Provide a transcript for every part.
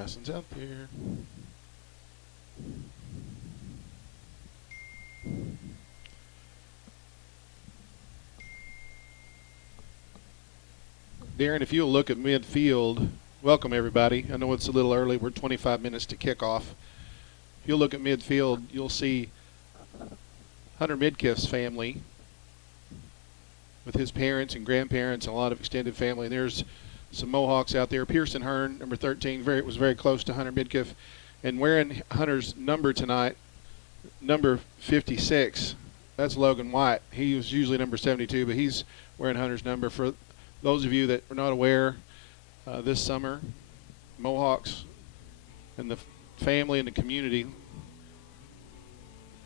Passing's out there. Darren, if you'll look at midfield, welcome everybody. I know it's a little early. We're 25 minutes to kickoff. If you'll look at midfield, you'll see Hunter Midkiff's family with his parents and grandparents and a lot of extended family. And there's some Mohawks out there. Pearson Hearn, number 13, was very close to Hunter Midkiff. And wearing Hunter's number tonight, number 56, that's Logan White. He was usually number 72, but he's wearing Hunter's number. For those of you that are not aware, this summer, Mohawks and the family and the community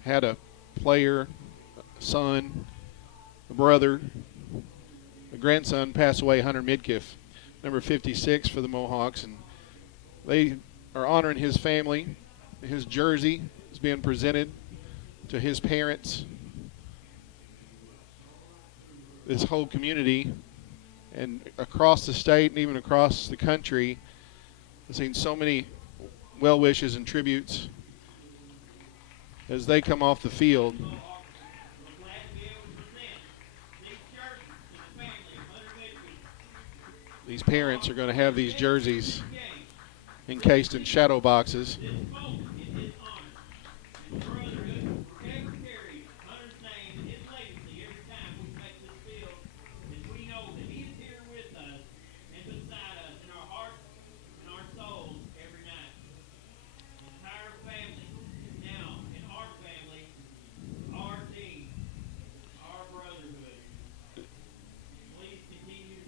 had a player, a son, a brother, a grandson pass away, Hunter Midkiff, number 56 for the Mohawks, and they are honoring his family. His jersey is being presented to his parents, this whole community, and across the state and even across the country. I've seen so many well wishes and tributes as they come off the field. These parents are going to have these jerseys encased in shadow boxes.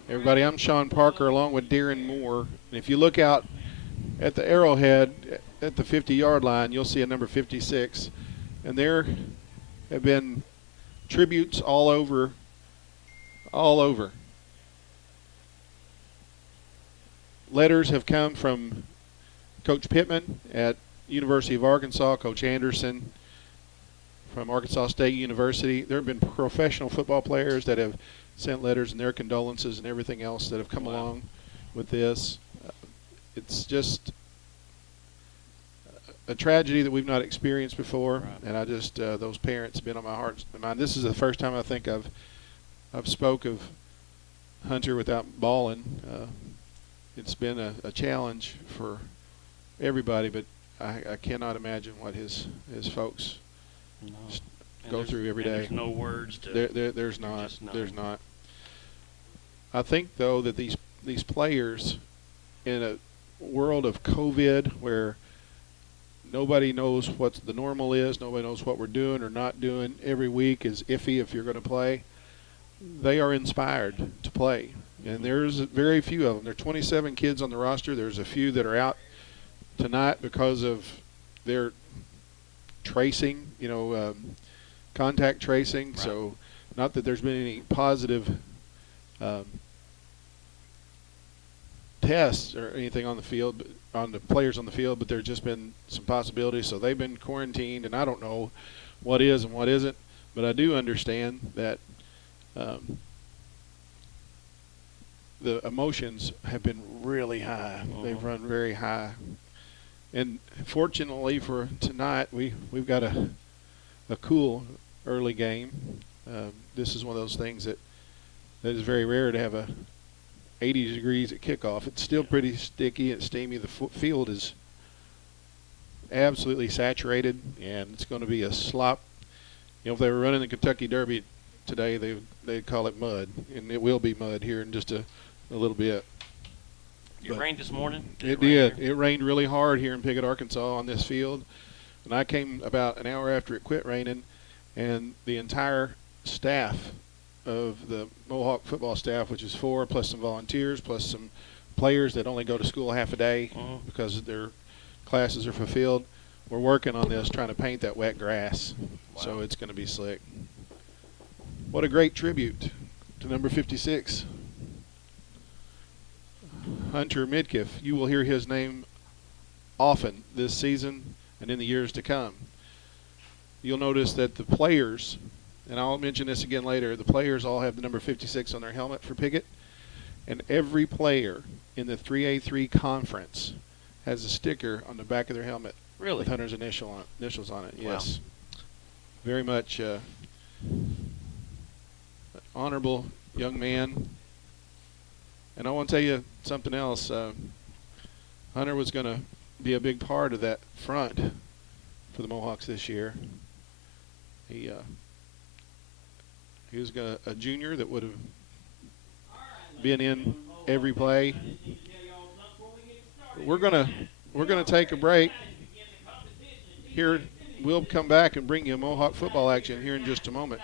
Everybody, I'm Sean Parker along with Darren Moore. And if you look out at the arrowhead at the 50-yard line, you'll see a number 56. And there have been tributes all over. Letters have come from Coach Pittman at University of Arkansas, Coach Anderson from Arkansas State University. There have been professional football players that have sent letters and their condolences and everything else that have come along with this. It's just a tragedy that we've not experienced before, and I just those parents have been on my heart and mind. This is the first time I think I've spoke of Hunter without bawling. It's been a challenge for everybody, but I cannot imagine what his folks go through every day. There's no words to. There's not. There's not. I think though that these players, in a world of COVID where nobody knows what the normal is, nobody knows what we're doing or not doing, every week is iffy if you're going to play. They are inspired to play, and there's very few of them. There are 27 kids on the roster. There's a few that are out tonight because of their tracing, contact tracing. Right. So not that there's been any positive tests or anything on the field, on the players on the field, but there's just been some possibilities. So they've been quarantined, and I don't know what is and what isn't, but I do understand that the emotions have been really high. They've run very high. And fortunately for tonight, we've got a cool early game. This is one of those things that is very rare to have a 80 degrees at kickoff. It's still pretty sticky and steamy. The field is absolutely saturated, and it's going to be a slop. If they were running the Kentucky Derby today, they'd call it mud, and it will be mud here in just a little bit. It rained this morning? It did. It rained really hard here in Piggott, Arkansas on this field. And I came about an hour after it quit raining, and the entire staff of the Mohawk football staff, which is 4 plus some volunteers plus some players that only go to school half a day because their classes are fulfilled, we're working on this, trying to paint that wet grass. Wow. So it's going to be slick. What a great tribute to number 56. Hunter Midkiff. You will hear his name often this season and in the years to come. You'll notice that the players, and I'll mention this again later, the players all have the number 56 on their helmet for Piggott, and every player in the 3A3 conference has a sticker on the back of their helmet Really? with Hunter's initials on it. Wow. Yes. Very much honorable young man. And I want to tell you something else. Hunter was going to be a big part of that front for the Mohawks this year. He was a junior that would have been in every play. We're gonna take a break. Here, we'll come back and bring you Mohawk football action here in just a moment.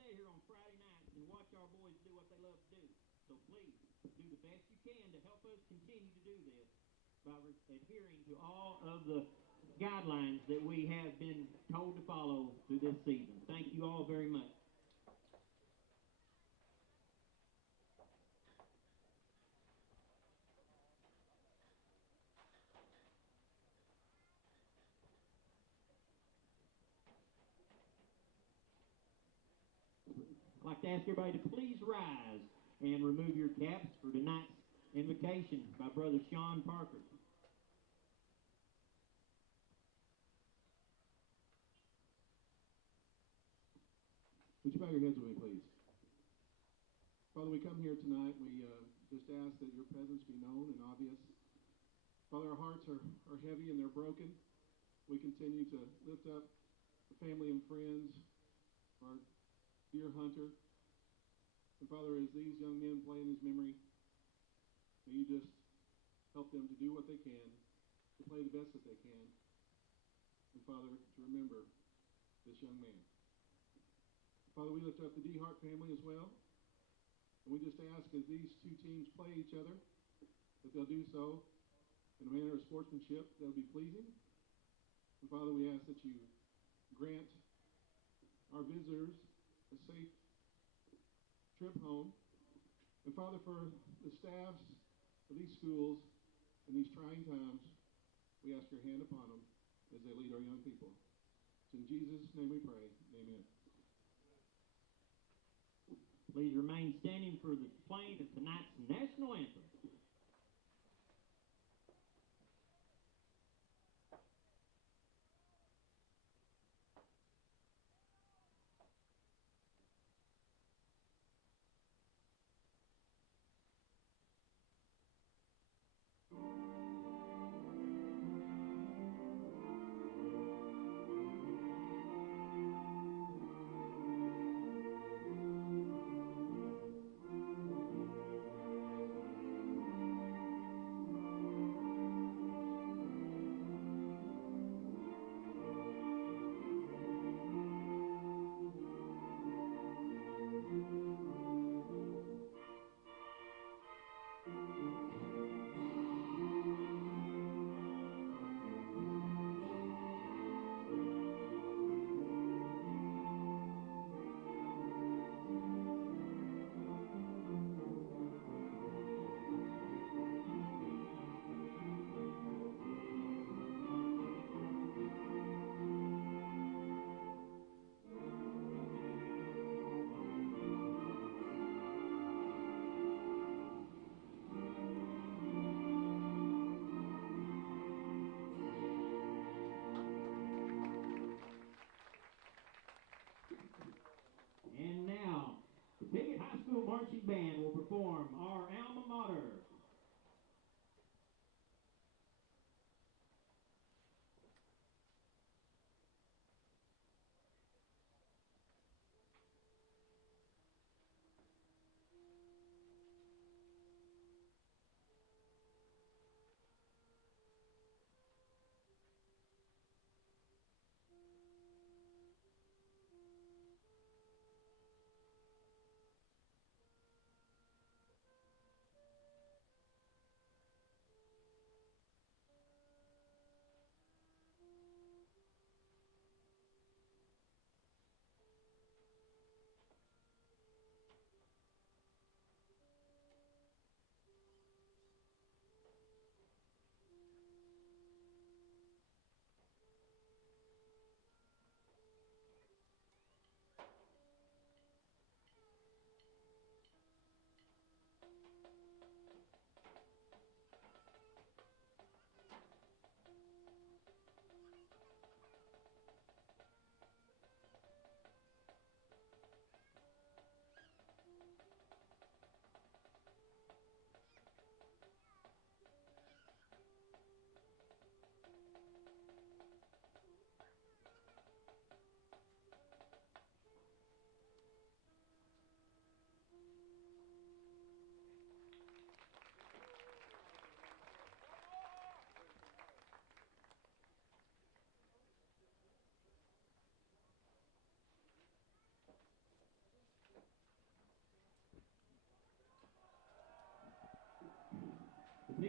Stay here on Friday nights and watch our boys do what they love to do. So please, do the best you can to help us continue to do this by adhering to all of the guidelines that we have been told to follow through this season. Thank you all very much. I'd like to ask everybody to please rise and remove your caps for tonight's invocation by Brother Sean Parker. Would you bow your heads with me, please? Father, we come here tonight. We just ask that your presence be known and obvious. Father, our hearts are heavy and they're broken. We continue to lift up the family and friends, our dear Hunter. And Father, as these young men play in his memory, may you just help them to do what they can, to play the best that they can. And Father, to remember this young man. Father, we lift up the D. Hart family as well. And we just ask as these two teams play each other, that they'll do so in a manner of sportsmanship that'll be pleasing. And Father, we ask that you grant our visitors a safe trip home. And Father, for the staffs of these schools in these trying times, we ask your hand upon them as they lead our young people. It's in Jesus' name we pray. Amen. Please remain standing for the playing of tonight's national anthem. And now, the Piggott High School Marching Band will perform our alma mater.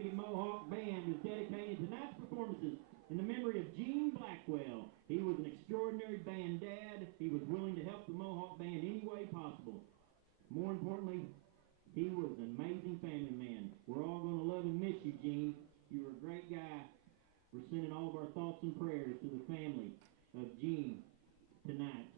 Piggott Mohawk Band is dedicating tonight's performances in the memory of Gene Blackwell. He was an extraordinary band dad. He was willing to help the Mohawk Band any way possible. More importantly, he was an amazing family man. We're all going to love and miss you, Gene. You were a great guy. We're sending all of our thoughts and prayers to the family of Gene tonight.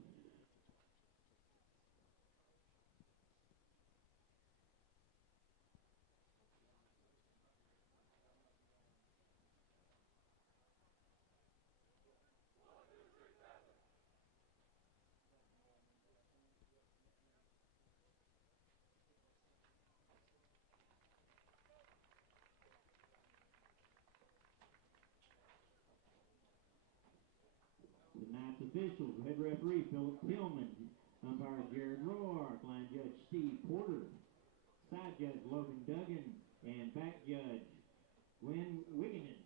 Tonight's officials, head referee Philip Tillman, umpire Jared Roark, line judge Steve Porter, side judge Logan Duggan, and back judge Glenn Wigginen.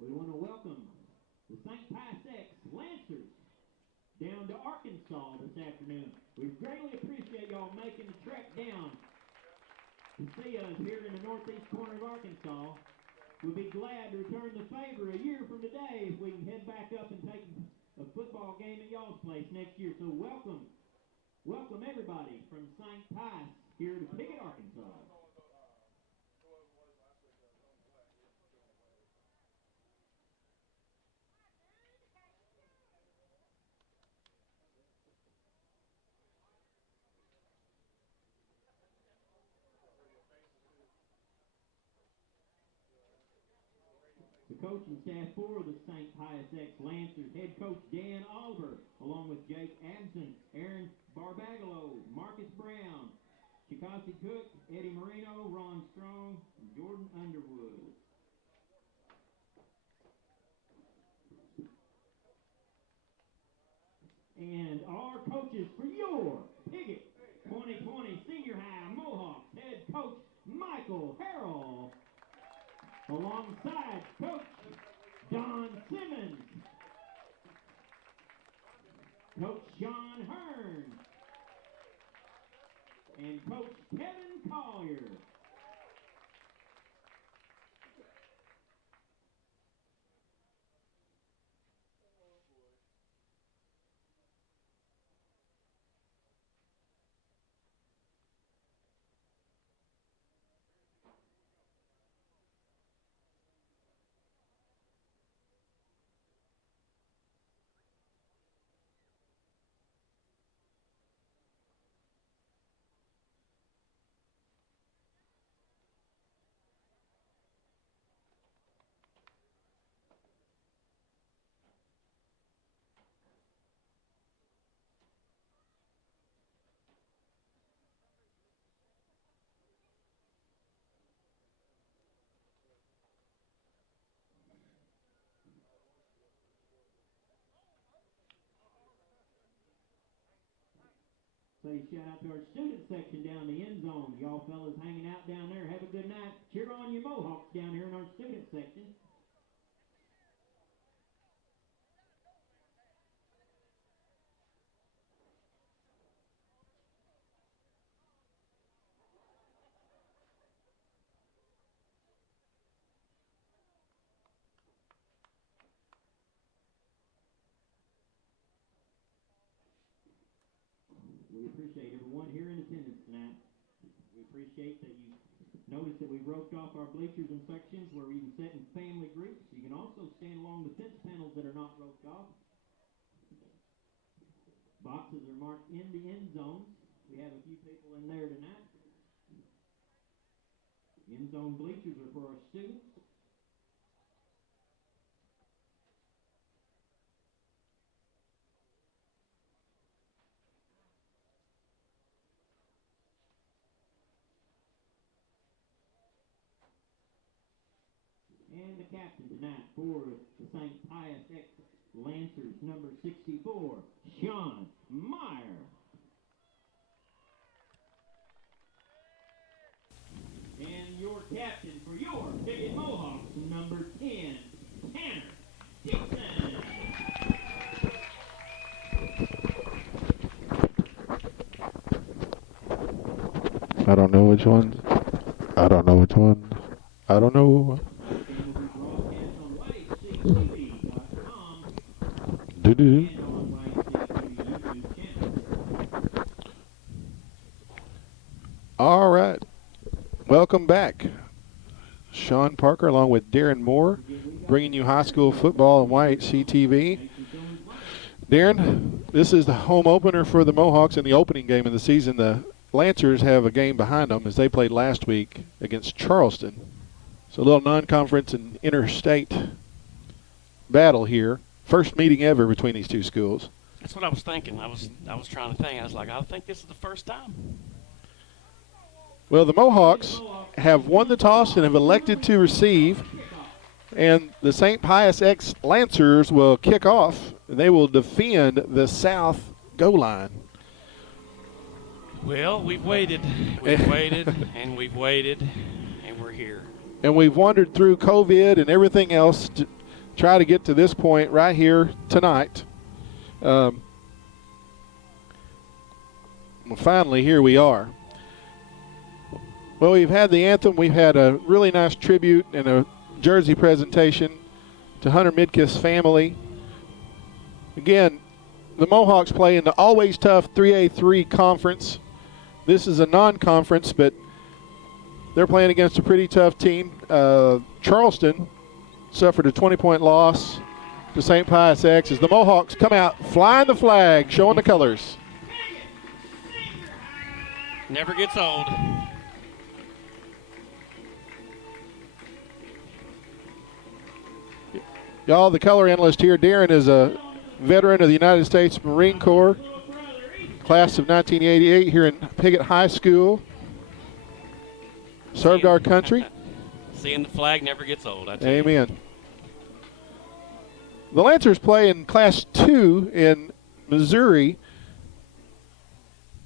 We want to welcome the St. Pius X Lancers down to Arkansas this afternoon. We greatly appreciate y'all making the trek down to see us here in the northeast corner of Arkansas. We'll be glad to return the favor a year from today if we can head back up and take a football game at y'all's place next year. So welcome everybody from St. Pius here to Piggott, Arkansas. The coaching staff for the St. Pius X Lancers, head coach Dan Oliver, along with Jake Abson, Aaron Barbagalo, Marcus Brown, Chikasi Cook, Eddie Marino, Ron Strong, and Jordan Underwood. And our coaches for your Piggott 2020 Senior High Mohawks, head coach Michael Harrell, alongside Coach Don Simmons, Coach Sean Hearn, and Coach Kevin Collier. Say shout out to our student section down the end zone. Y'all fellas hanging out down there, have a good night. Cheer on you Mohawks down here in our student section. We appreciate everyone here in attendance tonight. We appreciate that you notice that we've roped off our bleachers and sections where we can sit in family groups. You can also stand along the fence panels that are not roped off. Boxes are marked in the end zones. We have a few people in there tonight. End zone bleachers are for our students. And the captain tonight for the St. Pius X Lancers, number 64, Sean Meyer. And your captain for your Piggott Mohawks, number 10, Tanner Dick. I don't know which ones. I don't know which ones. I don't know. Do-do. All right. Welcome back. Sean Parker along with Darren Moore bringing you high school football on YHC-TV. Darren, this is the home opener for the Mohawks in the opening game of the season. The Lancers have a game behind them as they played last week against Charleston. So a little non-conference and interstate battle here. First meeting ever between these two schools. That's what I was thinking. I was trying to think. I was like, I think this is the first time. Well, the Mohawks have won the toss and have elected to receive. And the St. Pius X Lancers will kick off. And they will defend the south goal line. Well, we've waited. We've waited, and we've waited, and we're here. And we've wandered through COVID and everything else to try to get to this point right here tonight. Finally, here we are. Well, we've had the anthem. We've had a really nice tribute and a jersey presentation to Hunter Midkiff's family. Again, the Mohawks play in the always tough 3A3 conference. This is a non-conference, but they're playing against a pretty tough team. Charleston suffered a 20-point loss to St. Pius X as the Mohawks come out flying the flag, showing the colors. Never gets old. Y'all, the color analyst here, Darren, is a veteran of the United States Marine Corps, class of 1988 here in Piggott High School. Served our country. Seeing the flag never gets old, I tell you. Amen. The Lancers play in Class 2 in Missouri.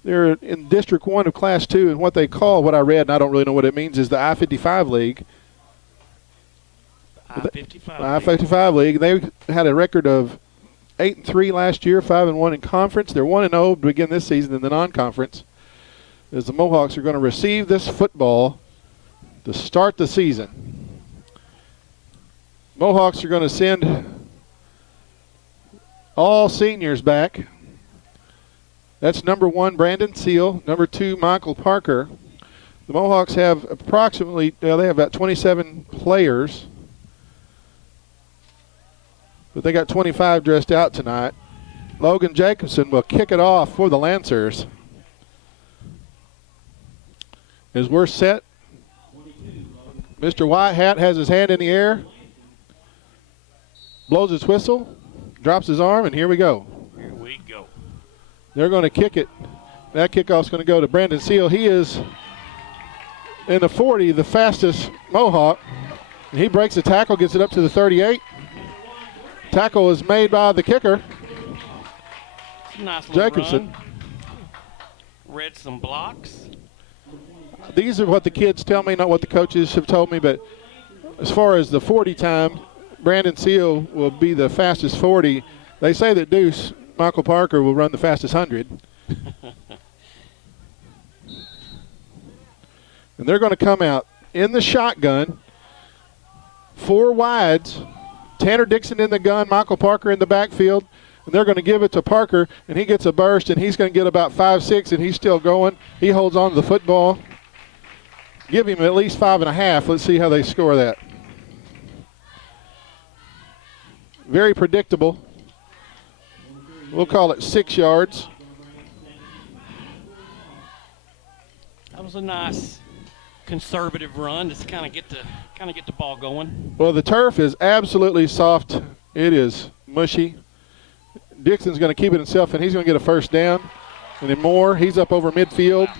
They're in District 1 of Class 2, and what they call, what I read, and I don't really know what it means, is the I-55 League. I-55 League. They had a record of 8-3 last year, 5-1 in conference. They're 1-0 to begin this season in the non-conference. As the Mohawks are going to receive this football to start the season. Mohawks are going to send all seniors back. That's number 1, Brandon Seal. Number 2, Michael Parker. The Mohawks have approximately, they have about 27 players. But they got 25 dressed out tonight. Logan Jacobson will kick it off for the Lancers. As we're set, Mr. White Hat has his hand in the air, blows his whistle, drops his arm, and here we go. Here we go. They're going to kick it. That kickoff's going to go to Brandon Seal. He is in the 40, the fastest Mohawk. And he breaks the tackle, gets it up to the 38. Tackle is made by the kicker, Nice little Jacobson. Run. Read some blocks. These are what the kids tell me, not what the coaches have told me, but as far as the 40 time, Brandon Seal will be the fastest 40. They say that Deuce, Michael Parker, will run the fastest 100. And they're going to come out in the shotgun, 4 wides, Tanner Dixon in the gun, Michael Parker in the backfield, and they're going to give it to Parker, and he gets a burst, and he's going to get about 5-6, and he's still going. He holds on to the football. Give him at least 5.5. Let's see how they score that. Very predictable. We'll call it 6 yards. That was a nice conservative run to kind of get the ball going. Well, the turf is absolutely soft. It is mushy. Dixon's going to keep it himself, and he's going to get a first down. And then Moore, he's up over midfield.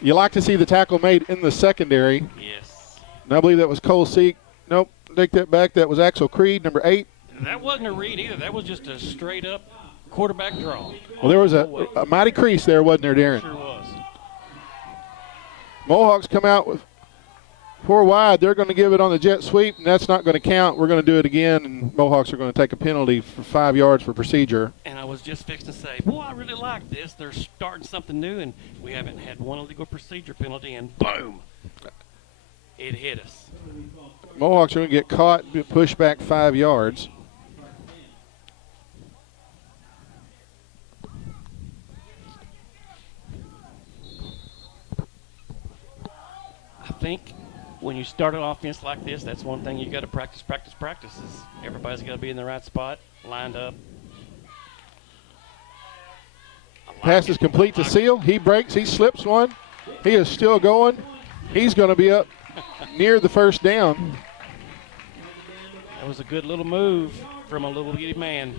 You like to see the tackle made in the secondary. Yes. And I believe that was Cole Seek. Nope, take that back. That was Axel Creed, number 8. And that wasn't a read either. That was just a straight-up quarterback draw. Well, there was a mighty crease there, wasn't there, Darren? Sure was. Mohawks come out with 4 wide. They're going to give it on the jet sweep, and that's not going to count. We're going to do it again, and Mohawks are going to take a penalty for 5 yards for procedure. And I was just fixing to say, boy, I really like this. They're starting something new, and we haven't had one illegal procedure penalty, and boom, it hit us. Mohawks are going to get caught, pushed back 5 yards. I think when you start an offense like this, that's one thing you got to practice. Is everybody's got to be in the right spot, lined up. Pass is complete to Seal. He breaks. He slips one. He is still going. He's going to be up near the first down. That was a good little move from a little bitty man.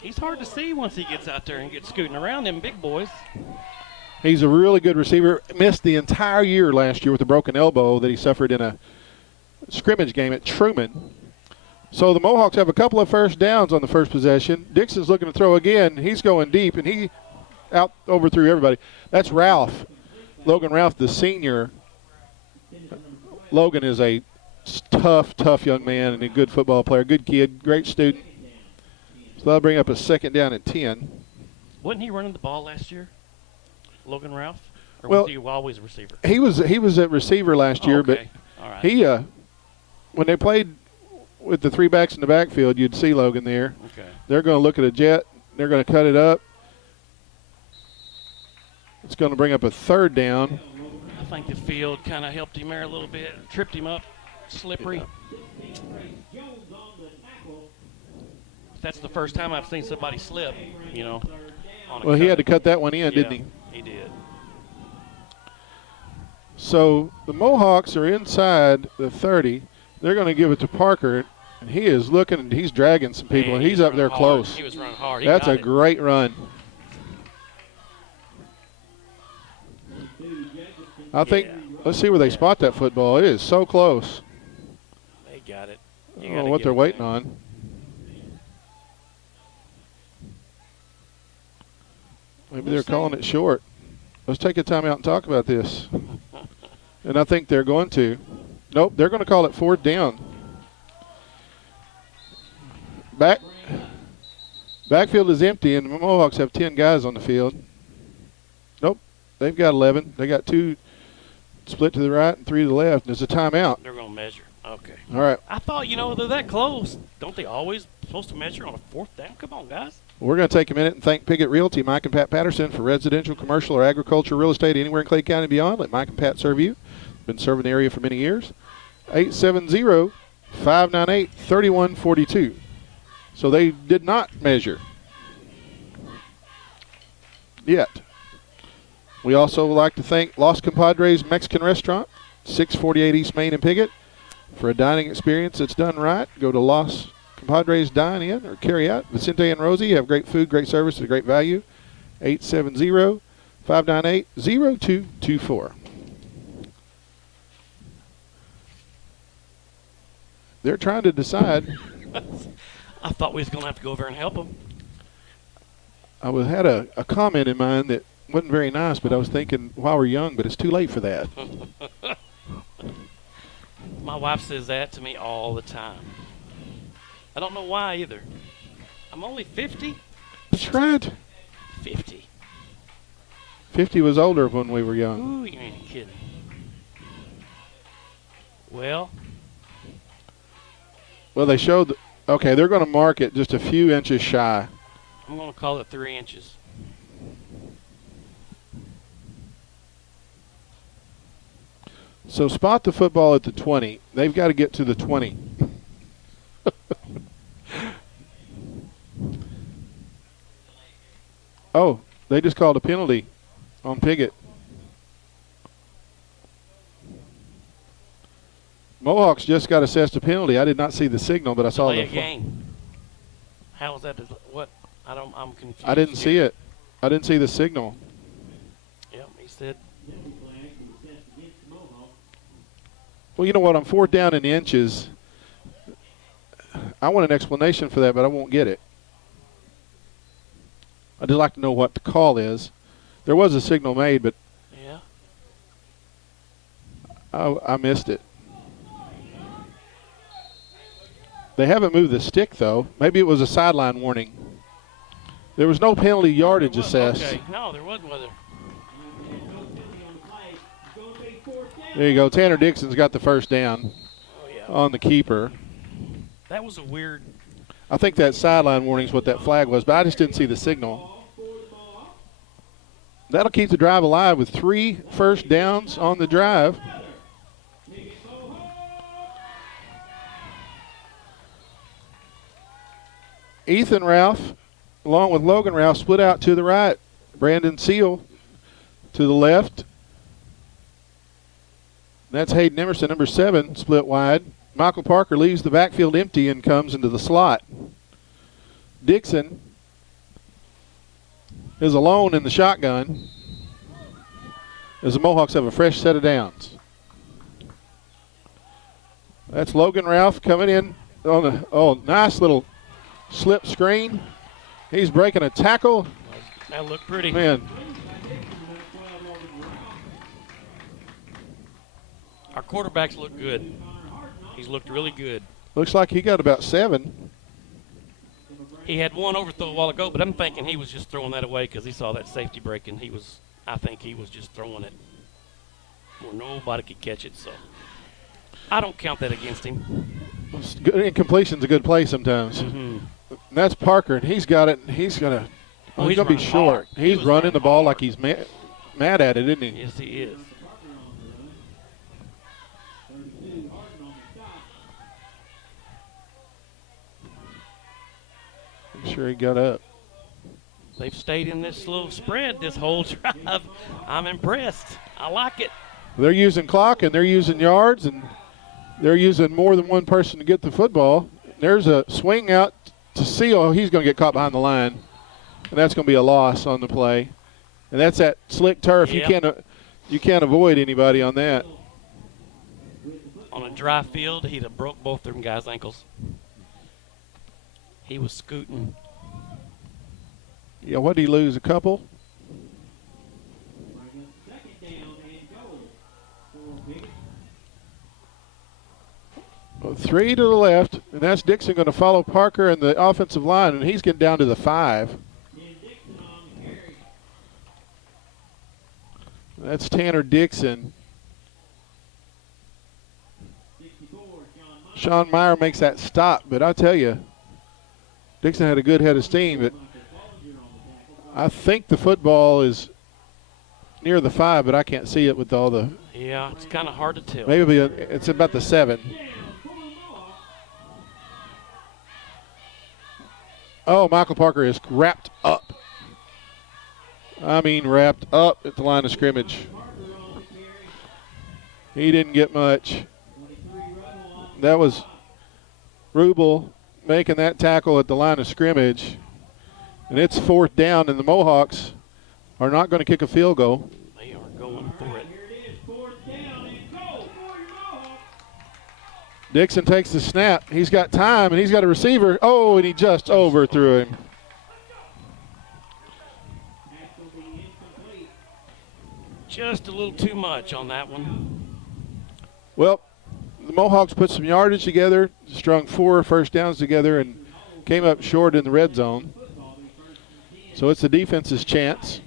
He's hard to see once he gets out there and gets scooting around them big boys. He's a really good receiver. Missed the entire year last year with a broken elbow that he suffered in a scrimmage game at Truman. So the Mohawks have a couple of first downs on the first possession. Dixon's looking to throw again. He's going deep, and he overthrew everybody. That's Ralph. Logan Ralph, the senior. Logan is a tough young man and a good football player. Good kid, great student. So that'll bring up a second down at 10. Wasn't he running the ball last year, Logan Ralph? Or Well, was he always a receiver? He was at receiver last year, okay. but All right. he when they played with the 3 backs in the backfield, you'd see Logan there. Okay. They're going to look at a jet. They're going to cut it up. It's going to bring up a third down. I think the field kind of helped him there a little bit, tripped him up, slippery. That's the first time I've seen somebody slip, on a Well, he cut. had to cut that one in, didn't he? He did. So the Mohawks are inside the 30. They're going to give it to Parker, and he is looking, and he's dragging some people, and he's up there hard. close. He was running hard. He That's got a it. great run. I think, let's see where they spot that football. It is so close. They got it. I don't know what they're waiting on. Maybe they're calling it short. Let's take a timeout and talk about this. And I think they're going to. Nope, they're going to call it 4th down. Backfield is empty, and the Mohawks have 10 guys on the field. Nope, they've got 11. They got 2 split to the right and 3 to the left. There's a timeout. They're going to measure. Okay. All right. I thought, they're that close. Don't they always supposed to measure on a 4th down? Come on, guys. We're going to take a minute and thank Piggott Realty, Mike and Pat Patterson, for residential, commercial, or agriculture real estate anywhere in Clay County and beyond. Let Mike and Pat serve you. Been serving the area for many years. 870-598-3142. So they did not measure yet. We also would like to thank Los Compadres Mexican Restaurant, 648 East Main in Piggott. For a dining experience that's done right, go to Los Compadres Dine In or Carry Out. Vicente and Rosie have great food, great service, at a great value. 870-598-0224. They're trying to decide. I thought we was going to have to go over and help them. I had a comment in mind that wasn't very nice, but I was thinking while we're young, but it's too late for that. My wife says that to me all the time. I don't know why either. I'm only 50. That's right. 50. 50 was older when we were young. Ooh, you ain't kidding. Well, They showed, okay, they're going to mark it just a few inches shy. I'm going to call it 3 inches. So spot the football at the 20. They've got to get to the 20. Oh, they just called a penalty on Piggott. Mohawks just got assessed a penalty. I did not see the signal, but I saw Delay the a game. How was that? What? I'm confused. I didn't see it. I didn't see the signal. Yep, he said. Well, you know what? On 4th down in inches, I want an explanation for that, but I won't get it. I'd just like to know what the call is. There was a signal made, but Yeah. I missed it. They haven't moved the stick, though. Maybe it was a sideline warning. There was no penalty yardage assessed. Okay. No, there wasn't, was there? There you go. Tanner Dixon's got the first down Oh, yeah. on the keeper. That was a weird. I think that sideline warning is what that flag was, but I just didn't see the signal. That'll keep the drive alive with 3 first downs on the drive. Ethan Ralph, along with Logan Ralph, split out to the right. Brandon Seal to the left. That's Hayden Emerson, number 7, split wide. Michael Parker leaves the backfield empty and comes into the slot. Dixon is alone in the shotgun as the Mohawks have a fresh set of downs. That's Logan Ralph coming in on the nice little slip screen. He's breaking a tackle. That looked pretty. Man, Our quarterbacks look good. He's looked really good. looks like he got about 7. He had one overthrow a while ago, but I'm thinking he was just throwing that away because he saw that safety break, and I think he was just throwing it where nobody could catch it. So I don't count that against him. Incompletion's a good play sometimes. Mm-hmm. And that's Parker, and he's got it. And he's gonna be running short. hard. He He's was running running the ball hard. like he's mad at it, isn't he? Yes, he is. I'm sure he got up. They've stayed in this little spread this whole drive. I'm impressed. I like it. They're using clock and they're using yards and they're using more than one person to get the football. There's a swing out to Seal. He's going to get caught behind the line, and that's going to be a loss on the play. And that's that slick turf. Yep. You can't avoid anybody on that. On a dry field, he'd have broke both them guys' ankles. He was scooting. Yeah, what did he lose? A couple? Well, 3 to the left, and that's Dixon going to follow Parker in the offensive line, and he's getting down to the 5. That's Tanner Dixon. Sean Meyer makes that stop, but I tell you, Dixon had a good head of steam, but I think the football is near the 5, but I can't see it with all the. Yeah, it's kind of hard to tell. Maybe it's about the 7. Oh, Michael Parker is wrapped up. I mean, wrapped up at the line of scrimmage. He didn't get much. That was Rubel making that tackle at the line of scrimmage. And it's 4th down, and the Mohawks are not going to kick a field goal. They are going for it. Dixon takes the snap. He's got time, and he's got a receiver. Oh, and he just overthrew him. Just a little too much on that one. Well, the Mohawks put some yardage together, strung 4 first downs together, and came up short in the red zone. So it's the defense's chance.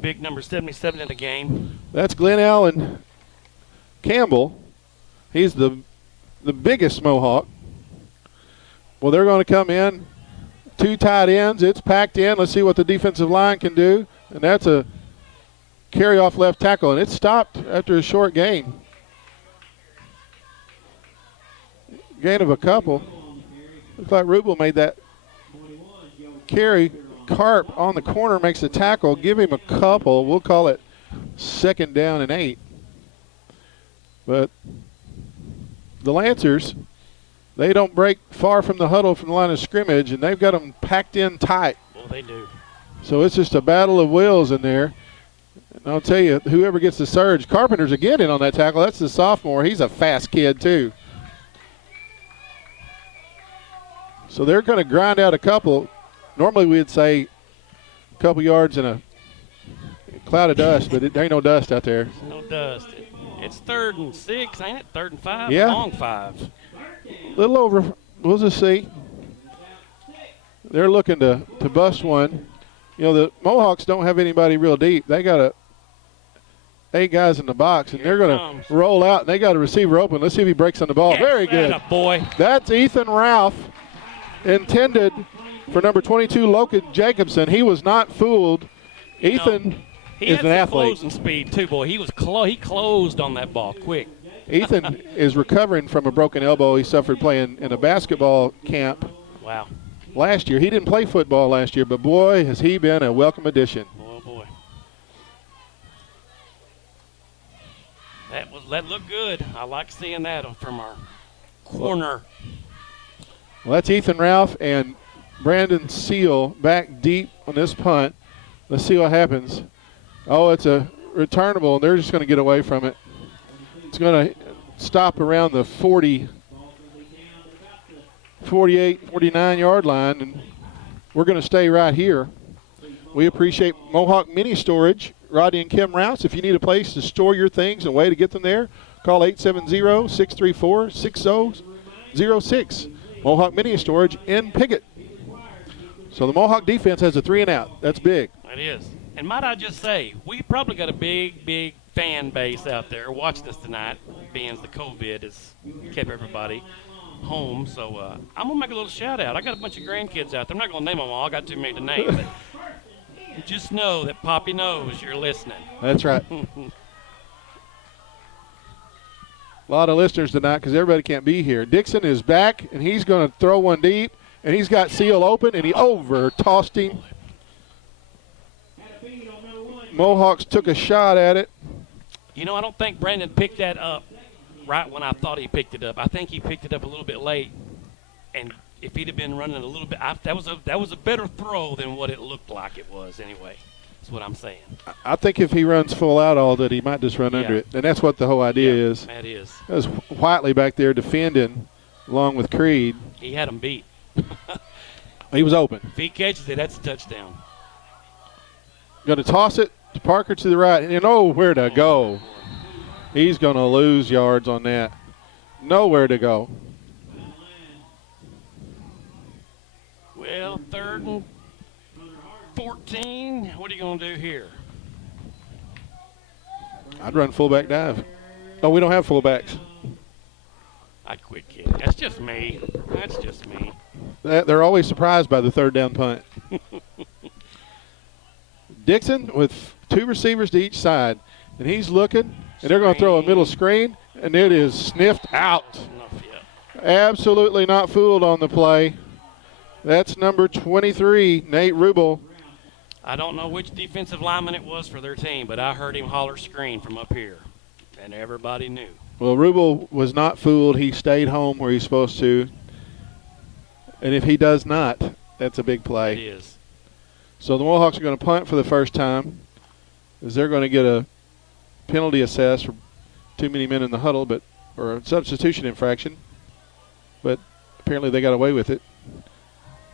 Big number 77 in the game. That's Glenn Allen Campbell. He's the biggest Mohawk. Well, they're going to come in. 2 tight ends. It's packed in. Let's see what the defensive line can do. And that's a carry-off left tackle, and it stopped after a short gain. Gain of a couple. Looks like Rubel made that carry. Carp on the corner makes a tackle. Give him a couple. We'll call it 2nd down and 8. But the Lancers, they don't break far from the huddle from the line of scrimmage, and they've got them packed in tight. Well, they do. So it's just a battle of wills in there. And I'll tell you, whoever gets the surge, Carpenter's again in on that tackle. That's the sophomore. He's a fast kid, too. So they're going to grind out a couple. Normally we'd say couple yards in a cloud of dust, but there ain't no dust out there. No dust. It's 3rd and 6, ain't it? 3rd and 5? Yeah. Long 5. Little over. We'll just see. They're looking to bust one. You know, the Mohawks don't have anybody real deep. They got 8 guys in the box, and they're going to roll out, and they got a receiver open. Let's see if he breaks on the ball. Yes, Very good. That a boy. That's Ethan Ralph, intended for number 22, Logan Jacobson. He was not fooled. Ethan He is had an some athlete. closing speed, too, boy. He was he closed on that ball quick. Ethan is recovering from a broken elbow he suffered playing in a basketball camp Wow. last year. He didn't play football last year, but boy, has he been a welcome addition. Oh, boy. That looked good. I like seeing that from our corner. Well, that's Ethan Ralph and Brandon Seal back deep on this punt. Let's see what happens. Oh, it's a returnable, and they're just going to get away from it. It's going to stop around the 40, 48, 49-yard line, and we're going to stay right here. We appreciate Mohawk Mini Storage, Rodney and Kim Rouse. If you need a place to store your things and a way to get them there, call 870-634-6006. Mohawk Mini Storage in Piggott. So the Mohawk defense has a 3-and-out. That's big. It is. And might I just say, we probably got a big fan base out there watching us tonight, being the COVID has kept everybody home. So I'm going to make a little shout out. I got a bunch of grandkids out there. I'm not going to name them all. I got too many to name. But just know that Poppy knows you're listening. That's right. A lot of listeners tonight because everybody can't be here. Dixon is back, and he's going to throw one deep, and he's got Seal open, and he over-tossed him. Mohawks took a shot at it. You know, I don't think Brandon picked that up right when I thought he picked it up. I think he picked it up a little bit late, and if he'd have been running a little bit, that was a better throw than what it looked like it was anyway. That's what I'm saying. I think if he runs full out all that, he might just run under it, and that's what the whole idea is. That is. There's Whiteley back there defending along with Creed. He had him beat. He was open. If he catches it, that's a touchdown. Going to toss it to Parker to the right, and nowhere to go. He's going to lose yards on that. Nowhere to go. Well, 3rd and 14. What are you going to do here? I'd run fullback dive. Oh, we don't have fullbacks. I'd quit kidding. That's just me. That's just me. They're always surprised by the 3rd down punt. Dixon with 2 receivers to each side, and he's looking, and they're going to throw a middle screen, and it is sniffed out. Enough yet. Absolutely not fooled on the play. That's number 23, Nate Rubel. I don't know which defensive lineman it was for their team, but I heard him holler screen from up here, and everybody knew. Well, Rubel was not fooled. He stayed home where he's supposed to. And if he does not, that's a big play. It is. So the Mohawks are going to punt for the first time, as they're going to get a penalty assessed for too many men in the huddle, or a substitution infraction. But apparently they got away with it.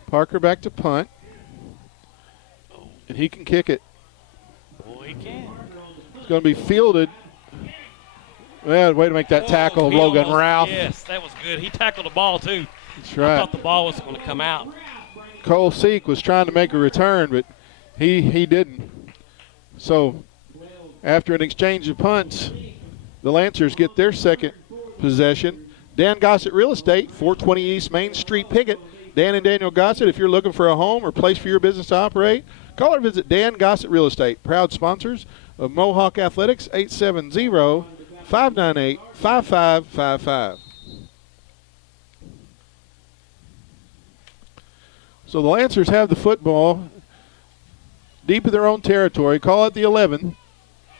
Parker back to punt, and he can kick it. Boy, he can. It's going to be fielded. Well, way to make that tackle of He Logan almost- Ralph. Yes, that was good. He tackled the ball, too. That's I right. thought the ball was going to come out. Cole Seek was trying to make a return, but he didn't. So after an exchange of punts, the Lancers get their second possession. Dan Gossett Real Estate, 420 East Main Street, Piggott. Dan and Daniel Gossett, if you're looking for a home or place for your business to operate, call or visit Dan Gossett Real Estate. Proud sponsors of Mohawk Athletics, 870-598-5555. So the Lancers have the football deep in their own territory. Call it the 11.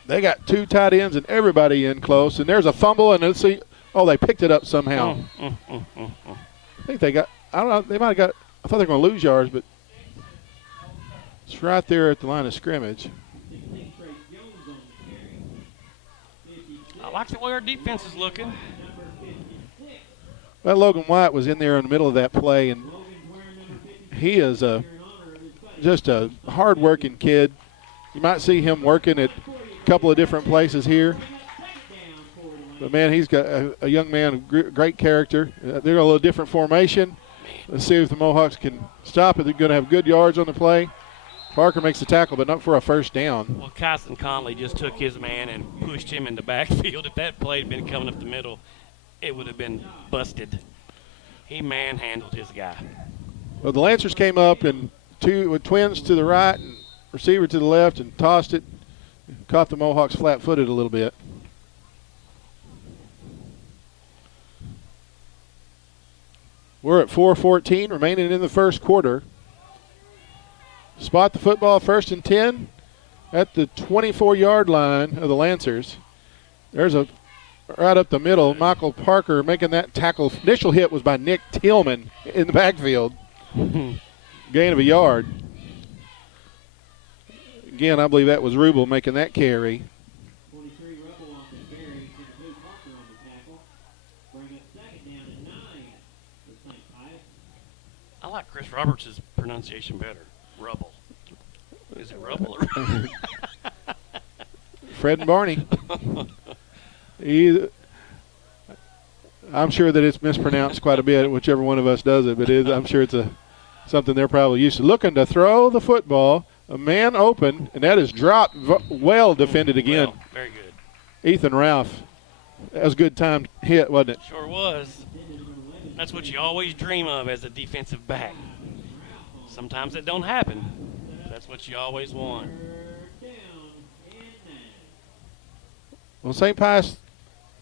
They got 2 tight ends and everybody in close. And there's a fumble, and let's see. Oh, they picked it up somehow. I think they got, I don't know, they might have got, I thought they were going to lose yards, but it's right there at the line of scrimmage. I like the way our defense is looking. Well, Logan White was in there in the middle of that play, and he is a just a hard-working kid. You might see him working at a couple of different places here. But, man, he's got a young man of great character. They're a little different formation. Let's see if the Mohawks can stop it. They're going to have good yards on the play. Parker makes the tackle, but not for a first down. Well, Kyson Conley just took his man and pushed him in the backfield. If that play had been coming up the middle, it would have been busted. He manhandled his guy. Well, the Lancers came up and with twins to the right and receiver to the left and tossed it. Caught the Mohawks flat-footed a little bit. We're at 4:14 remaining in the first quarter. Spot the football, 1st and 10 at the 24-yard line of the Lancers. There's a right up the middle. Michael Parker making that tackle. Initial hit was by Nick Tillman in the backfield. Gain of a yard. Again, I believe that was Rubel making that carry. 23 Rubel on the carry, and Luke Parker on the tackle. Bring up 2nd down and 9 for St. Pius. I like Chris Roberts' pronunciation better. Rubble. Is it Rubble or Fred and Barney. I'm sure that it's mispronounced quite a bit, whichever one of us does it, but I'm sure it's something they're probably used to. Looking to throw the football, a man open, and that is dropped, well defended again. Well, very good. Ethan Ralph. That was a good timed hit, wasn't it? Sure was. That's what you always dream of as a defensive back. Sometimes it don't happen. That's what you always want. Well, St. Pius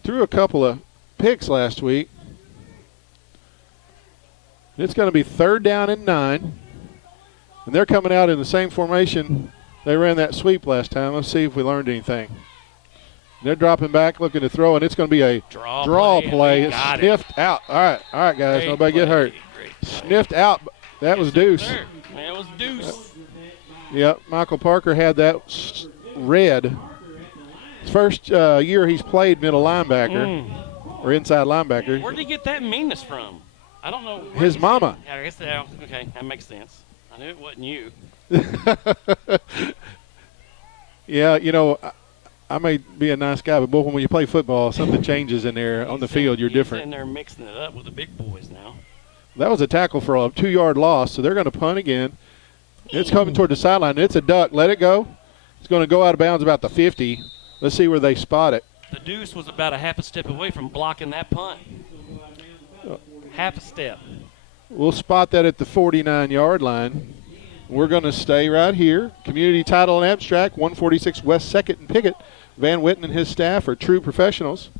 threw a couple of picks last week. It's going to be 3rd down and 9. And they're coming out in the same formation they ran that sweep last time. Let's see if we learned anything. They're dropping back, looking to throw, and it's going to be a draw play. It's sniffed out. All right, guys. Great Nobody get hurt. Sniffed out. That was Deuce. That was Deuce. Yep, Michael Parker had that red. First year he's played middle linebacker or inside linebacker. Where did he get that meanness from? I don't know. His mama. I guess okay, that makes sense. I knew it wasn't you. Yeah, you know, I may be a nice guy, but boy, when you play football, something changes in there on the field. You're different. And they're mixing it up with the big boys now. That was a tackle for a 2-yard loss, so they're going to punt again. It's coming toward the sideline. It's a duck. Let it go. It's going to go out of bounds about the 50. Let's see where they spot it. The Deuce was about a half a step away from blocking that punt. Half a step. We'll spot that at the 49-yard line. We're going to stay right here. Community Title and Abstract, 146 West 2nd and Piggott. Van Witten and his staff are true professionals.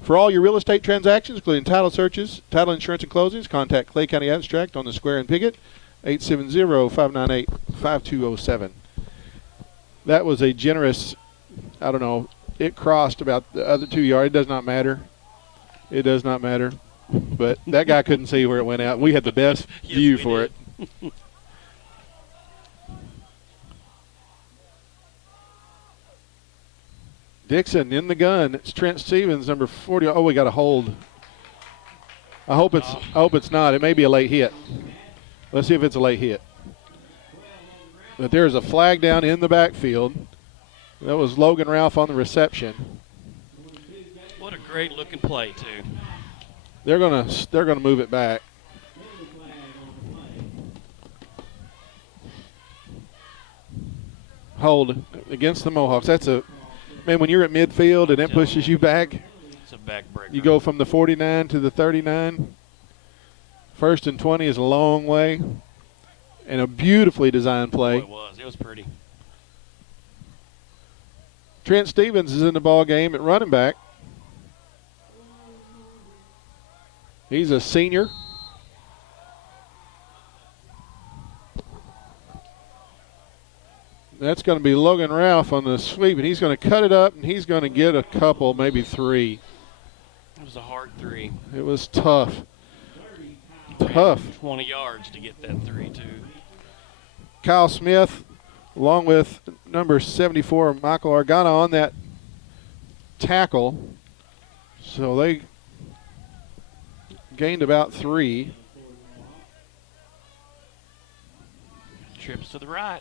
For all your real estate transactions, including title searches, title insurance and closings, contact Clay County Abstract on the Square in Piggott, 870-598-5207. That was a generous, I don't know, it crossed about the other 2 yards. It does not matter. It does not matter. But that guy couldn't see where it went out. We had the best view for it. Dixon in the gun. It's Trent Stevens, number 40. Oh, we got a hold. I hope it's not. It may be a late hit. Let's see if it's a late hit. But there's a flag down in the backfield. That was Logan Ralph on the reception. What a great looking play too. They're gonna move it back. Hold against the Mohawks. That's a man. When you're at midfield and it pushes you back, it's a backbreaker. You go from the 49 to the 39. 1st and 20 is a long way, and a beautifully designed play. Boy, it was. It was pretty. Trent Stevens is in the ball game at running back. He's a senior. That's going to be Logan Ralph on the sweep, and he's going to cut it up, and he's going to get a couple, maybe 3. It was a hard 3. It was tough. Tough. 20 yards to get that 3, too. Kyle Smith, along with number 74, Michael Argana, on that tackle. So they gained about 3. Trips to the right.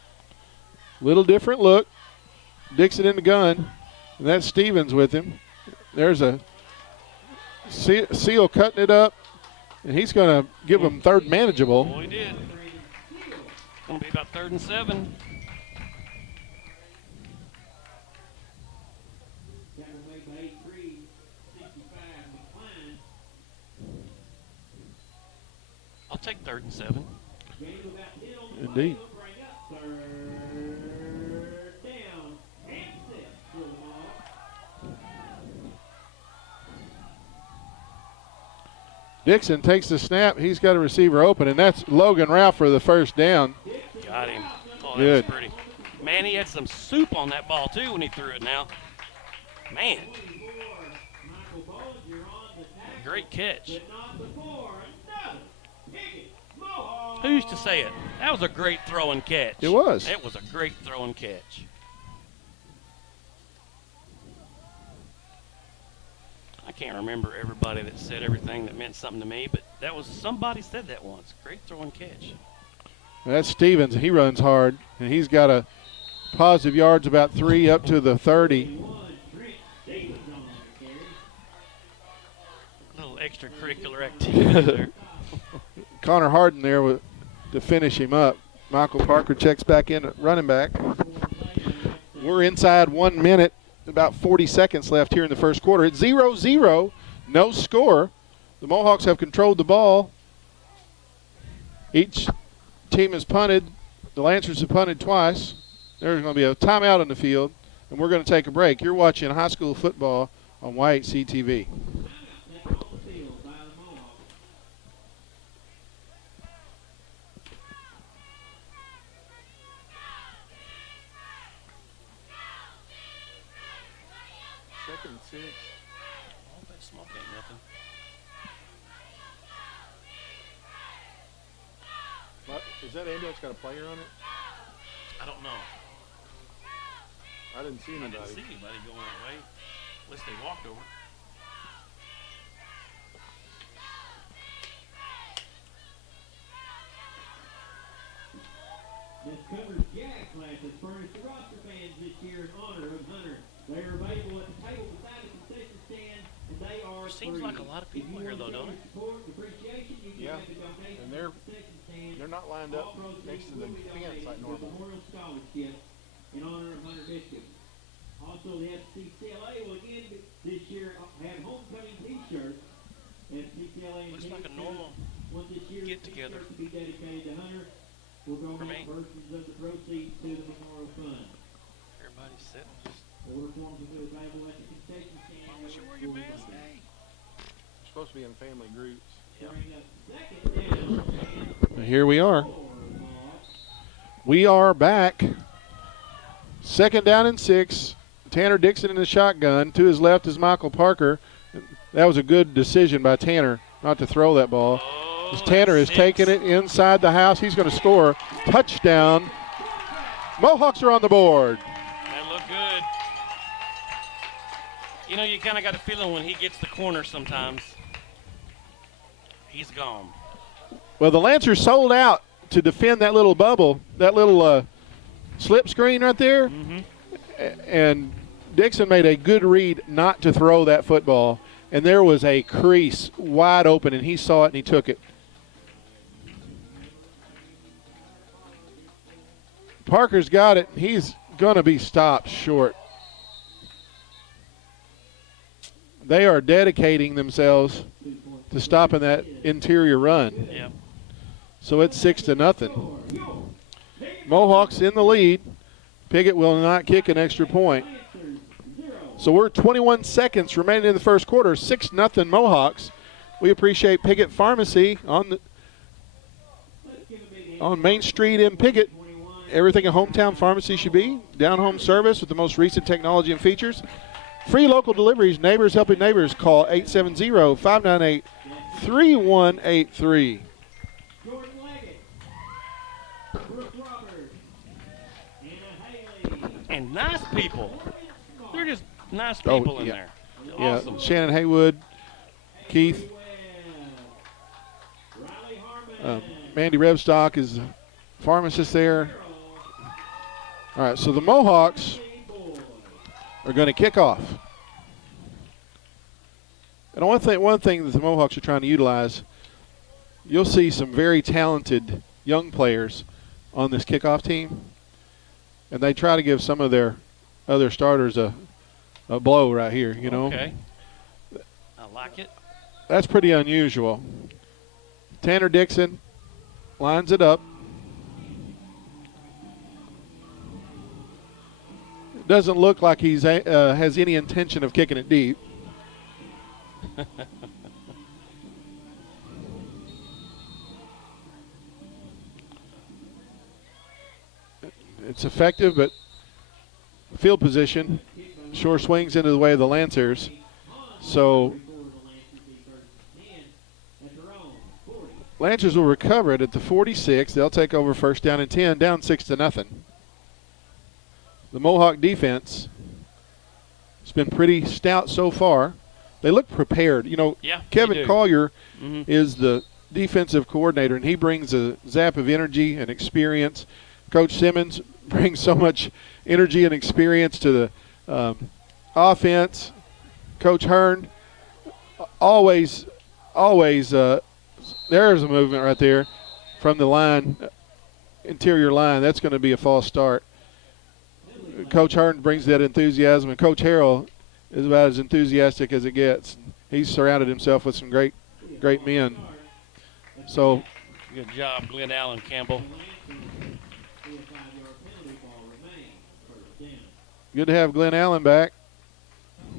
Little different look. Dixon in the gun. And that's Stevens with him. There's a Seal cutting it up. And he's going to give them third manageable. Boy, he did. Going to be about 3rd and 7. I'll take 3rd and 7. Indeed. Dixon takes the snap. He's got a receiver open, and that's Logan Ralph for the first down. Got him. Oh, Good. That's pretty. Man, he had some soup on that ball, too, when he threw it now. Man. Great catch. Who used to say it? That was a great throw and catch. It was. It was a great throw and catch. I can't remember everybody that said everything that meant something to me, but that was somebody said that once. Great throw and catch. That's Stevens. He runs hard, and he's got a positive yards about 3 up to the 30. A little extracurricular activity there. Connor Harden there to finish him up. Michael Parker checks back in at running back. We're inside 1 minute, about 40 seconds left here in the first quarter. It's 0-0, no score. The Mohawks have controlled the ball. Each team has punted. The Lancers have punted twice. There's going to be a timeout on the field, and we're going to take a break. You're watching high school football on Y8CTV. Second and 6. All that smoke ain't nothing. Is that ambulance got a player on it? I don't know. I didn't see I anybody. didn't see anybody going that way, unless they walked over. This covers Jack class has furnished the roster fans this year in honor of Hunter. They are available at the table beside the concession stand, and they are Seems free. like a lot of people here, though, don't it? Support, appreciation, you can Yeah. make a donation And to the concession stand. They're not lined All up proceeds next to will the be fence donated like to the normal. Memorial Scholarship in honor of Hunter Bishop. Also, the FCCLA will again this year have homecoming T-shirts. FCCLA Looks like a normal want this year's get-together. T-shirt to be dedicated to Hunter. We'll For donate me. portions of the proceeds to the Memorial Fund. Everybody's sitting just. Order forms will be available at the concession stand. Why don't you wear your mask? Hey. You're supposed to be in family groups. Yep. Bring up second down. Here we are. Four, Mohawks. We are back. Second down and 6. Tanner Dixon in the shotgun. To his left is Michael Parker. That was a good decision by Tanner not to throw that ball. Oh, As Tanner is that's taking six. it inside the house. He's going to score. Touchdown. Mohawks are on the board. That looked good. You know, you kind of got a feeling when he gets the corner sometimes. He's gone. Well, the Lancers sold out to defend that little bubble, that little slip screen right there. Mm-hmm. And Dixon made a good read not to throw that football. And there was a crease wide open, and he saw it and he took it. Parker's got it. He's going to be stopped short. They are dedicating themselves to stopping that interior run. Yeah. So it's 6-0. Mohawks in the lead. Piggott will not kick an extra point. So we're 21 seconds remaining in the first quarter. 6-0 Mohawks. We appreciate Piggott Pharmacy on Main Street in Piggott. Everything a hometown pharmacy should be. Down-home service with the most recent technology and features. Free local deliveries. Neighbors helping neighbors. Call 870-598-3183. Jordan Leggett, Brooke Roberts, Anna Haley, And nice people. They're just nice Oh, people in yeah. there. Yeah, Awesome. Shannon Haywood, Keith, Riley Harmon, Mandy Revstock is Pharmacist there. All right, so the Mohawks are going to kick off. And one thing that the Mohawks are trying to utilize, you'll see some very talented young players on this kickoff team, and they try to give some of their other starters a blow right here, you know. Okay. I like it. That's pretty unusual. Tanner Dixon lines it up. Doesn't look like he's has any intention of kicking it deep. It's effective, but field position sure swings into the way of the Lancers. So Lancers will recover it at the 46. They'll take over first down and 10, down 6-0. The Mohawk defense has been pretty stout so far. They look prepared. You know, Yeah, Kevin Collier Mhm. is the defensive coordinator, and he brings a zap of energy and experience. Coach Simmons brings so much energy and experience to the offense. Coach Hearn, always, there's a movement right there from the line, interior line. That's going to be a false start. Coach Hearn brings that enthusiasm, and Coach Harrell is about as enthusiastic as it gets. He's surrounded himself with some great men. So, Good job, Glenn Allen Campbell. good to have Glenn Allen back.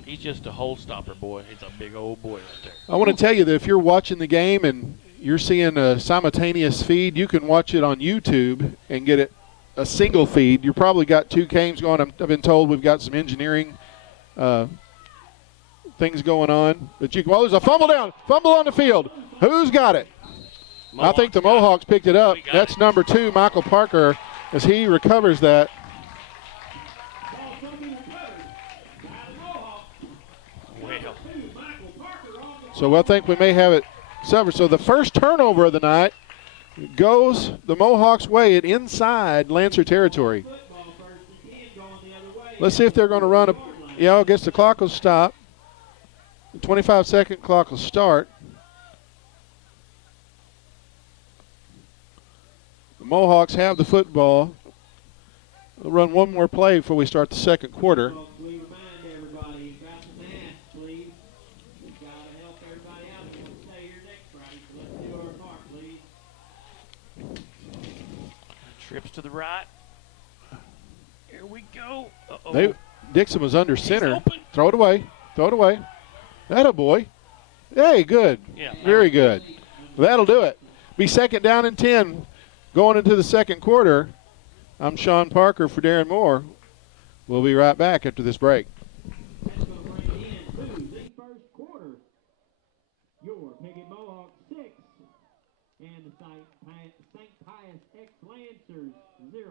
He's just a hole stopper, boy. He's a big old boy right there. I want to tell you that if you're watching the game and you're seeing a simultaneous feed, you can watch it on YouTube and get it a single feed. You probably got two games going. I've been told we've got some engineering things going on. But you can, there's a fumble on the field. Who's got it? I think the Mohawks picked it up. That's number 2, Michael Parker, as he recovers that. Well, So I think we may have it covered. So the first turnover of the night goes the Mohawks' way at inside Lancer territory. Let's see if they're going to run I guess the clock will stop. The 25-second clock will start. The Mohawks have the football. They'll run one more play before we start the second quarter. We remind everybody about the mask, please. We've got to help everybody out if we stay here next Friday, so let's do our part, please. trips to the right. Here we go. Uh-oh. Dixon was under center. open. Throw it away. Atta boy. Hey, good. Yeah. Very good. That'll do it. Be second down and 10 going into the second quarter. I'm Sean Parker for Darren Moore. We'll be right back after this break. That's going to bring it into the first quarter. Your Piggott Mohawks 6 and the St. Pius X Lancers 0.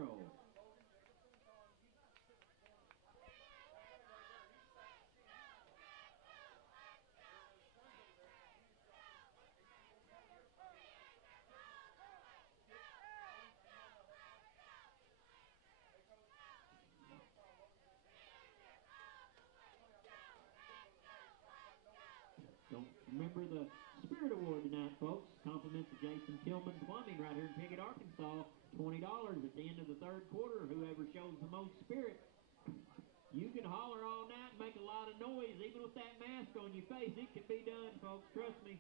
Remember the Spirit Award tonight, folks. Compliments of Jason Tillman Plumbing right here in Piggott, Arkansas. $20 at the end of the third quarter. Whoever shows the most spirit. You can holler all night and make a lot of noise. Even with that mask on your face, it can be done, folks. Trust me.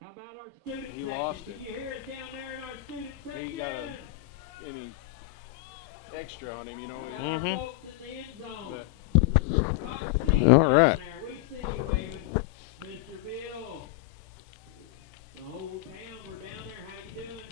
How about our student He section? lost Can it. you hear us down there in our student section? He got any extra on him, you know. Mhm. Folks in the end zone. But All right. We see you, baby. Mr. Bill. The whole town, we're down there. How you doing?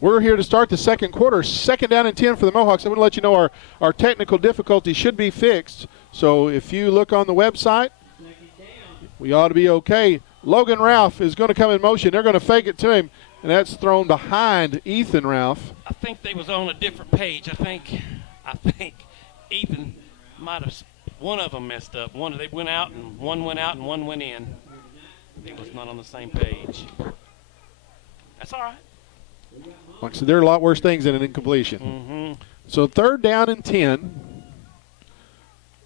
We're here to start the second quarter. Second down and 10 for the Mohawks. I want to let you know our technical difficulty should be fixed. So if you look on the website, Second down. we ought to be okay. Logan Ralph is going to come in motion. They're going to fake it to him, and that's thrown behind Ethan Ralph. I think they was on a different page. I think Ethan might have One of them messed up. They went out and one went out and one went in. They was not on the same page. That's all right. Like I said, there are a lot worse things than an incompletion. Mm-hmm. So 3rd down and 10.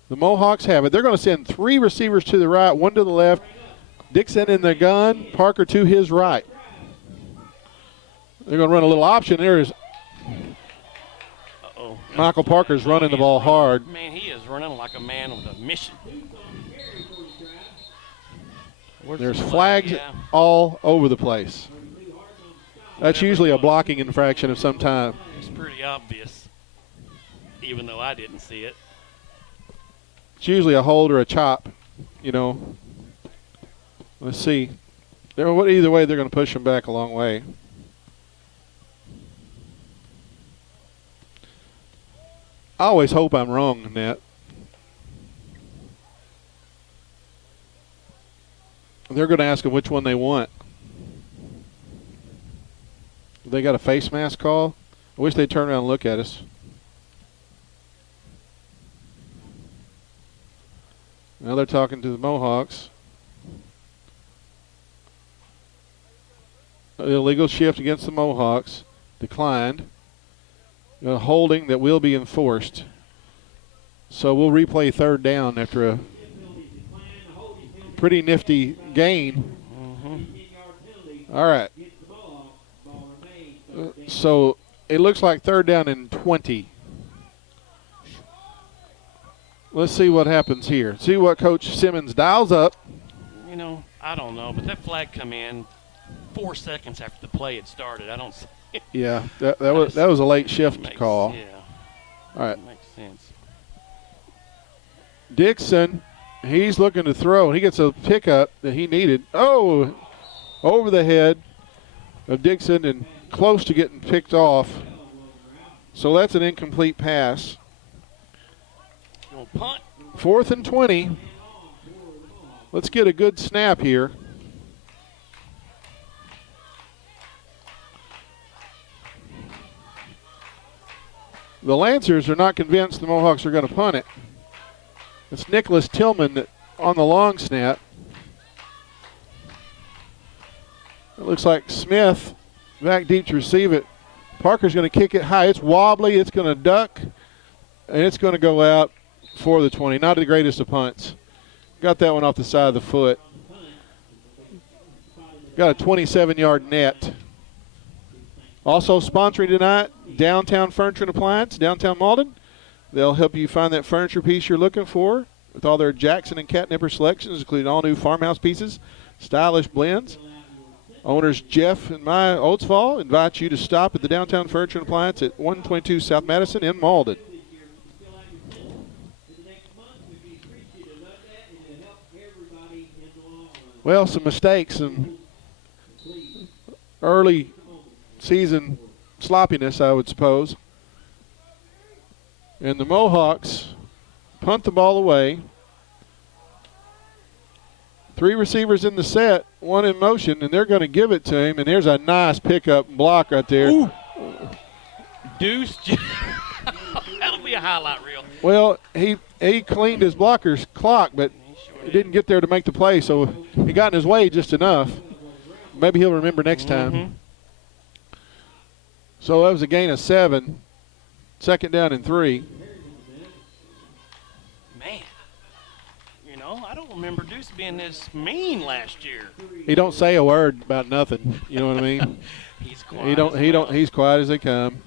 The Mohawks have it. They're going to send 3 receivers to the right, 1 to the left. Dixon in the gun, Parker to his right. They're going to run a little option. There is Michael Parker's running the ball hard. Man, he is running like a man with a mission. There's flags all over the place. That's usually a blocking infraction of some time. It's pretty obvious, even though I didn't see it. It's usually a hold or a chop, you know. Let's see. Either way, they're going to push them back a long way. I always hope I'm wrong in that. They're going to ask them which one they want. They got a face mask call. I wish they'd turn around and look at us. Now they're talking to the Mohawks. Illegal shift against the Mohawks. Declined. A holding that will be enforced. So we'll replay 3rd down after a pretty nifty gain. Mm-hmm. All right. So it looks like 3rd down and 20. Let's see what happens here. See what Coach Simmons dials up. You know, I don't know, but that flag come in 4 seconds after the play had started. I don't see it. Yeah, that was a late shift call. Yeah. All right. Makes sense. Dixon, he's looking to throw. He gets a pickup that he needed. Oh, over the head of Dixon and close to getting picked off. So that's an incomplete pass. Punt. 4th and 20. Let's get a good snap here. The Lancers are not convinced the Mohawks are going to punt it. It's Nicholas Tillman on the long snap. It looks like Smith back deep to receive it. Parker's going to kick it high. It's wobbly. It's going to duck. And it's going to go out for the 20. Not the greatest of punts. Got that one off the side of the foot. Got a 27-yard net. Also sponsoring tonight, Downtown Furniture and Appliance, downtown Malden. They'll help you find that furniture piece you're looking for with all their Jackson and Catnipper selections, including all new farmhouse pieces, stylish blends. Owners Jeff and Maya Oatsfall invite you to stop at the Downtown Furniture and Appliance at 122 South Madison in Malden. Well, some mistakes, some early season sloppiness, I would suppose. And the Mohawks punt the ball away. 3 receivers in the set, 1 in motion, and they're going to give it to him. And there's a nice pickup and block right there. Ooh. Deuce. That'll be a highlight reel. Well, he cleaned his blocker's clock, but he didn't get there to make the play, so he got in his way just enough. Maybe he'll remember next time. Mm-hmm. So that was a gain of 7. 2nd down and 3. Man, you know, I don't remember Deuce being this mean last year. He don't say a word about nothing. You know what I mean? He's quiet. He's quiet as they come.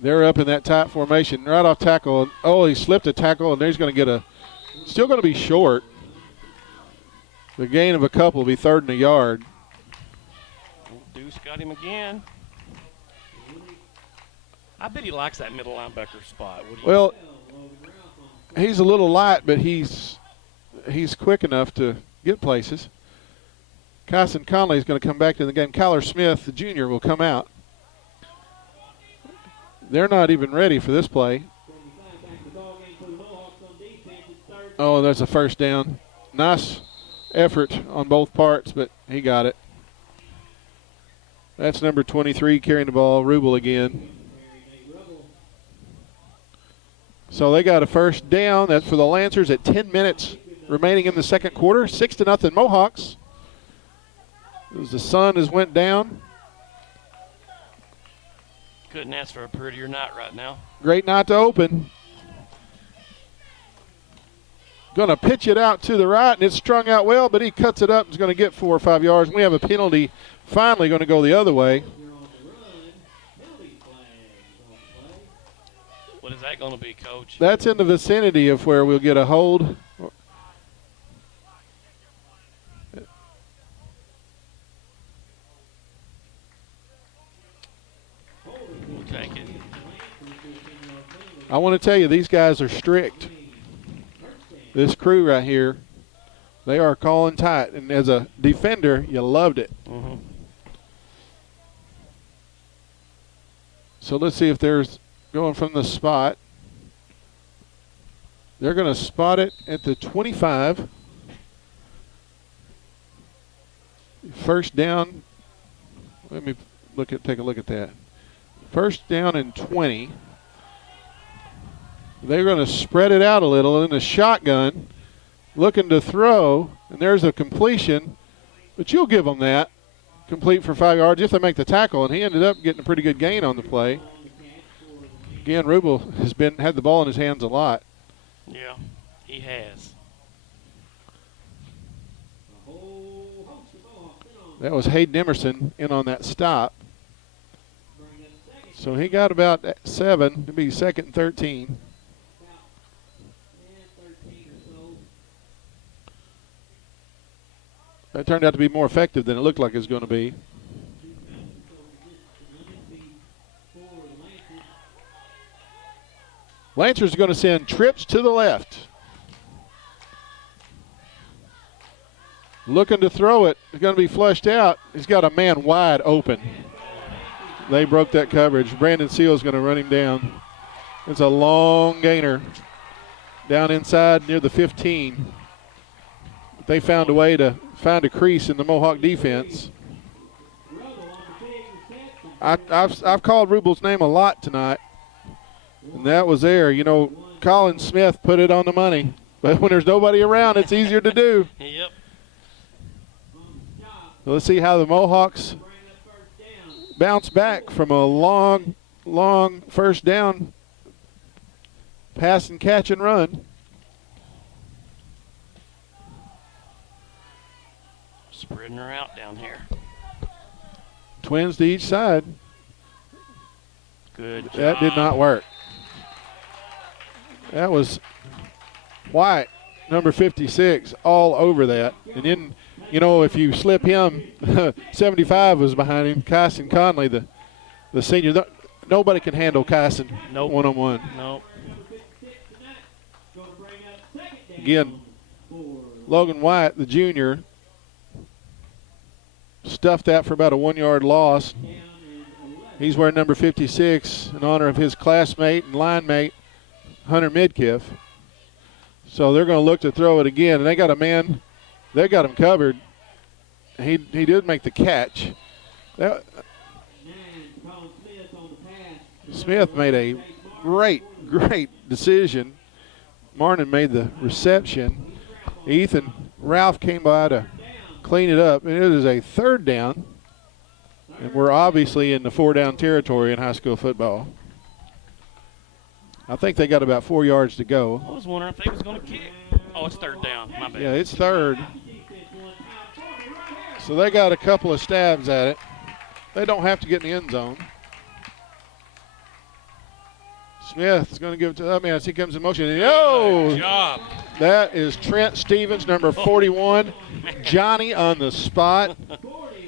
They're up in that tight formation, right off tackle. Oh, he slipped a tackle, and he's going to get still going to be short. The gain of a couple will be 3rd and a yard. Deuce got him again. I bet he likes that middle linebacker spot. Well, he's a little light, but he's quick enough to get places. Kyson Conley is going to come back to the game. Kyler Smith, the junior, will come out. They're not even ready for this play. Oh, there's a 1st down. Nice effort on both parts, but he got it. That's number 23 carrying the ball, Rubel again. So they got a first down. That's for the Lancers at 10 minutes remaining in the second quarter. 6-0 Mohawks. As the sun has went down. Couldn't ask for a prettier night right now. Great night to open. Going to pitch it out to the right, and it's strung out well, but he cuts it up and is going to get 4 or 5 yards. We have a penalty finally going to go the other way. What is that going to be, Coach? That's in the vicinity of where we'll get a hold. We'll take it. I want to tell you, these guys are strict. This crew right here, they are calling tight. And as a defender, you loved it. Mm-hmm. So let's see if there's going from the spot. They're going to spot it at the 25. First down. Let me take a look at that. First down and 20. They're going to spread it out a little in the shotgun, looking to throw, and there's a completion. But you'll give them that. Complete for 5 yards if they make the tackle, and he ended up getting a pretty good gain on the play. Again, Rubel has had the ball in his hands a lot. Yeah, he has. That was Hayden Emerson in on that stop. So he got about 7 to be second and 13. That turned out to be more effective than it looked like it was going to be. Lancers are going to send trips to the left. Looking to throw it. It's going to be flushed out. He's got a man wide open. They broke that coverage. Brandon Seals going to run him down. It's a long gainer down inside near the 15. They found a way to find a crease in the Mohawk defense. I've called Rubel's name a lot tonight, and that was there. You know, Colin Smith put it on the money, but when there's nobody around, it's easier to do. Yep. So let's see how the Mohawks bounce back from a long first down pass and catch and run. Spreading her out down here. Twins to each side. Good job. That did not work. That was White, number 56, all over that. And then, you know, if you slip him, 75 was behind him. Kyson Conley, the senior. Nobody can handle Kyson one-on-one. Nope. Again, Logan White, the junior, stuffed that for about a 1-yard loss. He's wearing number 56 in honor of his classmate and line mate, Hunter Midkiff. So they're going to look to throw it again. And they got a man. They got him covered. He did make the catch. Smith made a great decision. Marnin made the reception. Ralph came by to clean it up. And it is a third down. And we're obviously in the 4-down territory in high school football. I think they got about 4 yards to go. I was wondering if they was going to kick. Oh, it's third down. My bad. Yeah, it's third. So they got a couple of stabs at it. They don't have to get in the end zone. Smith is going to give it to that man as he comes in motion. Good job. That is Trent Stevens, number 41. Johnny on the spot.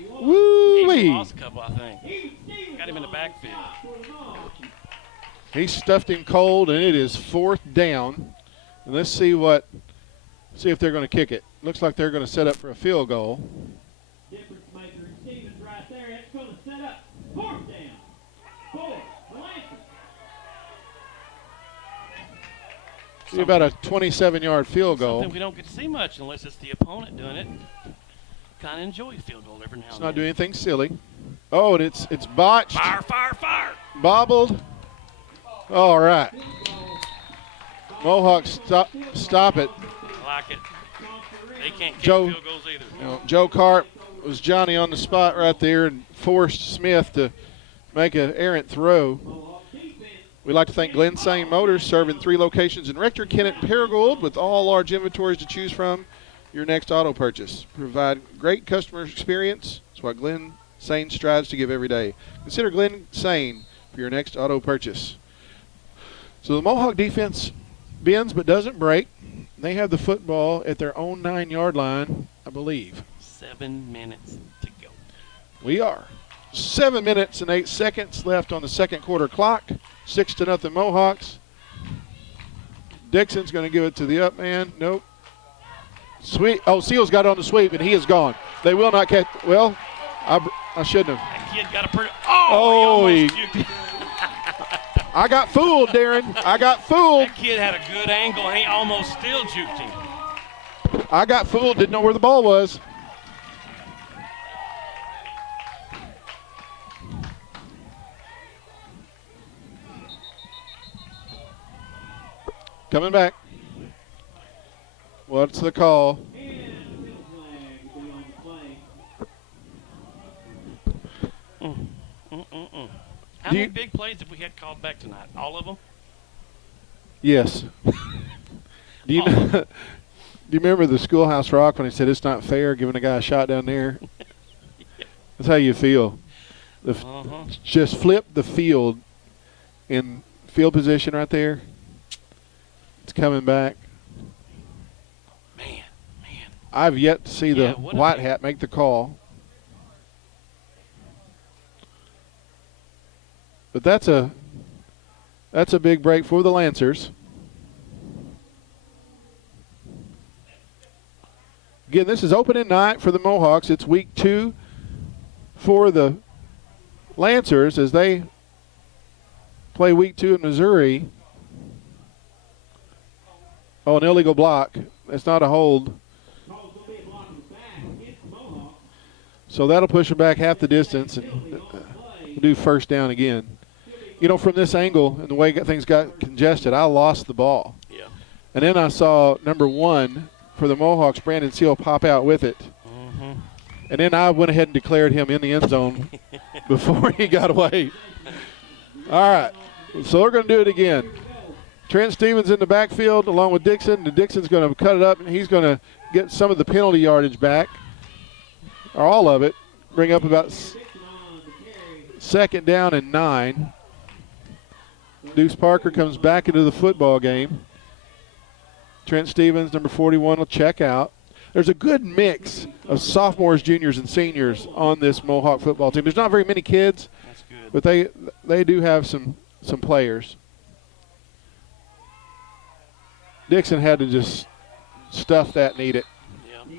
Woo-wee. He lost a couple, I think. Got him in the backfield. He stuffed him cold, and it is 4th down. And let's see if they're going to kick it. Looks like they're going to set up for a field goal. Difference maker in Stevens right there. That's going to set up 4th down. 4, the Lancers. See about a 27-yard field goal. Something we don't get to see much unless it's the opponent doing it. Kind of enjoy a field goal every now and It's then. not doing anything silly. Oh, and it's botched. Fire, fire, fire. Bobbled. All right. Mohawks stop it. I like it. They can't kick Joe- field goals either. You know, Joe Carp was Johnny on the spot right there and forced Smith to make an errant throw. We'd like to thank Glen Sane Motors, serving 3 locations in Rector, Kennett, and Paragould, with all large inventories to choose from. Your next auto purchase. Provide great customer experience. That's what Glen Sane strives to give every day. Consider Glen Sane for your next auto purchase. So the Mohawk defense bends but doesn't break. They have the football at their own 9-yard line, I believe. 7 minutes to go. We are 7 minutes and 8 seconds left on the second quarter clock. 6-0 Mohawks. Dixon's going to give it to the up man. Nope. Sweep. Oh, Seals got on the sweep, and he is gone. They will not catch. Well, I shouldn't have. That kid got a pretty. Oh, he he- almost juked it. I got fooled, Darren. I got fooled. That kid had a good angle, and he almost still juked him. I got fooled. Didn't know where the ball was. Coming back. What's the call? How Do many you- big plays have we had called back tonight? All of them? Yes. Do you know, do you remember the Schoolhouse Rock when he said it's not fair giving a guy a shot down there? That's how you feel. Just flip the field in field position right there. It's coming back. Man. I've yet to see Yeah, the what a white big- hat make the call. But that's a big break for the Lancers. Again, this is opening night for the Mohawks. It's week 2 for the Lancers as they play week 2 in Missouri. Oh, an illegal block. That's not a hold. So that'll push them back half the distance and do first down again. You know, from this angle and the way things got congested, I lost the ball. Yeah. And then I saw number 1 for the Mohawks, Brandon Seal, pop out with it. And then I went ahead and declared him in the end zone before he got away. All right. So we're going to do it again. Trent Stevens in the backfield along with Dixon. And Dixon's going to cut it up, and he's going to get some of the penalty yardage back, or all of it. Bring up about second down and 9. Deuce Parker comes back into the football game. Trent Stevens, number 41, will check out. There's a good mix of sophomores, juniors, and seniors on this Mohawk football team. There's not very many kids, That's good. but they do have some players. Dixon had to just stuff that and eat it. Yeah.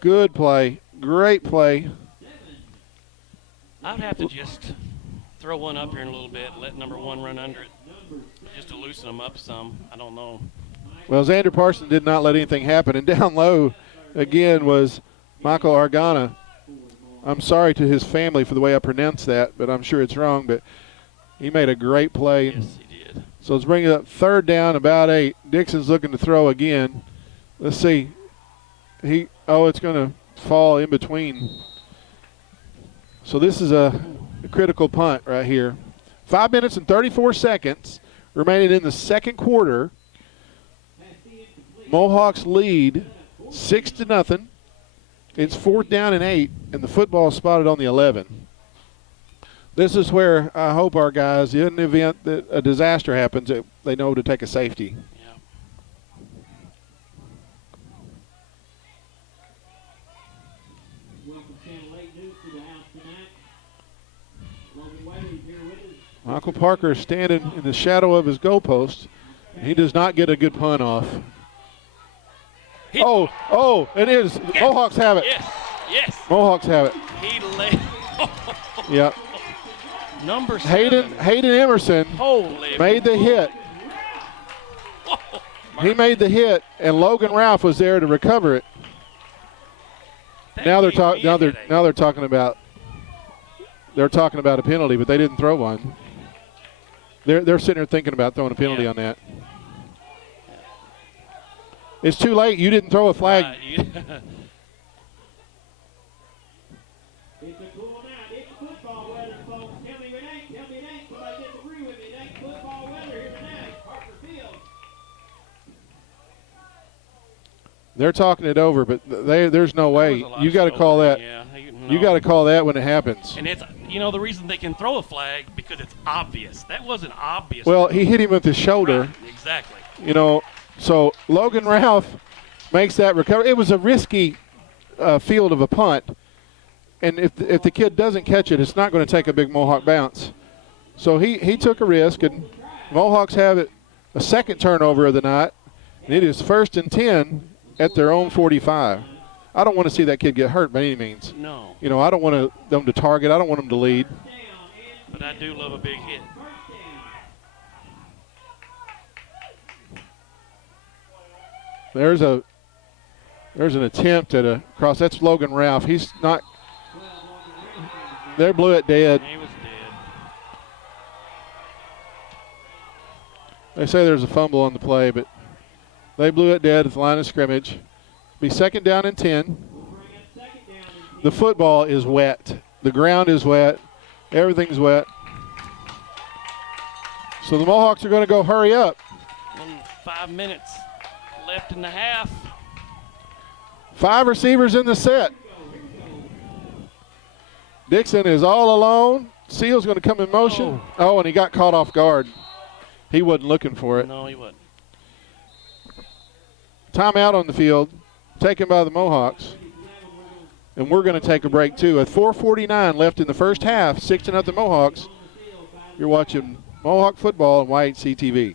Good play. Great play. I would have to just throw one up here in a little bit, let number 1 run under it, just to loosen them up some. I don't know. Well, Xander Parson did not let anything happen. And down low, again, was Michael Argana. I'm sorry to his family for the way I pronounced that, but I'm sure it's wrong. But he made a great play. Yes, he did. So let's bring it up third down, about 8. Dixon's looking to throw again. Let's see. It's going to fall in between. So this is a critical punt right here. 5 minutes and 34 seconds remaining in the second quarter. Mohawks lead 6-0. It's 4th down and 8, and the football is spotted on the 11. This is where I hope our guys, in the event that a disaster happens, that they know to take a safety. Yeah. Welcome Channel 8 News to the house tonight. Logan Whaley's here with us. Michael Parker is standing in the shadow of his goalpost. He does not get a good punt off. It is. Yes. Mohawks have it. Yes. Mohawks have it. He led. Yep. Number 7. Hayden Emerson Holy. made the hit. Whoa. He made the hit, and Logan Ralph was there to recover it. That Now they're gave me a headache. now they're talking about a penalty, but they didn't throw one. They're sitting there thinking about throwing a penalty on that. It's too late. You didn't throw a flag. It's a cool night. It's football weather, folks. Tell me it ain't. Tell me it ain't. Somebody disagree with me. It ain't football weather here tonight. Harper Field. They're talking it over, but there's no way. You got to call that. Yeah, You got to call that when it happens. And it's, the reason they can throw a flag because it's obvious. That wasn't obvious. Well, he hit him with his shoulder. Right, exactly. So Logan Ralph makes that recovery. It was a risky field of a punt. And if the kid doesn't catch it, it's not going to take a big Mohawk bounce. So he took a risk, and Mohawks have it a second turnover of the night, and it is 1st and 10 at their own 45. I don't want to see that kid get hurt by any means. No. I don't want them to target. I don't want them to lead. But I do love a big hit. There's an attempt at a cross. That's Logan Ralph. He's not. They blew it dead. He was dead. They say there's a fumble on the play, but they blew it dead at the line of scrimmage. Be 2nd down and 10. The football is wet. The ground is wet. Everything's wet. So the Mohawks are going to go hurry up. 5 minutes left in the half. 5 receivers in the set. Dixon is all alone. Seal's going to come in motion. Oh, and he got caught off guard. He wasn't looking for it. No, he wasn't. Timeout on the field, taken by the Mohawks. And we're going to take a break, too. With 4:49 left in the first half, 6-0 Mohawks. You're watching Mohawk football on YHC TV.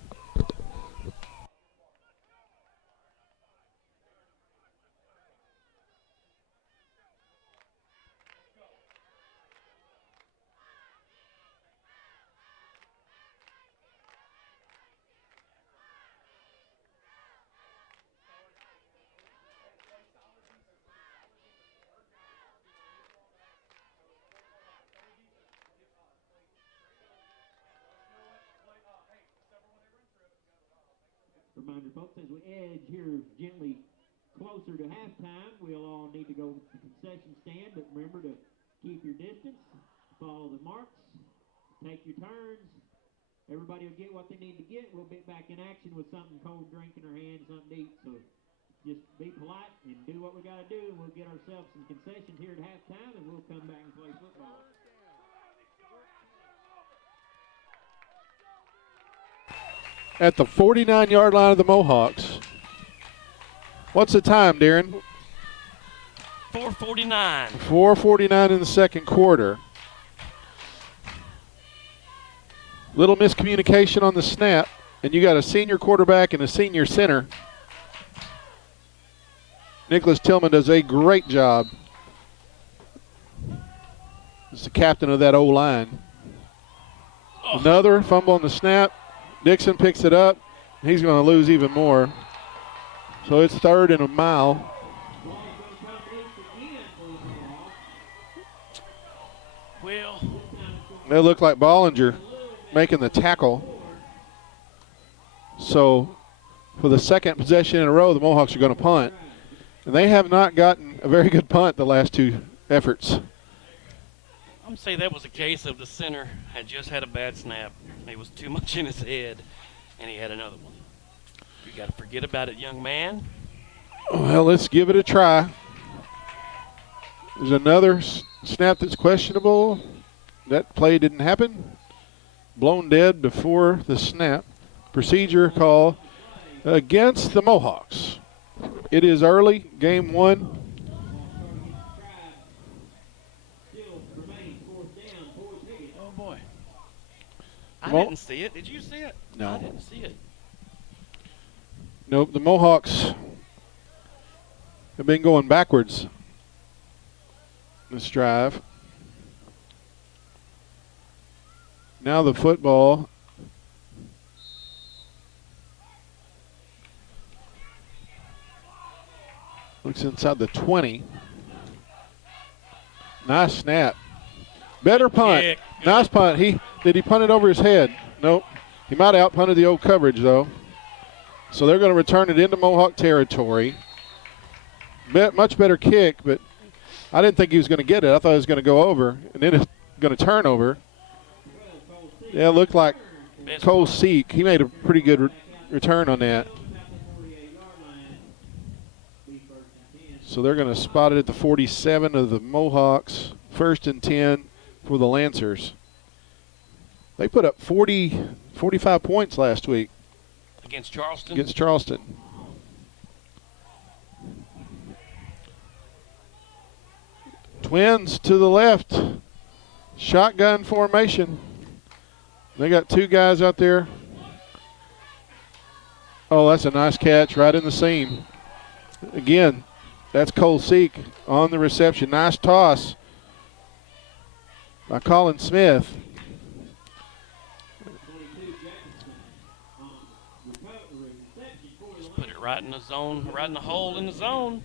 Reminder, folks, as we edge here gently closer to halftime, we'll all need to go to the concession stand, but remember to keep your distance, follow the marks, take your turns. Everybody will get what they need to get. We'll be back in action with something cold drink in our hands, something to eat. So just be polite and do what we got to do, and we'll get ourselves some concessions here at halftime, and we'll come back and play football. At the 49-yard line of the Mohawks. What's the time, Darren? 4:49. 4:49 in the second quarter. Little miscommunication on the snap, and you got a senior quarterback and a senior center. Nicholas Tillman does a great job. He's the captain of that O-line. Oh. Another fumble on the snap. Dixon picks it up. He's going to lose even more. So it's 3rd and a mile. Well, They look like Bollinger making the tackle. So for the second possession in a row, the Mohawks are going to punt. And they have not gotten a very good punt the last 2 efforts. I'm going to say that was a case of the center had just had a bad snap. It was too much in his head, and he had another one. You got to forget about it, young man. Well, let's give it a try. There's another snap that's questionable. That play didn't happen. Blown dead before the snap. Procedure call against the Mohawks. It is early, game 1. Oh, boy. I didn't see it. Did you see it? No. I didn't see it. Nope, the Mohawks have been going backwards this drive. Now the football looks inside the 20. Nice snap. Better punt. Kick. Nice punt. Did he punt it over his head? Nope. He might have outpunted the old coverage, though. So they're going to return it into Mohawk territory. Much better kick, but I didn't think he was going to get it. I thought it was going to go over, and then it's going to turn over. Yeah, it looked like Cole Seek. He made a pretty good return on that. So they're going to spot it at the 47 of the Mohawks. 1st and 10 for the Lancers. They put up 45 points last week. Against Charleston? Against Charleston. Twins to the left. Shotgun formation. They got 2 guys out there. Oh, that's a nice catch right in the seam. Again, that's Cole Seek on the reception. Nice toss by Colin Smith. Just put it right in the zone, right in the hole in the zone.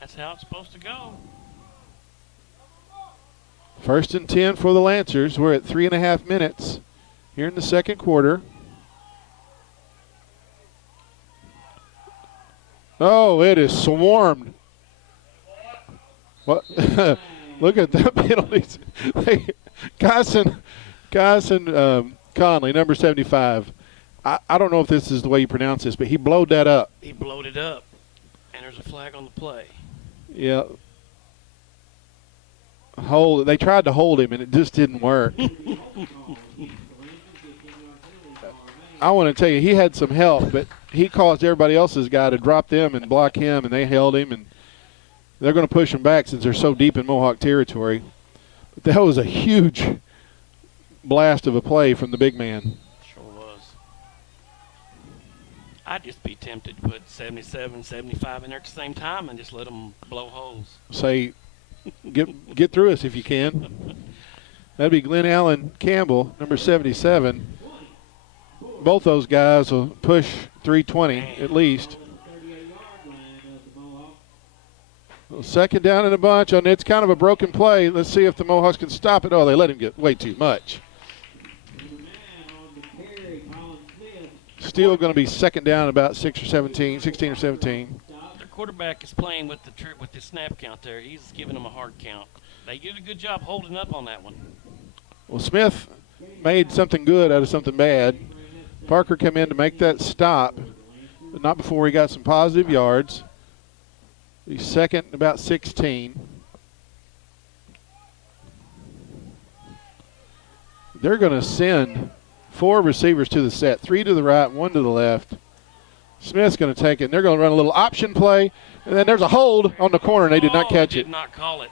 That's how it's supposed to go. 1st and 10 for the Lancers. We're at 3.5 minutes here in the second quarter. Oh, it is swarmed. What? Look at the penalties. Conley, number 75. I don't know if this is the way you pronounce this, but he blowed that up. He blowed it up, and there's a flag on the play. Yeah. They tried to hold him, and it just didn't work. I want to tell you, he had some help, but he caused everybody else's guy to drop them and block him, and they held him, and they're going to push him back since they're so deep in Mohawk territory. But that was a huge blast of a play from the big man. Sure was. I'd just be tempted to put 77, 75 in there at the same time and just let them blow holes. Say, get through us if you can. That'd be Glenn Allen Campbell, number 77. Both those guys will push 320 at least. Well, 2nd down in a bunch. On it's kind of a broken play. Let's see if the Mohawks can stop it. Oh, they let him get way too much. Still going to be 2nd down about 16 or 17. Their quarterback is playing with the snap count there. He's giving them a hard count. They did a good job holding up on that one. Well, Smith made something good out of something bad. Parker come in to make that stop, but not before he got some positive yards. He's 2nd, about 16. They're going to send 4 receivers to the set, 3 to the right, 1 to the left. Smith's going to take it, and they're going to run a little option play, and then there's a hold on the corner, and they did not catch it. Did not call it.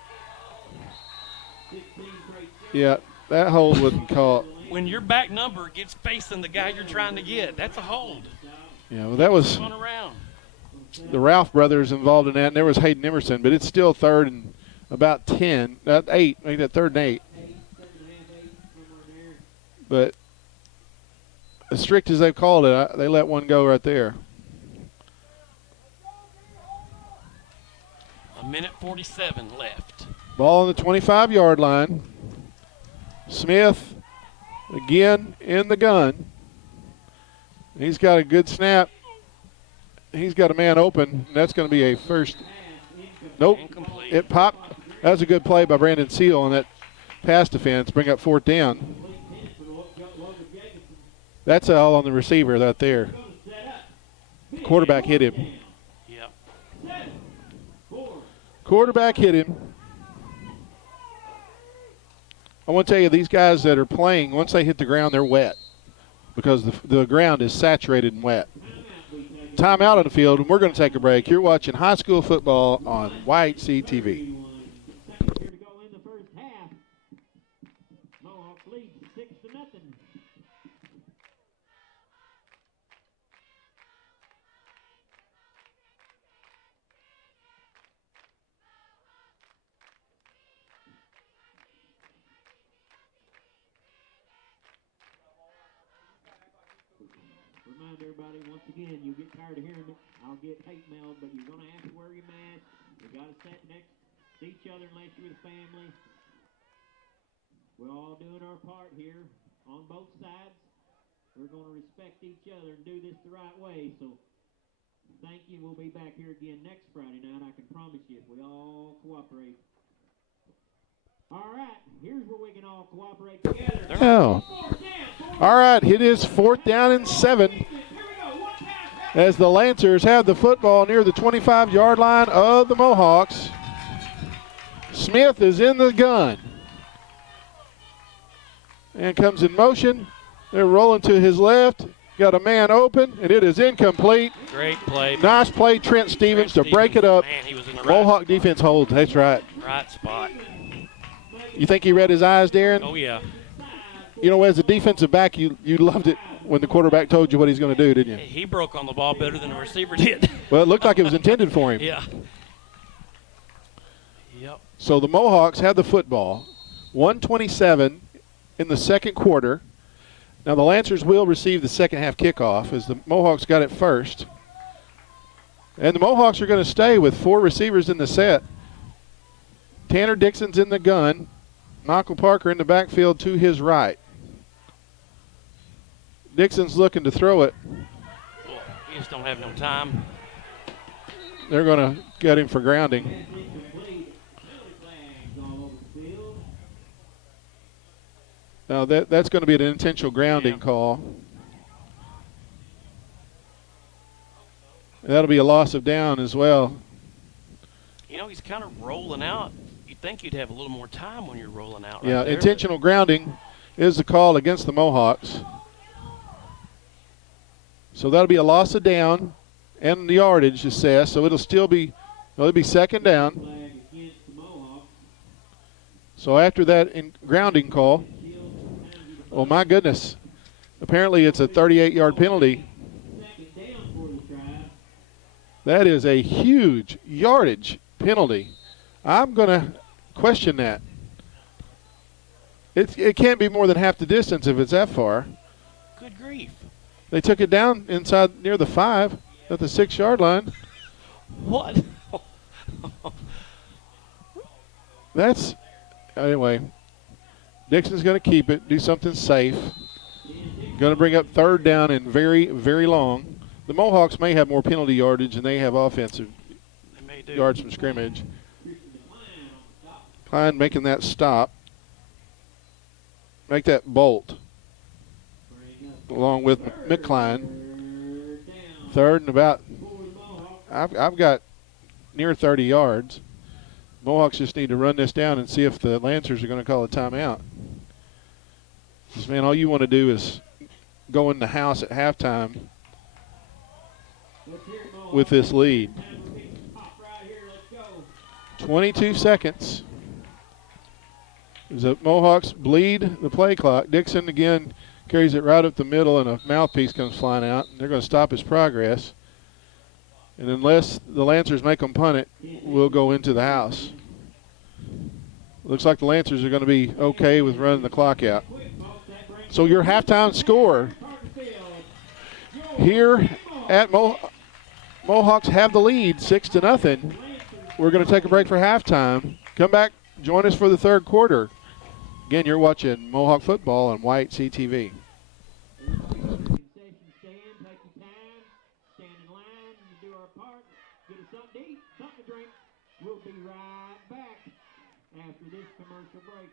Yeah, that hold wasn't caught. When your back number gets facing the guy you're trying to get, that's a hold. Yeah, well, that was Run around. the Ralph brothers involved in that, and there was Hayden Emerson, but it's still 3rd and about 10, 8, maybe that 3rd and 8. But as strict as they've called it, they let one go right there. A minute 47 left. Ball on the 25-yard line. Smith again in the gun. He's got a good snap. He's got a man open, and that's going to be a first. Nope. Incomplete. It popped. That was a good play by Brandon Seal on that pass defense. Bring up 4th down. That's all on the receiver right there. Quarterback hit him. Yep. Quarterback hit him. I want to tell you, these guys that are playing, once they hit the ground, they're wet because the ground is saturated and wet. Timeout on the field, and we're going to take a break. You're watching high school football on YHC TV. Here to go in the first half. Mohawks lead 6-0. Remind everybody once again, you'll get tired of hearing it. I'll get hate mail, but you're going to have to wear your mask. You got to sit next to each other unless you're with family. We're all doing our part here. on both sides. We're going to respect each other and do this the right way. So thank you. We'll be back here again next Friday night. I can promise you if we all cooperate. All right, here's where we can all cooperate together. Oh. All right, it is 4th down and 7 as the Lancers have the football near the 25-yard line of the Mohawks. Smith is in the gun and comes in motion. They're rolling to his left. Got a man open, and it is incomplete. Great play. Nice play, Trent Stevens, to break it up. Man, he was in the Mohawk defense holds. That's right. right spot. You think he read his eyes, Darren? Oh, yeah. You know, as a defensive back, you loved it when the quarterback told you what he's going to do, didn't you? He broke on the ball better than the receiver did. Well, it looked like it was intended for him. Yeah. Yep. So the Mohawks have the football. 1:27 in the second quarter. Now the Lancers will receive the second half kickoff as the Mohawks got it first. And the Mohawks are going to stay with 4 receivers in the set. Tanner Dixon's in the gun. Michael Parker in the backfield to his right. Dixon's looking to throw it. Well, he just don't have no time. They're going to get him for grounding. Now that's going to be an intentional grounding call. And that'll be a loss of down as well. You know, he's kind of rolling out. You'd think you'd have a little more time when you're rolling out. Yeah, right there, intentional grounding is the call against the Mohawks. So that'll be a loss of down and the yardage assessed. So it'll be second down. So after that grounding call, oh my goodness, apparently it's a 38-yard penalty. That is a huge yardage penalty. I'm going to question that. It can't be more than half the distance if it's that far. Good grief. They took it down inside near the 5 at the 6-yard line. What? That's, anyway, Dixon's going to keep it, do something safe. Going to bring up 3rd down and very, very long. The Mohawks may have more penalty yardage than they have offensive yards from scrimmage. Klein making that stop. Make that bolt along with McKlein. 3rd and about, I've got near 30 yards. Mohawks just need to run this down and see if the Lancers are going to call a timeout. Because, man, all you want to do is go in the house at halftime with this lead. 22 seconds. As the Mohawks bleed the play clock. Dixon again carries it right up the middle and a mouthpiece comes flying out. They're going to stop his progress. And unless the Lancers make them punt it, we'll go into the house. Looks like the Lancers are going to be okay with running the clock out. So your halftime score here at Mohawks have the lead 6-0. We're going to take a break for halftime. Come back, join us for the 3rd quarter. Again, you're watching Mohawk football on White CTV. We'll be right back after this commercial break.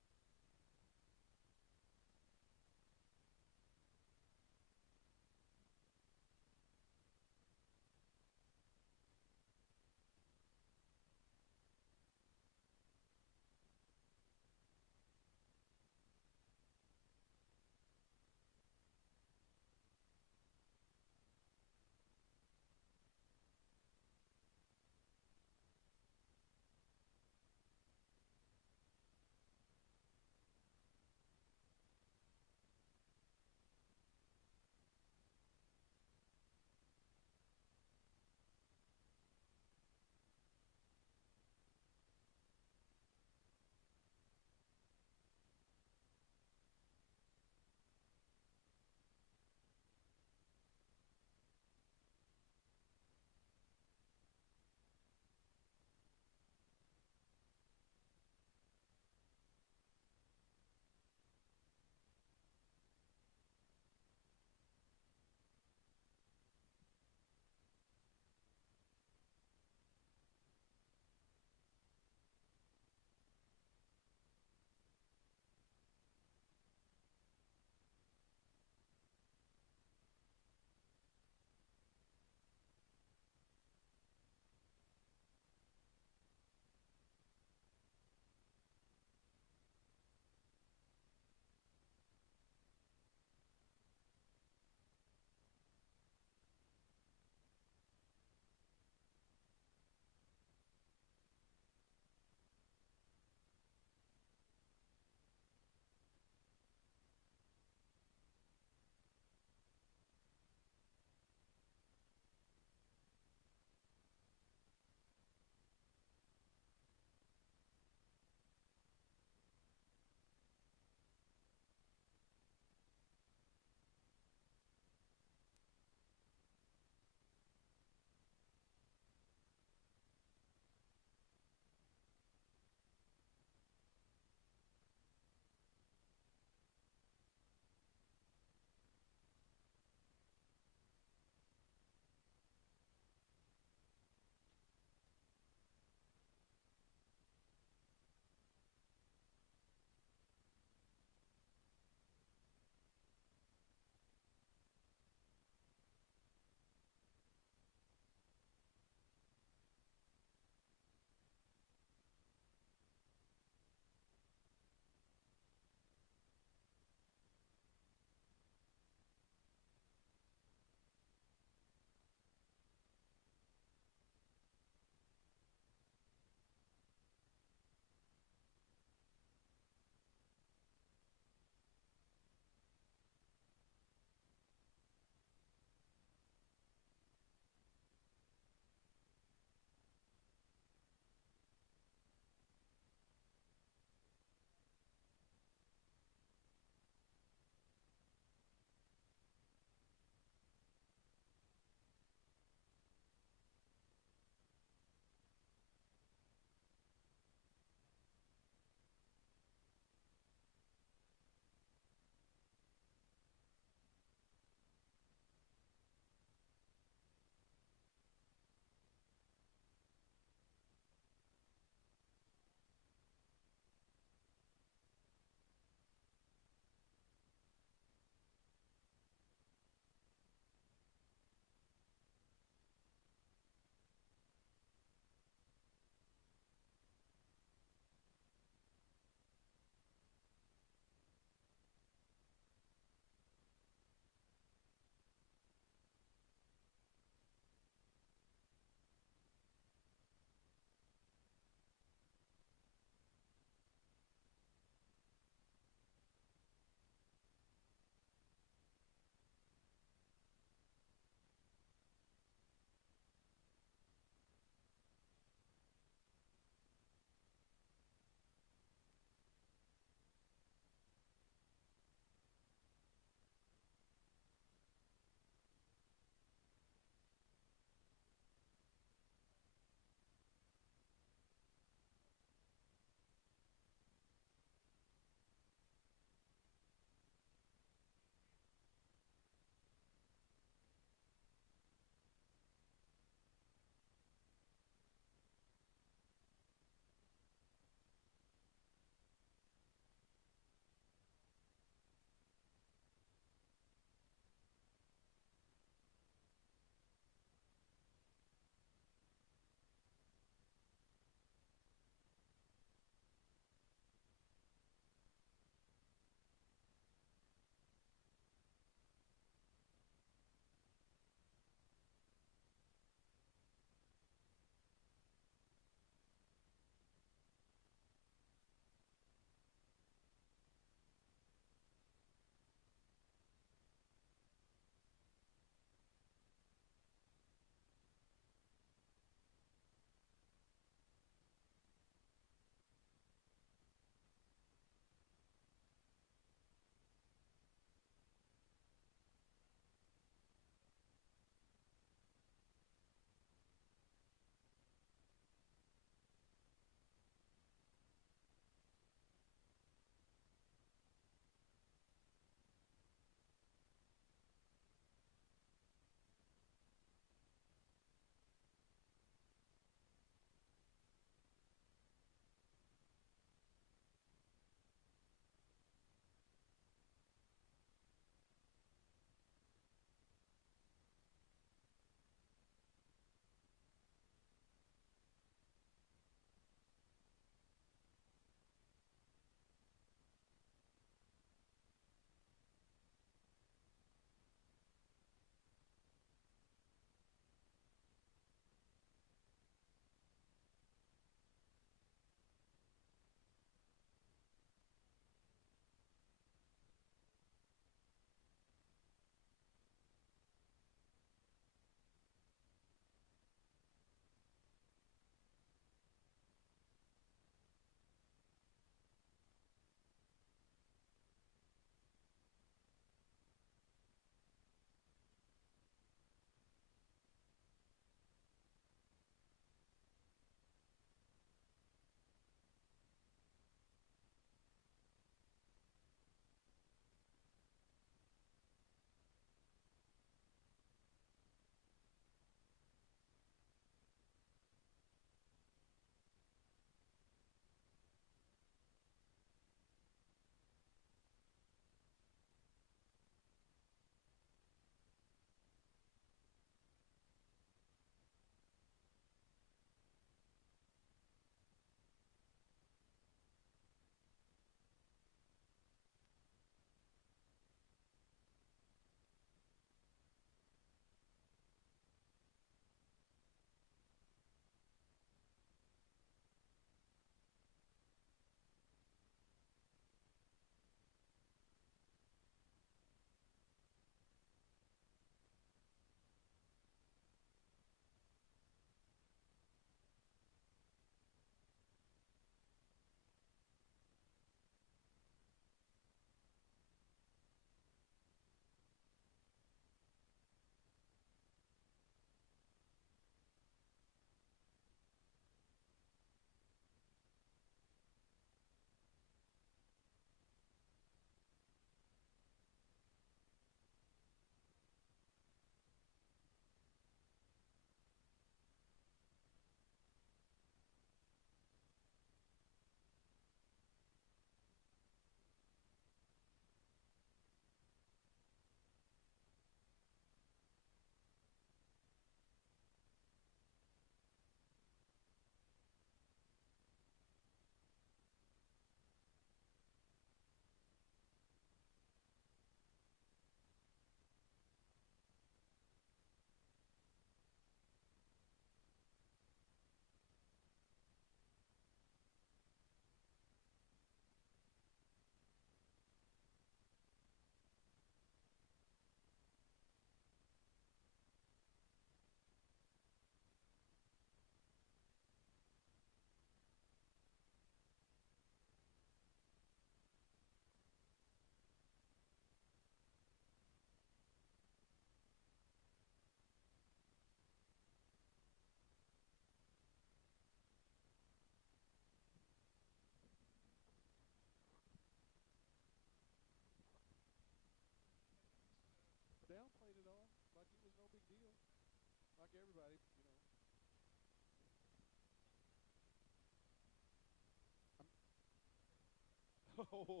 Oh. Hey,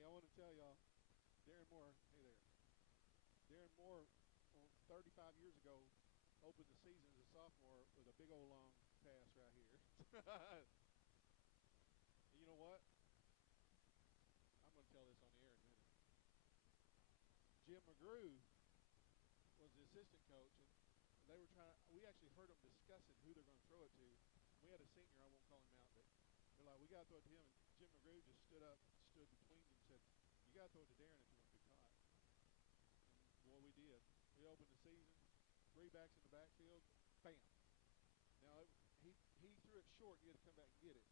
I want to tell y'all, Darren Moore, hey there. Darren Moore, 35 years ago, opened the season as a sophomore with a big old long pass right here. And you know what? I'm going to tell this on the air in a minute. Jim McGrew was the assistant coach, and they were trying. We actually heard them discussing who they're going to throw it to. We had a senior, I won't call him out, but they're like, we got to throw it to him. And Jim McGrew just stood up, stood between them, and said, you got to throw it to Darren if you want to be caught. And boy, we did. We opened the season, 3 backs in the backfield, bam. Now he threw it short. You had to come back and get it.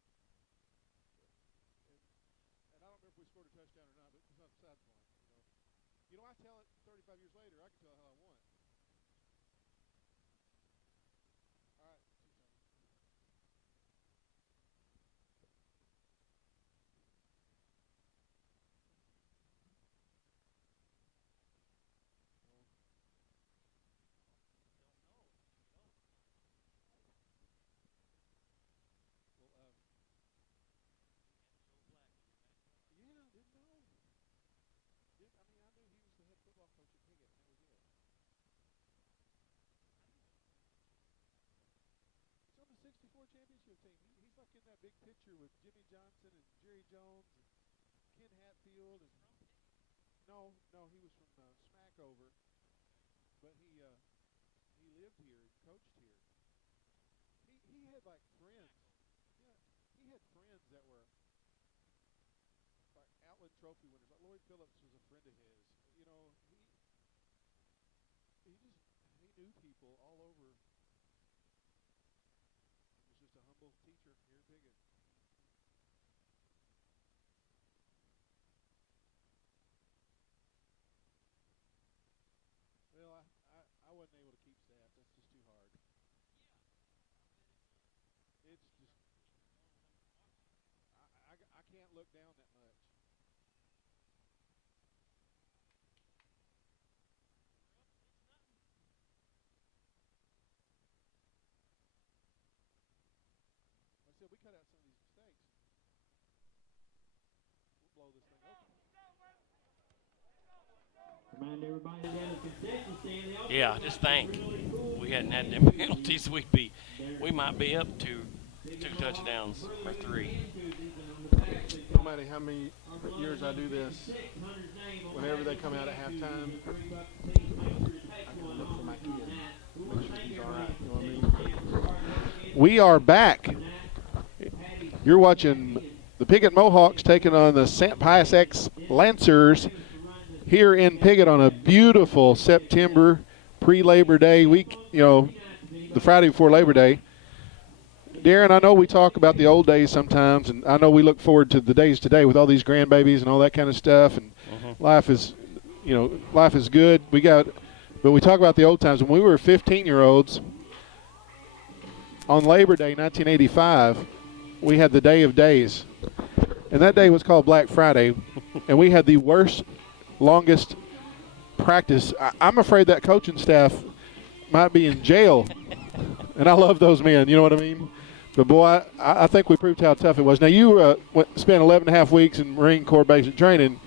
And I don't remember if we scored a touchdown or not, but it's not beside the point. You know, I tell it 35 years later, I can tell how I won. All right. Yeah, didn't know. I knew he was the head football coach at Piggott, and that was it. He's on the '64 championship team. He's like in that big picture with Jimmy Johnson and Jerry Jones and Ken Hatfield. And no, he was from Smackover, but he lived here and coached here. He had like friends. Yeah, he had friends that were like Outland Trophy winners. Like Lloyd Phillips was a friend of his. You know, he knew people all over. He was just a humble teacher here at Piggott. Well, I wasn't able to keep staff. That's just too hard. It's just I can't look down that much. Like I said, we cut out some of these mistakes. We'll blow this thing open. Remind everybody down at the concession stand. Yeah, just think. We hadn't had them penalties. We might be up to 2 touchdowns or 3. No matter how many years I do this, whenever they come out at halftime, I can look for my kid. Make sure he's all right. You know what I mean? We are back. You're watching the Piggott Mohawks taking on the St. Pius X Lancers here in Piggott on a beautiful September pre-Labor Day week, the Friday before Labor Day. Darren, I know we talk about the old days sometimes, and I know we look forward to the days today with all these grandbabies and all that kind of stuff, and life is good. But we talk about the old times. When we were 15-year-olds, on Labor Day 1985, we had the Day of Days, and that day was called Black Friday, and we had the worst, longest practice. I'm afraid that coaching staff might be in jail, and I love those men, you know what I mean? But, boy, I think we proved how tough it was. Now, you spent 11 and a half weeks in Marine Corps basic training,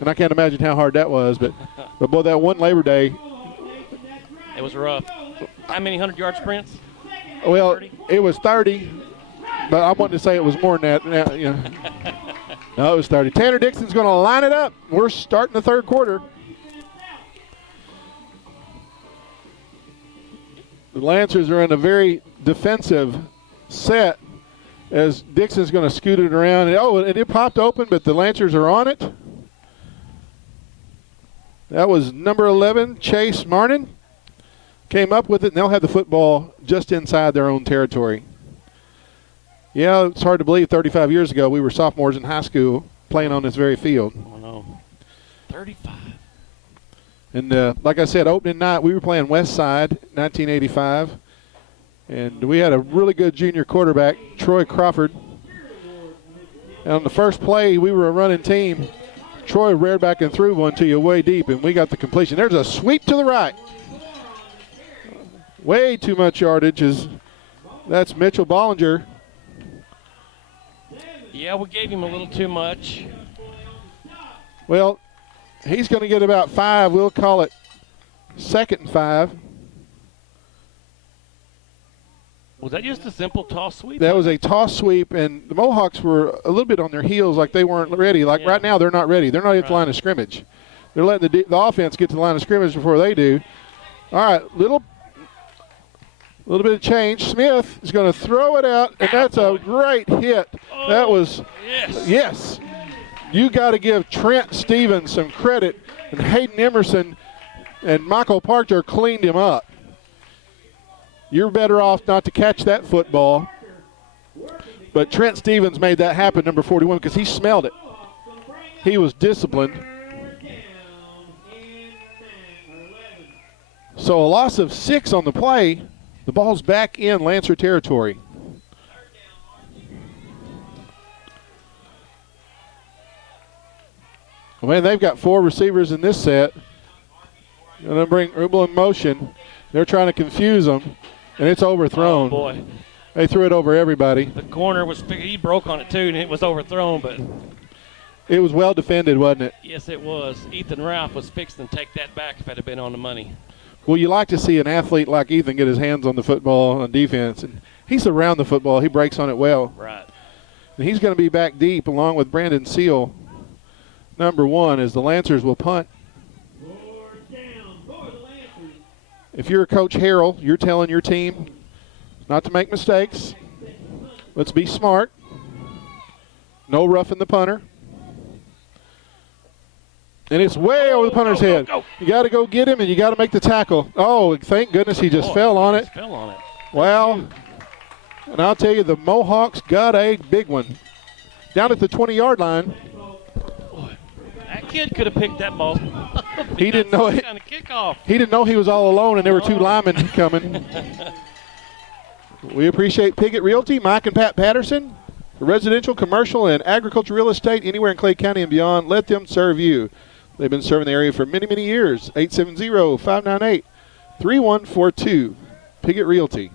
and I can't imagine how hard that was. But, boy, that one Labor Day. It was rough. How many 100-yard sprints? Well, 30? It was 30, but I wanted to say it was more than that. No, it was 30. Tanner Dixon's going to line it up. We're starting the third quarter. The Lancers are in a very defensive set as Dixon's going to scoot it around. And it popped open, but the Lancers are on it. That was number 11, Chase Marnin. Came up with it, and they'll have the football just inside their own territory. Yeah, it's hard to believe 35 years ago we were sophomores in high school playing on this very field. Oh, no. 35. And like I said, opening night, we were playing West Side, 1985. And we had a really good junior quarterback, Troy Crawford. And on the first play, we were a running team. Troy reared back and threw one to you way deep, and we got the completion. There's a sweep to the right. Way too much yardage. That's Mitchell Bollinger. Yeah, we gave him a little too much. Well, he's going to get about 5. We'll call it 2nd and 5. Was that just a simple toss sweep? That was a toss sweep, and the Mohawks were a little bit on their heels, like they weren't ready. Like right now, they're not ready. They're not at the line of scrimmage. They're letting the offense get to the line of scrimmage before they do. All right, little bit of change. Smith is going to throw it out, and that's a great hit. That was yes. You got to give Trent Stevens some credit, and Hayden Emerson and Michael Parker cleaned him up. You're better off not to catch that football. But Trent Stevens made that happen, number 41, because he smelled it. He was disciplined. So a loss of 6 on the play. The ball's back in Lancer territory. Man, they've got 4 receivers in this set. Going to bring Rubel in motion. They're trying to confuse them, and it's overthrown. Oh, boy. They threw it over everybody. The corner he broke on it, too, and it was overthrown, but it was well defended, wasn't it? yes, it was. Ethan Ralph was fixing to take that back if it had been on the money. Well, you like to see an athlete like Ethan get his hands on the football on defense, and he's around the football. He breaks on it well. Right. And he's going to be back deep along with Brandon Seal, number 1, as the Lancers will punt. If you're Coach Harrell, you're telling your team not to make mistakes. Let's be smart. No roughing the punter. And it's way over the punter's head. Go. You got to go get him, and you got to make the tackle. Oh, thank goodness he just fell on it. Fell on it. Well, and I'll tell you, the Mohawks got a big one. Down at the 20-yard line. Boy, that kid could have picked that ball. He didn't know it. Kind of kickoff. He didn't know he was all alone, and there were 2 linemen coming. We appreciate Piggott Realty, Mike and Pat Patterson. Residential, commercial, and agriculture real estate anywhere in Clay County and beyond. Let them serve you. They've been serving the area for many, many years. 870-598-3142. Piggott Realty.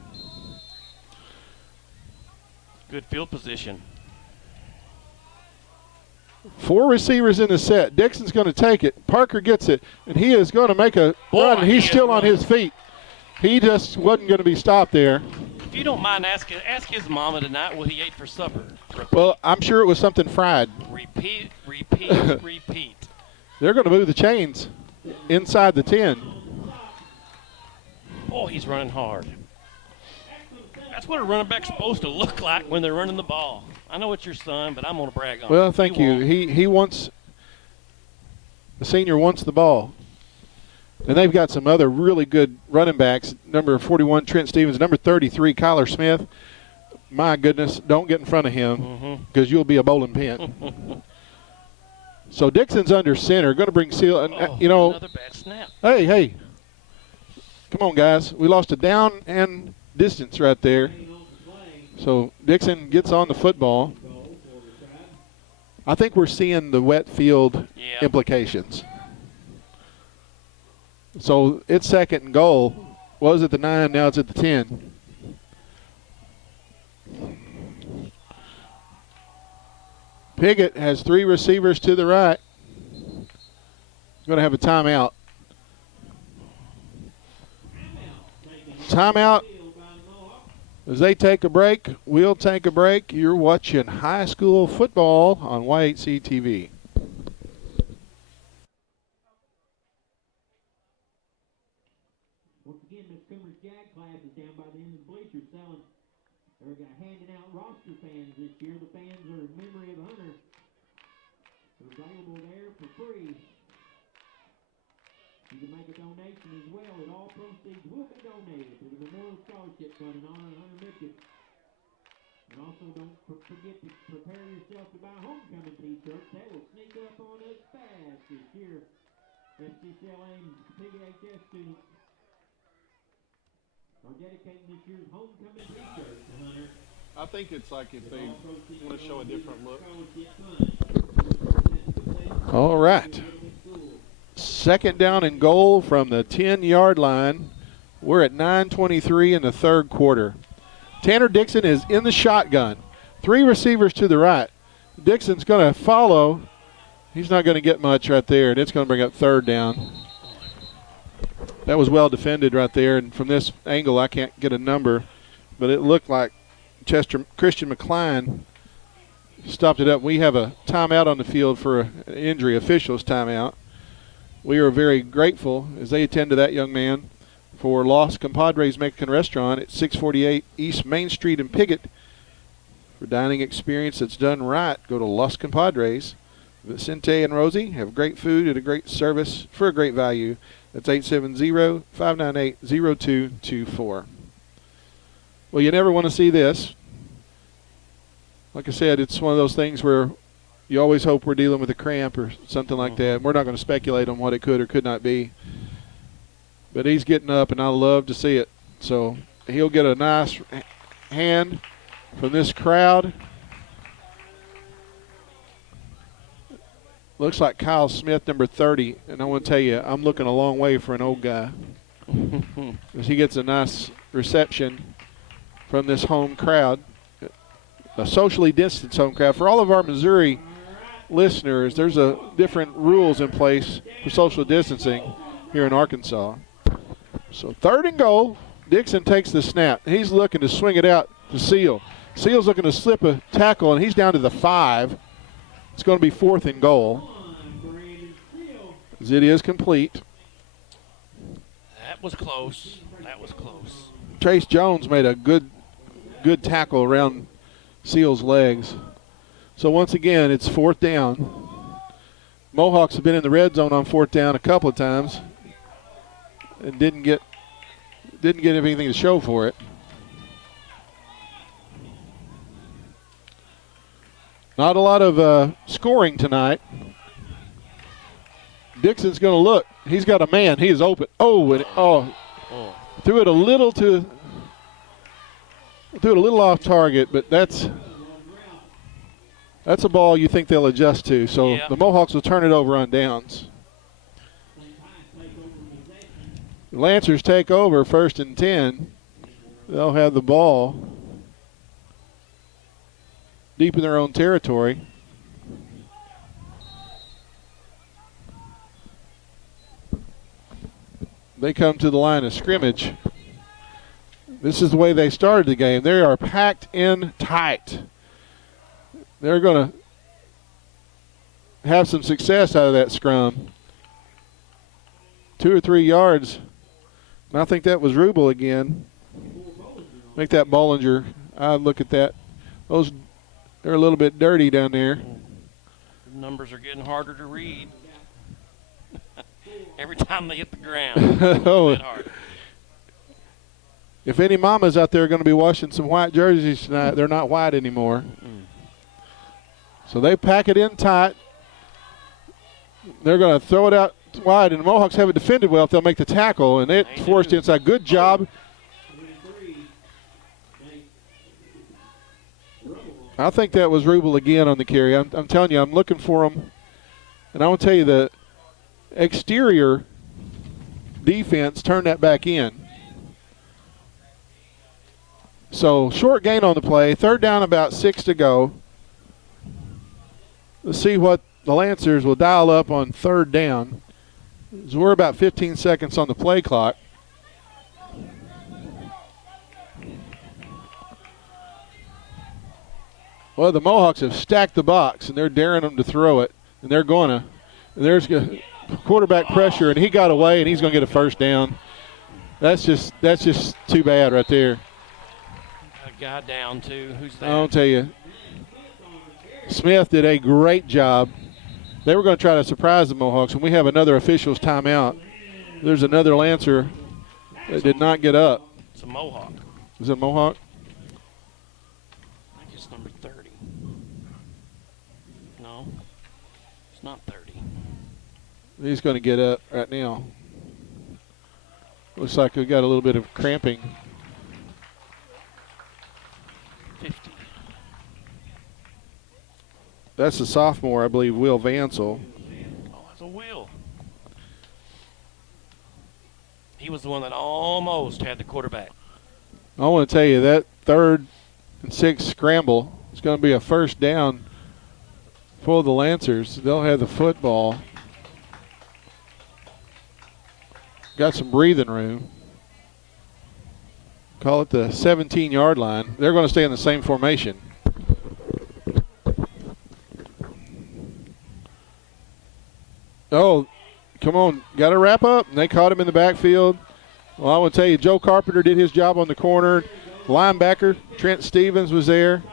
Good field position. 4 receivers in the set. Dixon's going to take it. Parker gets it, and he is going to make a run. And he's still on his feet. He just wasn't going to be stopped there. If you don't mind ask his mama tonight what he ate for supper. Well, I'm sure it was something fried. Repeat. They're going to move the chains inside the 10. Boy, he's running hard. That's what a running back's supposed to look like when they're running the ball. I know it's your son, but I'm going to brag on him. Well, thank you. He wants – the senior wants the ball. And they've got some other really good running backs. Number 41, Trent Stevens. Number 33, Kyler Smith. My goodness, don't get in front of him because you'll be a bowling pin. So Dixon's under center. Going to bring Seal. Another bad snap. Hey. Come on, guys. We lost a down and distance right there. So Dixon gets on the football. I think we're seeing the wet field implications. So it's 2nd and goal. Was at the 9, now it's at the 10. Piggott has 3 receivers to the right. He's going to have a timeout. Timeout. As they take a break, we'll take a break. You're watching high school football on Y8C TV. Once again, Miss Coomer's Jag class is down by the end of the bleachers selling. They're handing out roster fans this year. The fans are in memory of Hunter. They're available there for free. You can make a donation as well, and all proceeds will be donated to the Memorial Scholarship Fund in honor of Hunter Midget. And also don't forget to prepare yourself to buy homecoming t-shirts. They will sneak up on us fast this year. FCCLA and PHS students are dedicating this year's homecoming t-shirts to Hunter. I think it's like if they want to show a different look. All right. Second down and goal from the 10-yard line. We're at 9:23 in the third quarter. Tanner Dixon is in the shotgun. 3 receivers to the right. Dixon's going to follow. He's not going to get much right there, and it's going to bring up third down. That was well defended right there, and from this angle I can't get a number, but it looked like Christian McCline stopped it up. We have a timeout on the field for an injury, officials timeout. We are very grateful as they attend to that young man for Los Compadres Mexican Restaurant at 648 East Main Street in Piggott. For dining experience that's done right, go to Los Compadres. Vicente and Rosie have great food at a great service for a great value. That's 870-598-0224. Well, you never want to see this. Like I said, it's one of those things where you always hope we're dealing with a cramp or something like that. We're not going to speculate on what it could or could not be. But he's getting up, and I love to see it. So he'll get a nice hand from this crowd. Looks like Kyle Smith, number 30. And I want to tell you, I'm looking a long way for an old guy. As he gets a nice reception from this home crowd. A socially distanced home crowd. For all of our Missouri listeners, there's different rules in place for social distancing here in Arkansas. So third and goal. Dixon takes the snap. He's looking to swing it out to Seal. Seal's looking to slip a tackle, and he's down to the 5. It's going to be fourth and goal. As it is complete. That was close. That was close. Trace Jones made a good tackle around Seal's legs. So once again, it's fourth down. Mohawks have been in the red zone on fourth down a couple of times and didn't get anything to show for it. Not a lot of scoring tonight. Dixon's going to look. He's got a man. He is open. Threw it a little off target, but that's a ball you think they'll adjust to. So the Mohawks will turn it over on downs. The Lancers take over, 1st and 10. They'll have the ball deep in their own territory. They come to the line of scrimmage. This is the way they started the game. They are packed in tight. They're going to have some success out of that scrum. 2 or 3 yards. And I think that was Rubel again. Make that Bollinger. I look at that. They're a little bit dirty down there. The numbers are getting harder to read. Every time they hit the ground. Oh. If any mamas out there are going to be washing some white jerseys tonight, they're not white anymore. So they pack it in tight. They're going to throw it out wide, and the Mohawks have it defended well if they'll make the tackle, and it forced inside. Good job. I think that was Rubel again on the carry. I'm telling you, I'm looking for him. And I want to tell you, the exterior defense turned that back in. So short gain on the play. 3rd down, about 6 to go. Let's see what the Lancers will dial up on 3rd down. So we're about 15 seconds on the play clock. Well, the Mohawks have stacked the box, and they're daring them to throw it. And they're going to. And there's quarterback pressure, and he got away, and he's going to get a 1st down. That's just too bad right there. A guy down, too. Who's that? I'll tell you. Smith did a great job. They were going to try to surprise the Mohawks, and we have another official's timeout. There's another Lancer that did not get up. It's a Mohawk. Is it a Mohawk? I think it's number 30. No, it's not 30. He's going to get up right now. Looks like we got a little bit of cramping. 50. That's the sophomore, I believe, Will Vansel. Oh, that's a Will. He was the one that almost had the quarterback. I want to tell you, that 3rd and 6 scramble is going to be a first down for the Lancers. They'll have the football. Got some breathing room. Call it the 17-yard line. They're going to stay in the same formation. Oh, come on. Got to wrap up. And they caught him in the backfield. Well, I want to tell you, Joe Carpenter did his job on the corner. Linebacker, Trent Stevens, was there.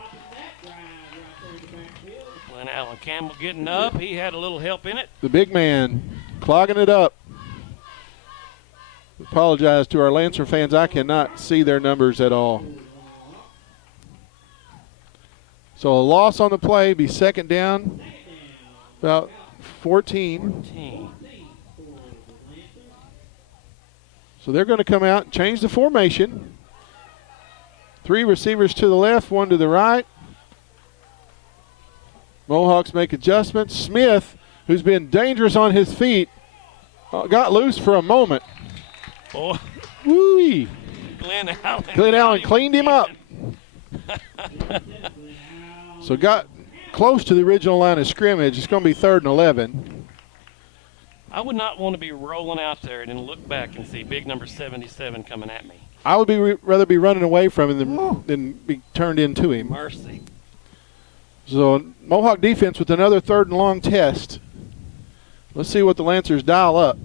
When Alan Campbell getting up, he had a little help in it. The big man clogging it up. Apologize to our Lancer fans. I cannot see their numbers at all. So a loss on the play, be second down, about 14. So they're going to come out and change the formation. 3 receivers to the left, 1 to the right. Mohawks make adjustments. Smith, who's been dangerous on his feet, got loose for a moment. Boy. Woo-wee. Glenn Allen cleaned him up. So got close to the original line of scrimmage. It's going to be 3rd and 11. I would not want to be rolling out there and then look back and see big number 77 coming at me. I would rather be running away from him than be turned into him. Mercy. So Mohawk defense with another 3rd and long test. Let's see what the Lancers dial up.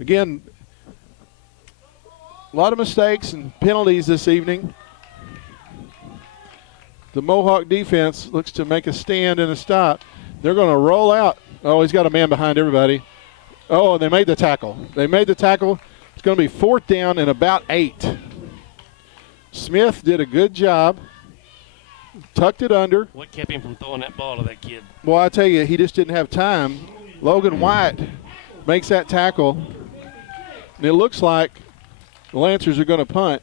Again, a lot of mistakes and penalties this evening. The Mohawk defense looks to make a stand and a stop. They're going to roll out. Oh, he's got a man behind everybody. Oh, they made the tackle. They made the tackle. It's going to be 4th down and about 8. Smith did a good job. Tucked it under. What kept him from throwing that ball to that kid? Well, I tell you, he just didn't have time. Logan White makes that tackle. And it looks like the Lancers are going to punt.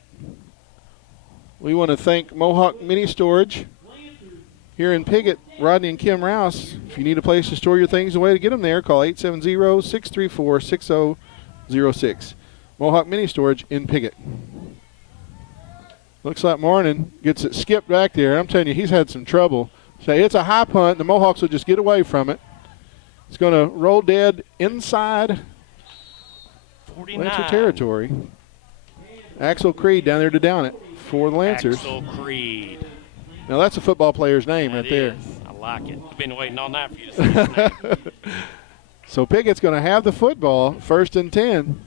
We want to thank Mohawk Mini Storage here in Piggott, Rodney and Kim Rouse. If you need a place to store your things, a way to get them there, call 870-634-6006. Mohawk Mini Storage in Piggott. Looks like Marnin gets it skipped back there. I'm telling you, he's had some trouble. So it's a high punt. The Mohawks will just get away from it. It's going to roll dead inside 49. Lancer territory. Axel Creed down there to down it for the Lancers. Axel Creed. Now that's a football player's name That right there. is. I like it. I've been waiting all night for you to say his name. So Piggott's going to have the football, 1st and 10,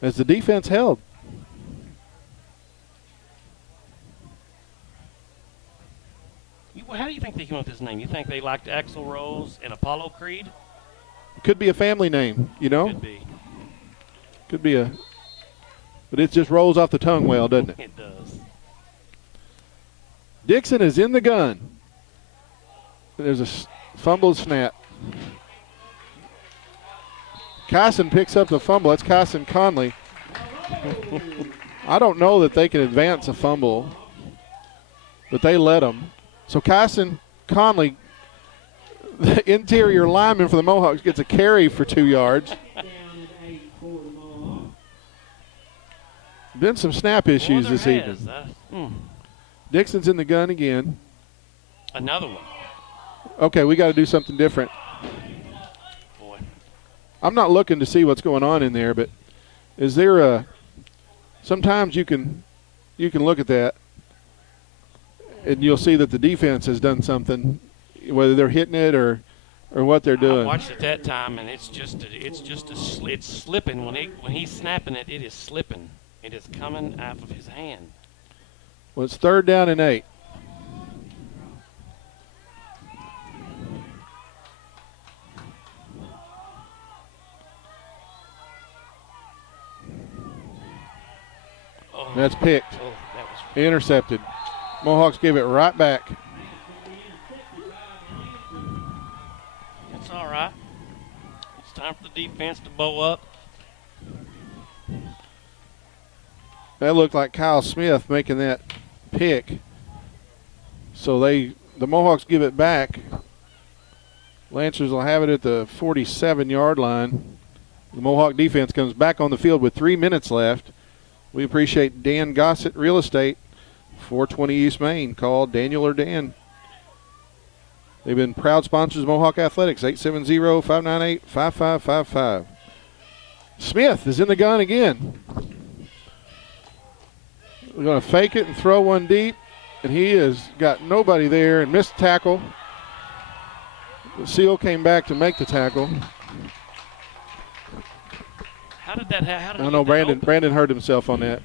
as the defense held. How do you think they came up with this name? You think they liked Axl Rose and Apollo Creed? Could be a family name, you know? Could be. Could be a, but it just rolls off the tongue well, doesn't it? It does. Dixon is in the gun. There's a fumble snap. Kyson picks up the fumble. That's Kyson Conley. I don't know that they can advance a fumble, but they let them. So Kyson Conley, the interior lineman for the Mohawks, gets a carry for 2 yards. Been some snap issues this evening. Dixon's in the gun again. Another one. Okay, we got to do something different. Boy. I'm not looking to see what's going on in there, but is there a? Sometimes you can look at that, and you'll see that the defense has done something, whether they're hitting it or what they're doing. I watched it that time, and it's slipping when he's snapping it. It is slipping. It is coming out of his hand. Well, it's 3rd down and 8. Oh. That's picked. Oh, that was Intercepted. Mohawks give it right back. It's all right. It's time for the defense to bow up. That looked like Kyle Smith making that pick. So the Mohawks give it back. Lancers will have it at the 47-yard line. The Mohawk defense comes back on the field with 3 minutes left. We appreciate Dan Gossett Real Estate, 420 East Main. Call Daniel or Dan. They've been proud sponsors of Mohawk Athletics, 870-598-5555. Smith is in the gun again. We're going to fake it and throw one deep, and he has got nobody there and missed tackle. The Seal came back to make the tackle. How did that happen? I don't know, Brandon hurt himself on that.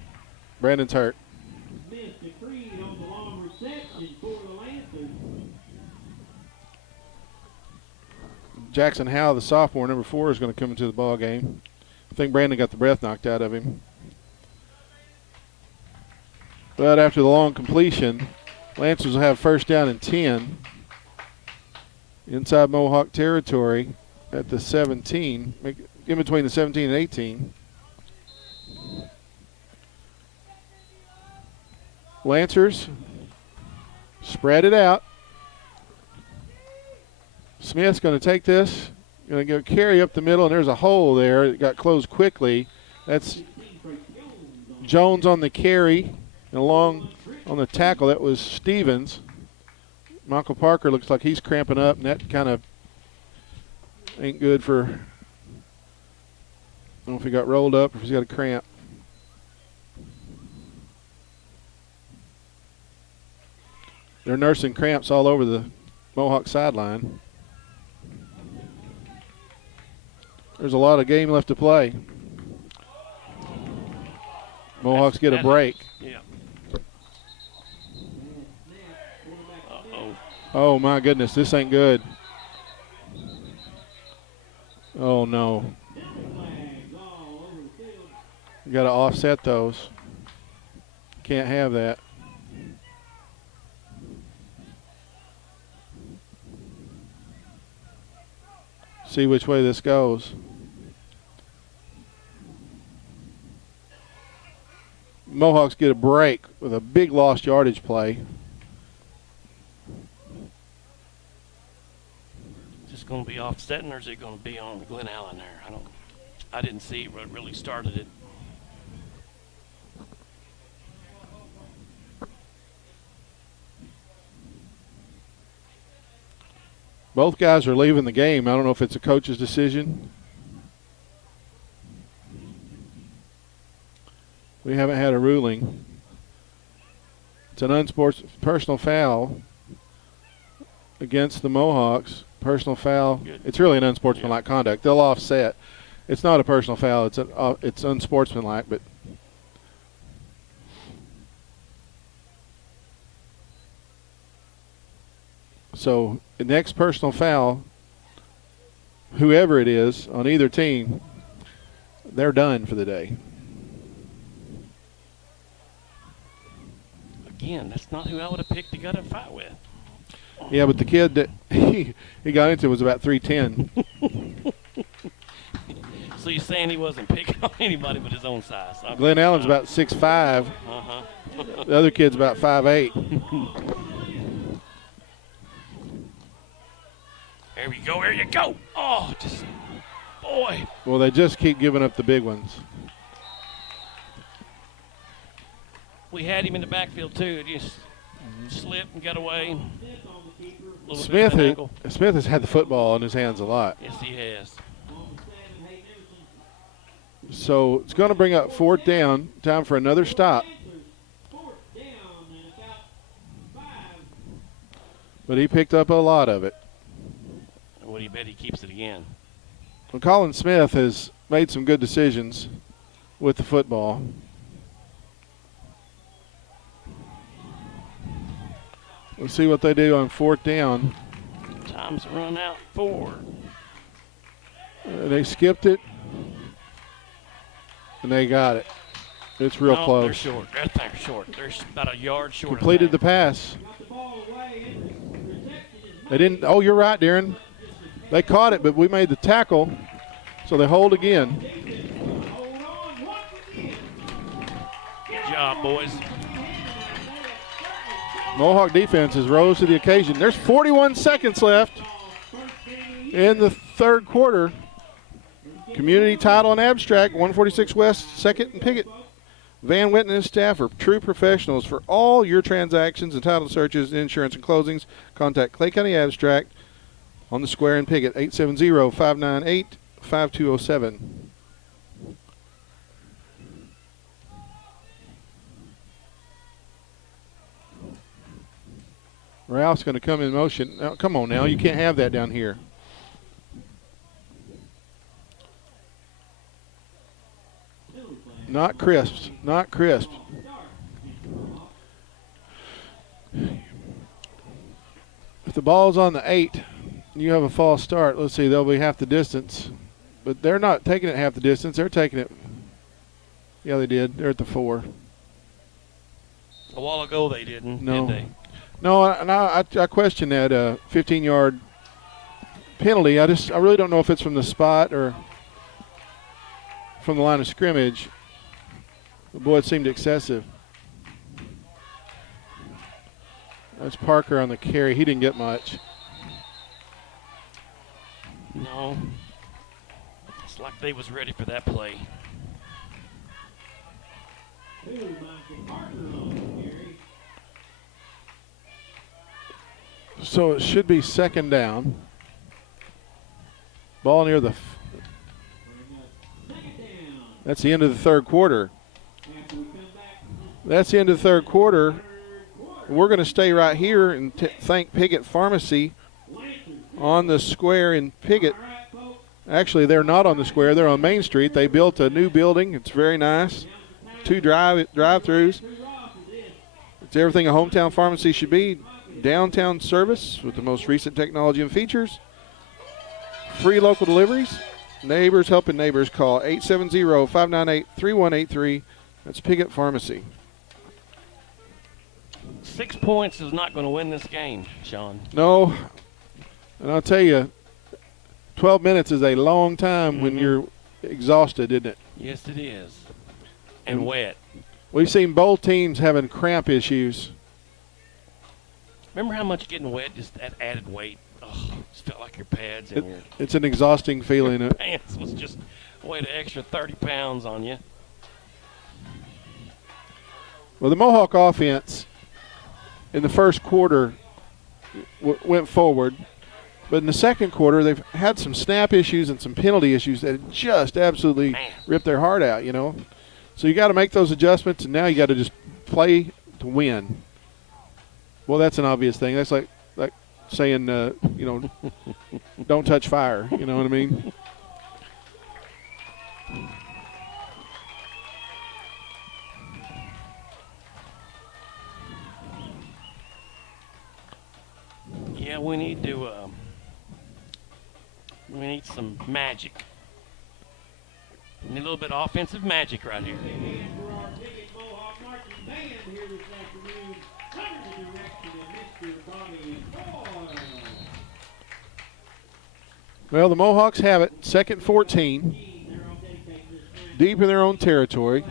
Brandon's hurt. Smith decreed on the long reception for the Lancers. Jackson Howe, the sophomore, number 4, is going to come into the ball game. I think Brandon got the breath knocked out of him. But after the long completion, Lancers will have first down and 10 inside Mohawk territory at the 17, in between the 17 and 18. Lancers spread it out. Smith's going to take this, going to go carry up the middle, and there's a hole there. It got closed quickly. That's Jones on the carry, and along on the tackle, that was Stevens. Michael Parker looks like he's cramping up, and that kind of ain't good for, I don't know if he got rolled up or if he's got a cramp. They're nursing cramps all over the Mohawk sideline. There's a lot of game left to play. Mohawks get a break. Yeah. Oh, my goodness, this ain't good. Oh, no. You got to offset those. Can't have that. See which way this goes. Mohawks get a break with a big lost yardage play. Just going to be offsetting, or is it going to be on Glen Allen there? I didn't see what really started it. Both guys are leaving the game. I don't know if it's a coach's decision. We haven't had a ruling. It's an personal foul against the Mohawks. Personal foul. Good. It's really an unsportsmanlike conduct. They'll offset. It's not a personal foul. It's unsportsmanlike, but so the next personal foul, whoever it is on either team, they're done for the day. Again, that's not who I would have picked to get a fight with. Yeah, but the kid that he got into was about 310. So you're saying he wasn't picking on anybody but his own size? Glen Allen's about 6'5". The other kid's about 5'8". There we go. There you go. Oh, just, boy. Well, they just keep giving up the big ones. We had him in the backfield, too. Just slipped and got away. Smith has had the football in his hands a lot. Yes, he has. So it's going to bring up fourth down. Time for another stop. But he picked up a lot of it. What do you bet he keeps it again? Well, Colin Smith has made some good decisions with the football. We'll see what they do on fourth down. Time's run out 4. They skipped it, and they got it. It's real close. They're short. They're short. They're about a yard short. Completed the pass. They didn't. Oh, you're right, Darren. They caught it, but we made the tackle, so they hold again. Good job, boys. Mohawk defense has rose to the occasion. There's 41 seconds left in the third quarter. Community title and abstract, 146 West, second and Piggott. Van Witten and his staff are true professionals. For all your transactions and title searches, insurance and closings, contact Clay County Abstract on the square in Piggott, 870-598-5207. Ralph's going to come in motion. Now, come on now, you can't have that down here. Not crisp, not crisp. If the ball's on the 8 and you have a false start, let's see, they'll be half the distance. But they're not taking it half the distance. They're taking it. Yeah, they did. They're at the 4. A while ago they didn't, No. did they? No, and I question that 15-yard penalty. I really don't know if it's from the spot or from the line of scrimmage. Boy, it seemed excessive. That's Parker on the carry. He didn't get much. No. It's like they was ready for that play. So it should be second down. Ball near the. That's the end of the third quarter. That's the end of the third quarter. We're going to stay right here and thank Piggott Pharmacy on the square in Piggott. Actually, they're not on the square. They're on Main Street. They built a new building. It's very nice. 2 drive-throughs. It's everything a hometown pharmacy should be. Downtown service with the most recent technology and features. Free local deliveries. Neighbors helping neighbors. Call 870-598-3183. That's Piggott Pharmacy. 6 points is not going to win this game, Sean. No, and I'll tell you, 12 minutes is a long time when you're exhausted, isn't it? Yes, it is. And wet. We've seen both teams having cramp issues. Remember how much getting wet, just that added weight? Oh, just felt like your pads and your It's an exhausting feeling. pants was just weighed an extra 30 pounds on you. Well, the Mohawk offense in the first quarter went forward, but in the second quarter they've had some snap issues and some penalty issues that just absolutely ripped their heart out, you know. So you got to make those adjustments, and now you got to just play to win. Well, that's an obvious thing. That's like saying, don't touch fire. You know what I mean? Yeah, we need to. We need some magic. We need a little bit of offensive magic right here. Well, the Mohawks have it. Second 14. Deep in their own territory.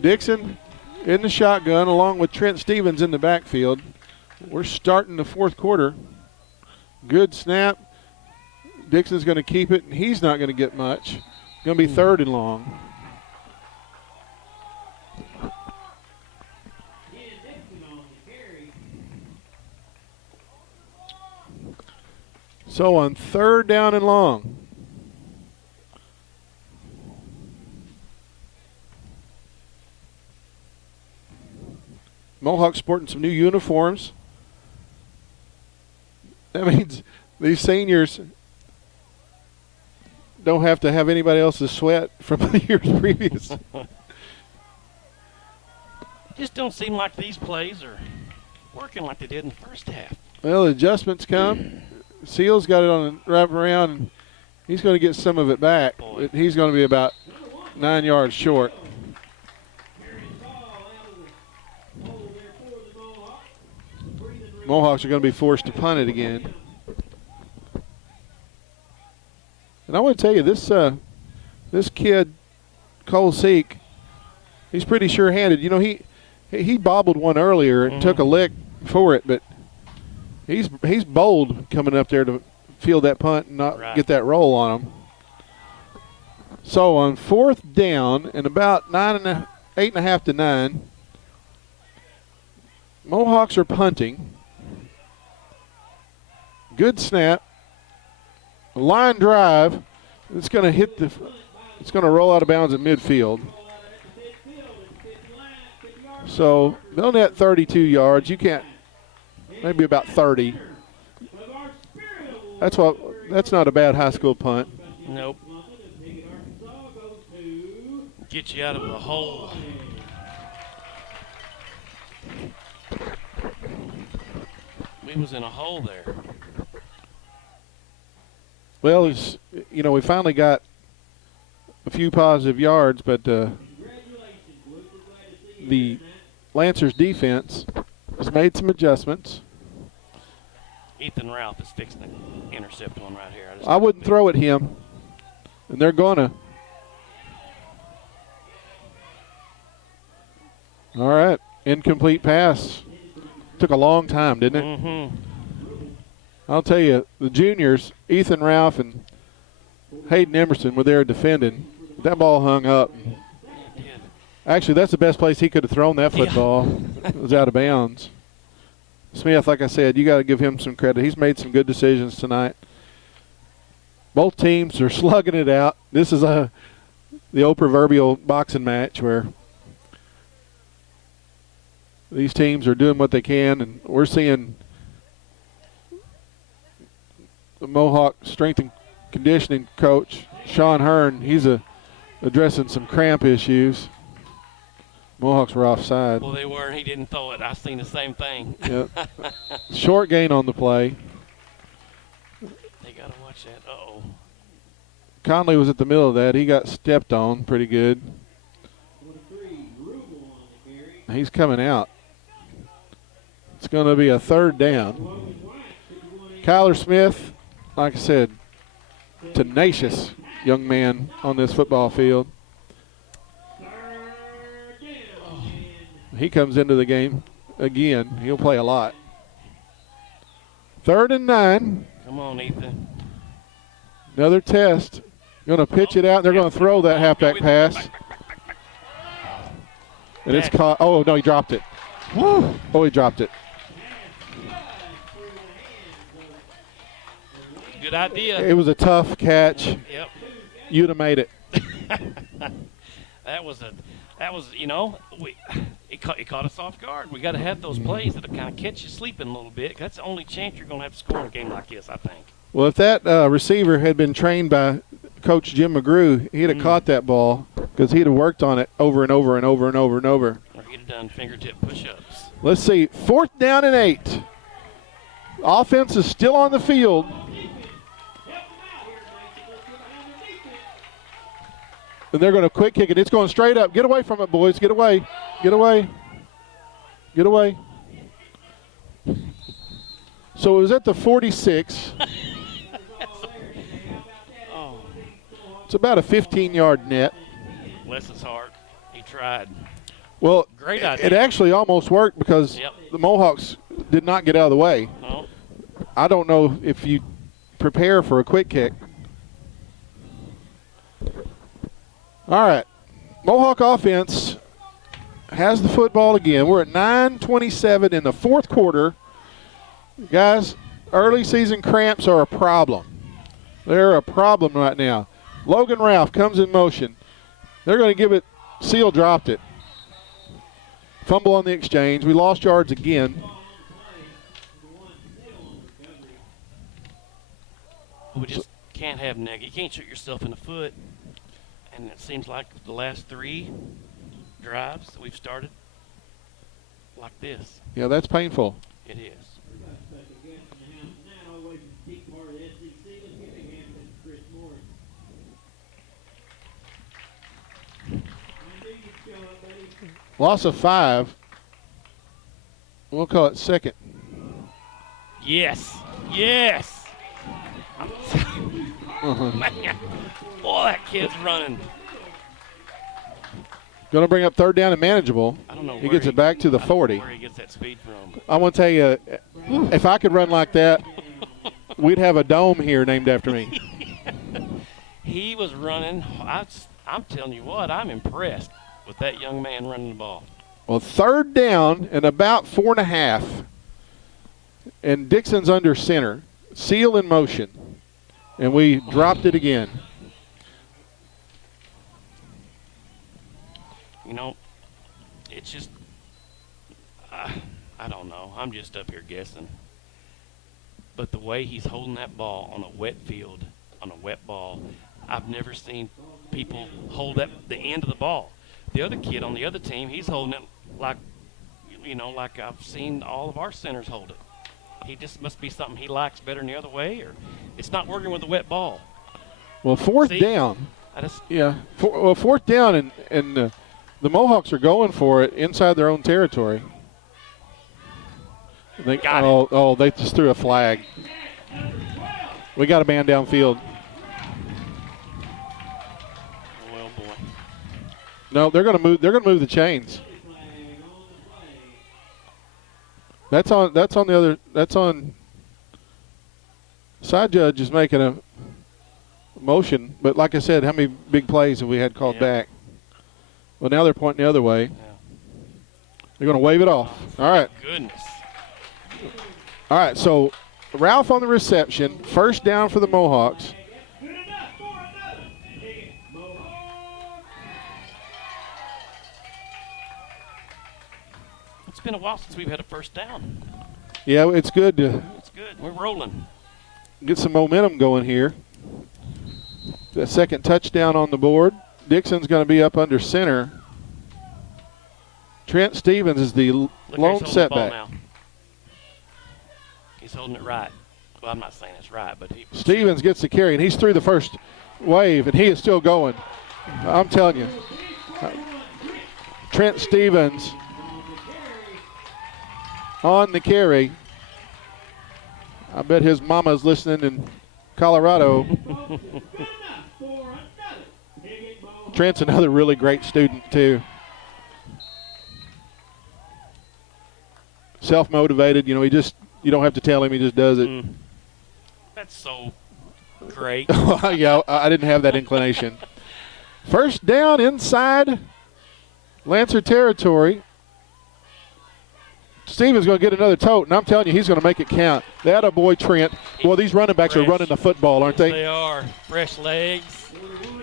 Dixon in the shotgun along with Trent Stevens in the backfield. We're starting the fourth quarter. Good snap. Dixon's going to keep it, and he's not going to get much. Going to be third and long. So on third down and long. Mohawks sporting some new uniforms. That means these seniors don't have to have anybody else's sweat from the years previous. Just don't seem like these plays are working like they did in the first half. Well, adjustments come. Seals got it on a wrap around, and he's going to get some of it back. But he's going to be about 9 yards short. Mohawks are going to be forced to punt it again. And I want to tell you, this kid, Cole Seek, he's pretty sure-handed. You know, he bobbled one earlier and took a lick for it, but he's bold coming up there to field that punt and not get that roll on him. So on 4th down and about 8.5 to 9, Mohawks are punting. Good snap. Line drive. It's going to it's going to roll out of bounds at midfield. So they'll net 32 yards. You can't, maybe about 30. That's not a bad high school punt. Nope. Get you out of the hole. We was in a hole there. Well, we finally got a few positive yards, but the Lancers defense has made some adjustments. Ethan Ralph is fixing to intercept one right here. I wouldn't throw at him, and they're gonna. All right, incomplete pass. Took a long time, didn't it? Mm-hmm. I'll tell you, the juniors, Ethan Ralph and Hayden Emerson, were there defending. That ball hung up. Actually, that's the best place he could have thrown that football. It was out of bounds. Smith, like I said, you got to give him some credit. He's made some good decisions tonight. Both teams are slugging it out. This is the old proverbial boxing match where these teams are doing what they can, and we're seeing the Mohawk strength and conditioning coach, Sean Hearn. He's addressing some cramp issues. Mohawks were offside. Well, they were, and he didn't throw it. I seen the same thing. Yep. Short gain on the play. They got to watch that. Uh-oh. Conley was at the middle of that. He got stepped on pretty good. He's coming out. It's going to be a 3rd down. Kyler Smith, like I said, tenacious young man on this football field. He comes into the game again. He'll play a lot. 3rd and 9. Come on, Ethan. Another test. Going to pitch it out. They're going to throw that halfback pass. And it's caught. Oh, no, he dropped it. Woo. Oh, he dropped it. Good idea. It was a tough catch. Yep. You'd have made it. That was it caught us off guard. We got to have those plays that kind of catch you sleeping a little bit. That's the only chance you're going to have to score in a game like this, I think. Well, if that receiver had been trained by Coach Jim McGrew, he'd have caught that ball because he'd have worked on it over and over and over and over and over. Or he'd have done fingertip push-ups. Let's see. 4th down and 8. Offense is still on the field. And they're going to quick kick it. It's going straight up. Get away from it, boys. Get away. Get away. Get away. So it was at the 46. It's about a 15-yard net. Bless his heart. He tried. Well, great idea. It actually almost worked because the Mohawks did not get out of the way. No. I don't know if you prepare for a quick kick. All right. Mohawk offense has the football again. We're at 9:27 in the 4th quarter. Guys, early season cramps are a problem. They're a problem right now. Logan Ralph comes in motion. They're going to give it. Seal dropped it. Fumble on the exchange. We lost yards again. We just can't have negative. You can't shoot yourself in the foot. And it seems like the last 3 drives that we've started like this. Yeah, that's painful. It is. Loss of 5. We'll call it 2nd. Yes. Yes. Man, boy, that kid's running. Going to bring up third down and manageable. I don't know. He gets it back to the I don't know 40. where he gets that speed from. I want to tell you, if I could run like that, we'd have a dome here named after me. He was running. I'm telling you what, I'm impressed with that young man running the ball. Well, third down and about 4.5. And Dixon's under center. Seal in motion. And we dropped it again. You know, it's just, I don't know. I'm just up here guessing. But the way he's holding that ball on a wet field, on a wet ball, I've never seen people hold the end of the ball. The other kid on the other team, he's holding it like, like I've seen all of our centers hold it. He just must be something he likes better than the other way, or it's not working with a wet ball. Well, fourth down. Fourth down, and the Mohawks are going for it inside their own territory. They just threw a flag. We got a man downfield. Well, boy. No, they're going to move. They're going to move the chains. That's on the other. That's on. Side judge is making a motion, but like I said, how many big plays have we had called back? Well, now they're pointing the other way. Yeah. They're going to wave it off. All right. Goodness. All right, so Ralph on the reception. First down for the Mohawks. It's been a while since we've had a first down. Yeah, it's good to It's good. We're rolling. get some momentum going here. The second touchdown on the board. Dixon's going to be up under center. Trent Stevens is the Look, lone he's holding the ball setback. now. He's holding it right. Well, I'm not saying it's right, but he. Stevens gets the carry, and he's through the first wave, and he is still going. I'm telling you. Trent Stevens on the carry. I bet his mama's listening in Colorado. Trent's another really great student, too. Self-motivated, you don't have to tell him, he just does it. That's so great. Yeah, I didn't have that inclination. First down inside Lancer territory. Stevens going to get another tote, and I'm telling you, he's going to make it count. That a boy, Trent. Boy, these running backs are running the football, aren't they? They are. Fresh legs.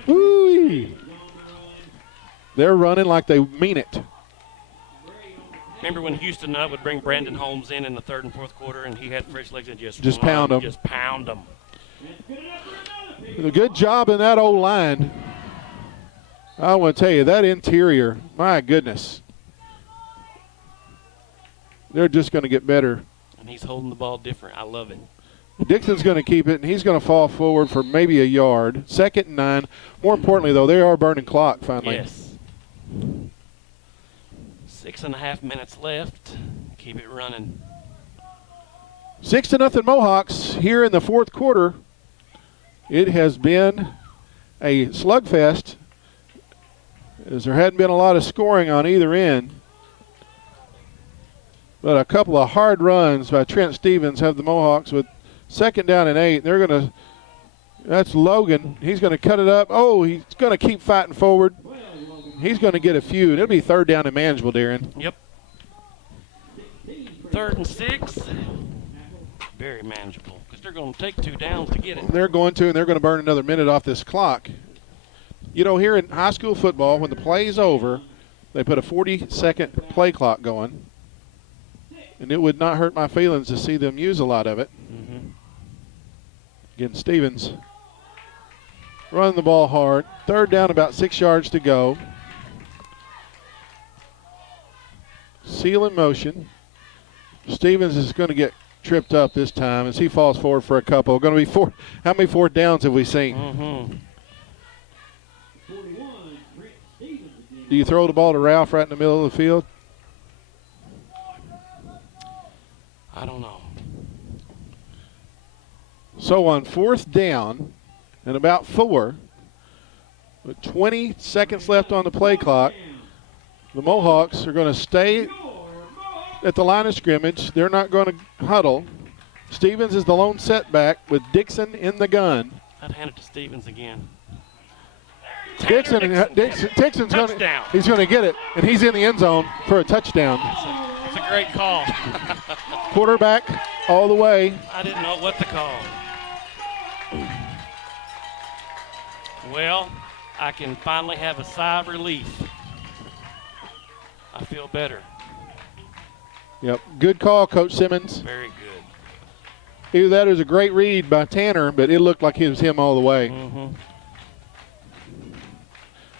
Woo! They're running like they mean it. Remember when Houston and I would bring Brandon Holmes in the third and fourth quarter, and he had fresh legs and just pound them. Just pound them. A good job in that old line. I want to tell you, that interior, my goodness. They're just going to get better. And he's holding the ball different. I love it. Dixon's going to keep it, and he's going to fall forward for maybe a yard. 2nd and 9. More importantly, though, they are burning clock finally. Yes. 6.5 minutes left. Keep it running. 6-0 Mohawks here in the fourth quarter. It has been a slugfest, as there hadn't been a lot of scoring on either end. But a couple of hard runs by Trent Stevens have the Mohawks with 2nd down and 8. They're going to, that's Logan. He's going to cut it up. Oh, he's going to keep fighting forward. He's going to get a few. It'll be 3rd down and manageable, Darren. Yep. 3rd and 6. Very manageable because they're going to take 2 downs to get it. They're going to, and they're going to burn another minute off this clock. You know, here in high school football, when the play's over, they put a 40-second play clock going. And it would not hurt my feelings to see them use a lot of it. Mm-hmm. Again, Stevens running the ball hard. 3rd down, about 6 yards to go. Seal in motion. Stevens is going to get tripped up this time as he falls forward for a couple. Going to be 4. How many 4th downs have we seen? Mm-hmm. Do you throw the ball to Ralph right in the middle of the field? I don't know. So on 4th down and about 4, with 20 seconds left on the play clock, The Mohawks are going to stay at the line of scrimmage. They're not going to huddle. Stevens is the lone setback with Dixon in the gun. I'd hand it to Stevens again. Dixon's going to, he's going to get it, and he's in the end zone for a touchdown. It's a great call. Quarterback all the way. I didn't know what to call. Well, I can finally have a sigh of relief. I feel better. Yep, good call, Coach Simmons. Very good. Either that was a great read by Tanner, but it looked like it was him all the way. Mm-hmm.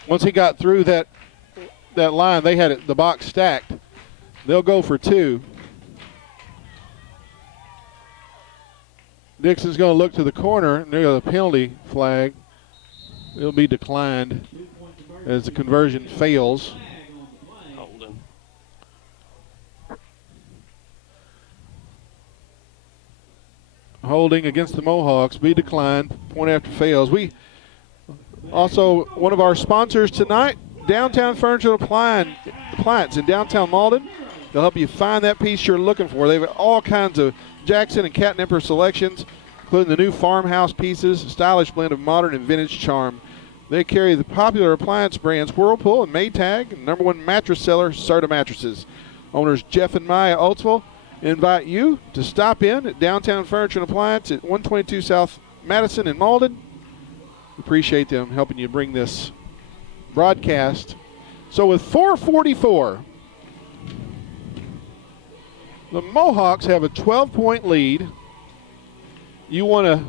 Once he got through that line, they had the box stacked. They'll go for 2. Dixon's going to look to the corner, and there's a penalty flag. It'll be declined as the conversion fails. Holden. Holding against the Mohawks, be declined. Point after fails. We also, one of our sponsors tonight, Downtown Furniture Appliance in downtown Malden. They'll help you find that piece you're looking for. They have all kinds of Jackson and Catnipper selections, including the new farmhouse pieces, a stylish blend of modern and vintage charm. They carry the popular appliance brands Whirlpool and Maytag, and #1 mattress seller, Serta Mattresses. Owners Jeff and Maya Oatsville invite you to stop in at Downtown Furniture and Appliance at 122 South Madison in Malden. Appreciate them helping you bring this broadcast. So with 4:44, the Mohawks have a 12-point lead. You want to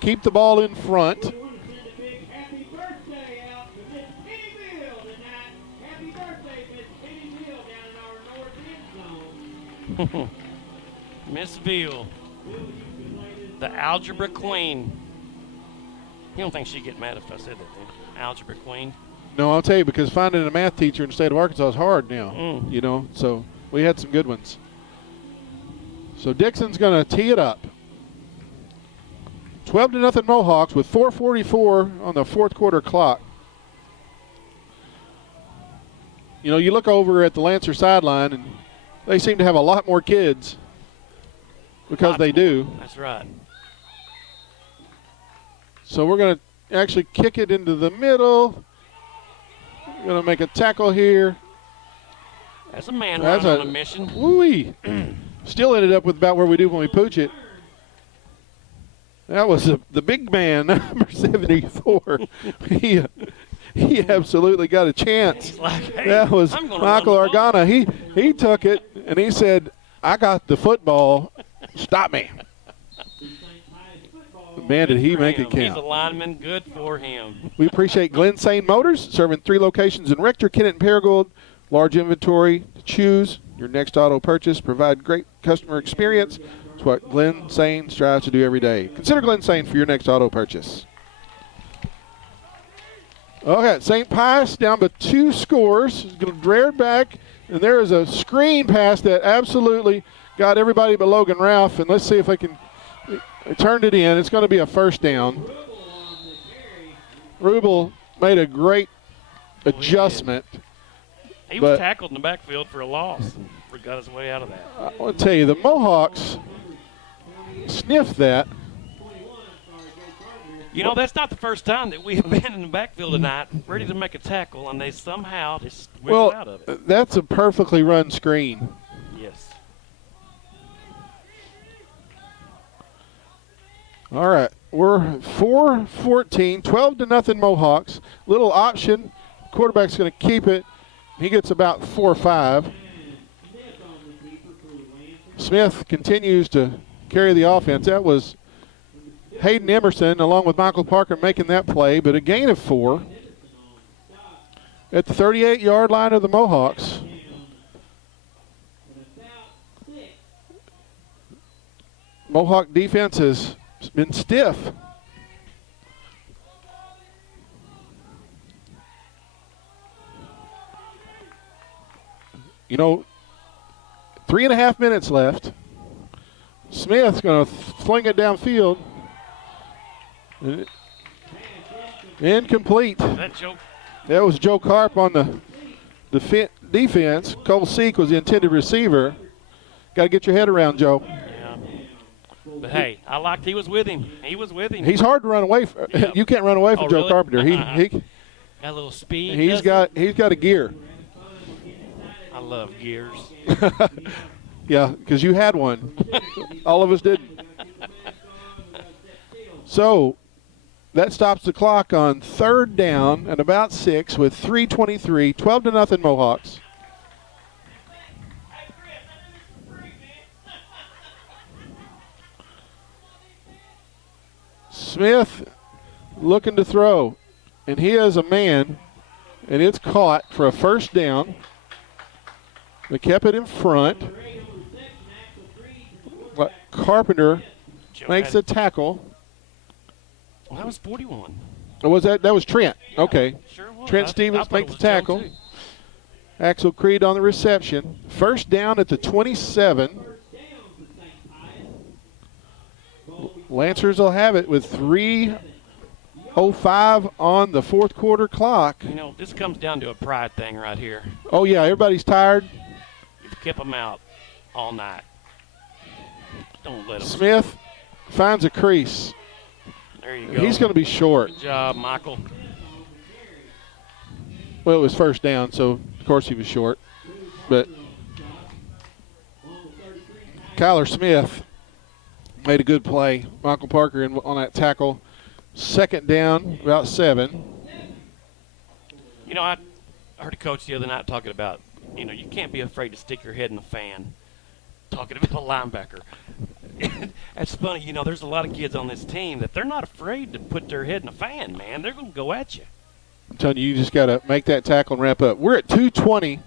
keep the ball in front. We want to send a big happy birthday out to Miss Pennyville tonight. Happy birthday, Miss Pennyville, down in our north end zone. Miss Veal, the algebra queen. You don't think she'd get mad if I said that, then? Algebra queen. No, I'll tell you, because finding a math teacher in the state of Arkansas is hard now, Mm. you know, so we had some good ones. So Dixon's going to tee it up. 12-0 Mohawks with 4:44 on the fourth quarter clock. You know, you look over at the Lancer sideline, and they seem to have a lot more kids because they do. That's right. So we're going to actually kick it into the middle. We're going to make a tackle here. That's a man That's running on a mission. Woo-wee. Still ended up with about where we do when we pooch it. That was the big man, number 74. He absolutely got a chance. He's like, hey, That was I'm gonna Michael run the ball. Argana. He took it, and he said, I got the football. Stop me. Man, did he make it He's a count. lineman. Good for him. We appreciate Glen Sane Motors, serving 3 locations in Rector, Kennett, and Paragould. Large inventory to choose. Your next auto purchase. Provide great customer experience. It's what Glen Sane strives to do every day. Consider Glen Sane for your next auto purchase. Okay, St. Pius down to 2 scores. Going to dare it back, and there is a screen pass that absolutely got everybody but Logan Ralph, and let's see if they can turn it in. It's going to be a first down. Rubel made a great adjustment. He was But- tackled in the backfield for a loss and got his way out of that. I want to tell you, the Mohawks sniffed that. You know, that's not the first time that we have been in the backfield tonight, ready to make a tackle, and they somehow just wiggle out of it. That's a perfectly run screen. Yes. All right, we're 4-14, 12-0 Mohawks. Little option. Quarterback's going to keep it. He gets about 4 or 5. Smith continues to carry the offense. That was Hayden Emerson along with Michael Parker making that play, but a gain of 4 at the 38-yard line of the Mohawks. Mohawk defense has been stiff. You know, 3.5 minutes left. Smith's going to fling it downfield. Incomplete. That joke. That was Joe Carp on the defense. Cole Seek was the intended receiver. Got to get your head around, Joe. Yeah. But, hey, I liked he was with him. He was with him. He's hard to run away from. Yep. You can't run away from Joe really? Carpenter. He got a little speed. he's got a gear. I love gears. Yeah, because you had one. All of us didn't. So that stops the clock on 3rd down and about 6 with 3:23, 12-0 Mohawks. Smith looking to throw, and he has a man, and it's caught for a 1st down. They kept it in front. But Carpenter makes a tackle. Well, that was 41. Or was that was Trent? Yeah, okay. Sure was. Trent I Stevens thought it makes the was Joe, tackle. too. Axel Creed on the reception. 1st down at the 27. Lancers will have it with 3:05 on the 4th quarter clock. You know, this comes down to a pride thing right here. Oh, yeah, everybody's tired. You've kept them out all night. Don't let them. Smith finds a crease. There you go. He's going to be short. Good job, Michael. Well, it was 1st down, so of course he was short. But Kyler Smith made a good play. Michael Parker on that tackle. 2nd down, about 7. You know, I heard a coach the other night talking about, you know, you can't be afraid to stick your head in the fan. Talking about a linebacker. That's funny. You know, there's a lot of kids on this team that they're not afraid to put their head in the fan, man. They're going to go at you. I'm telling you, you just got to make that tackle and wrap up. We're at 2:20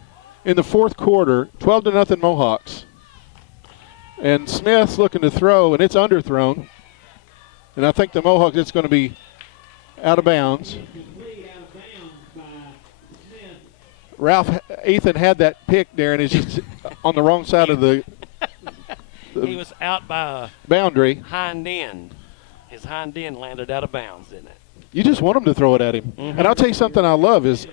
in the 4th quarter, 12-0 Mohawks. And Smith's looking to throw, and it's underthrown. And I think the Mohawks, it's going to be out of bounds. Ralph Ethan had that pick there, and he's just on the wrong side of the He was out by boundary. hind end. His hind end landed out of bounds, didn't it? You just want him to throw it at him. Mm-hmm. And I'll tell you something I love is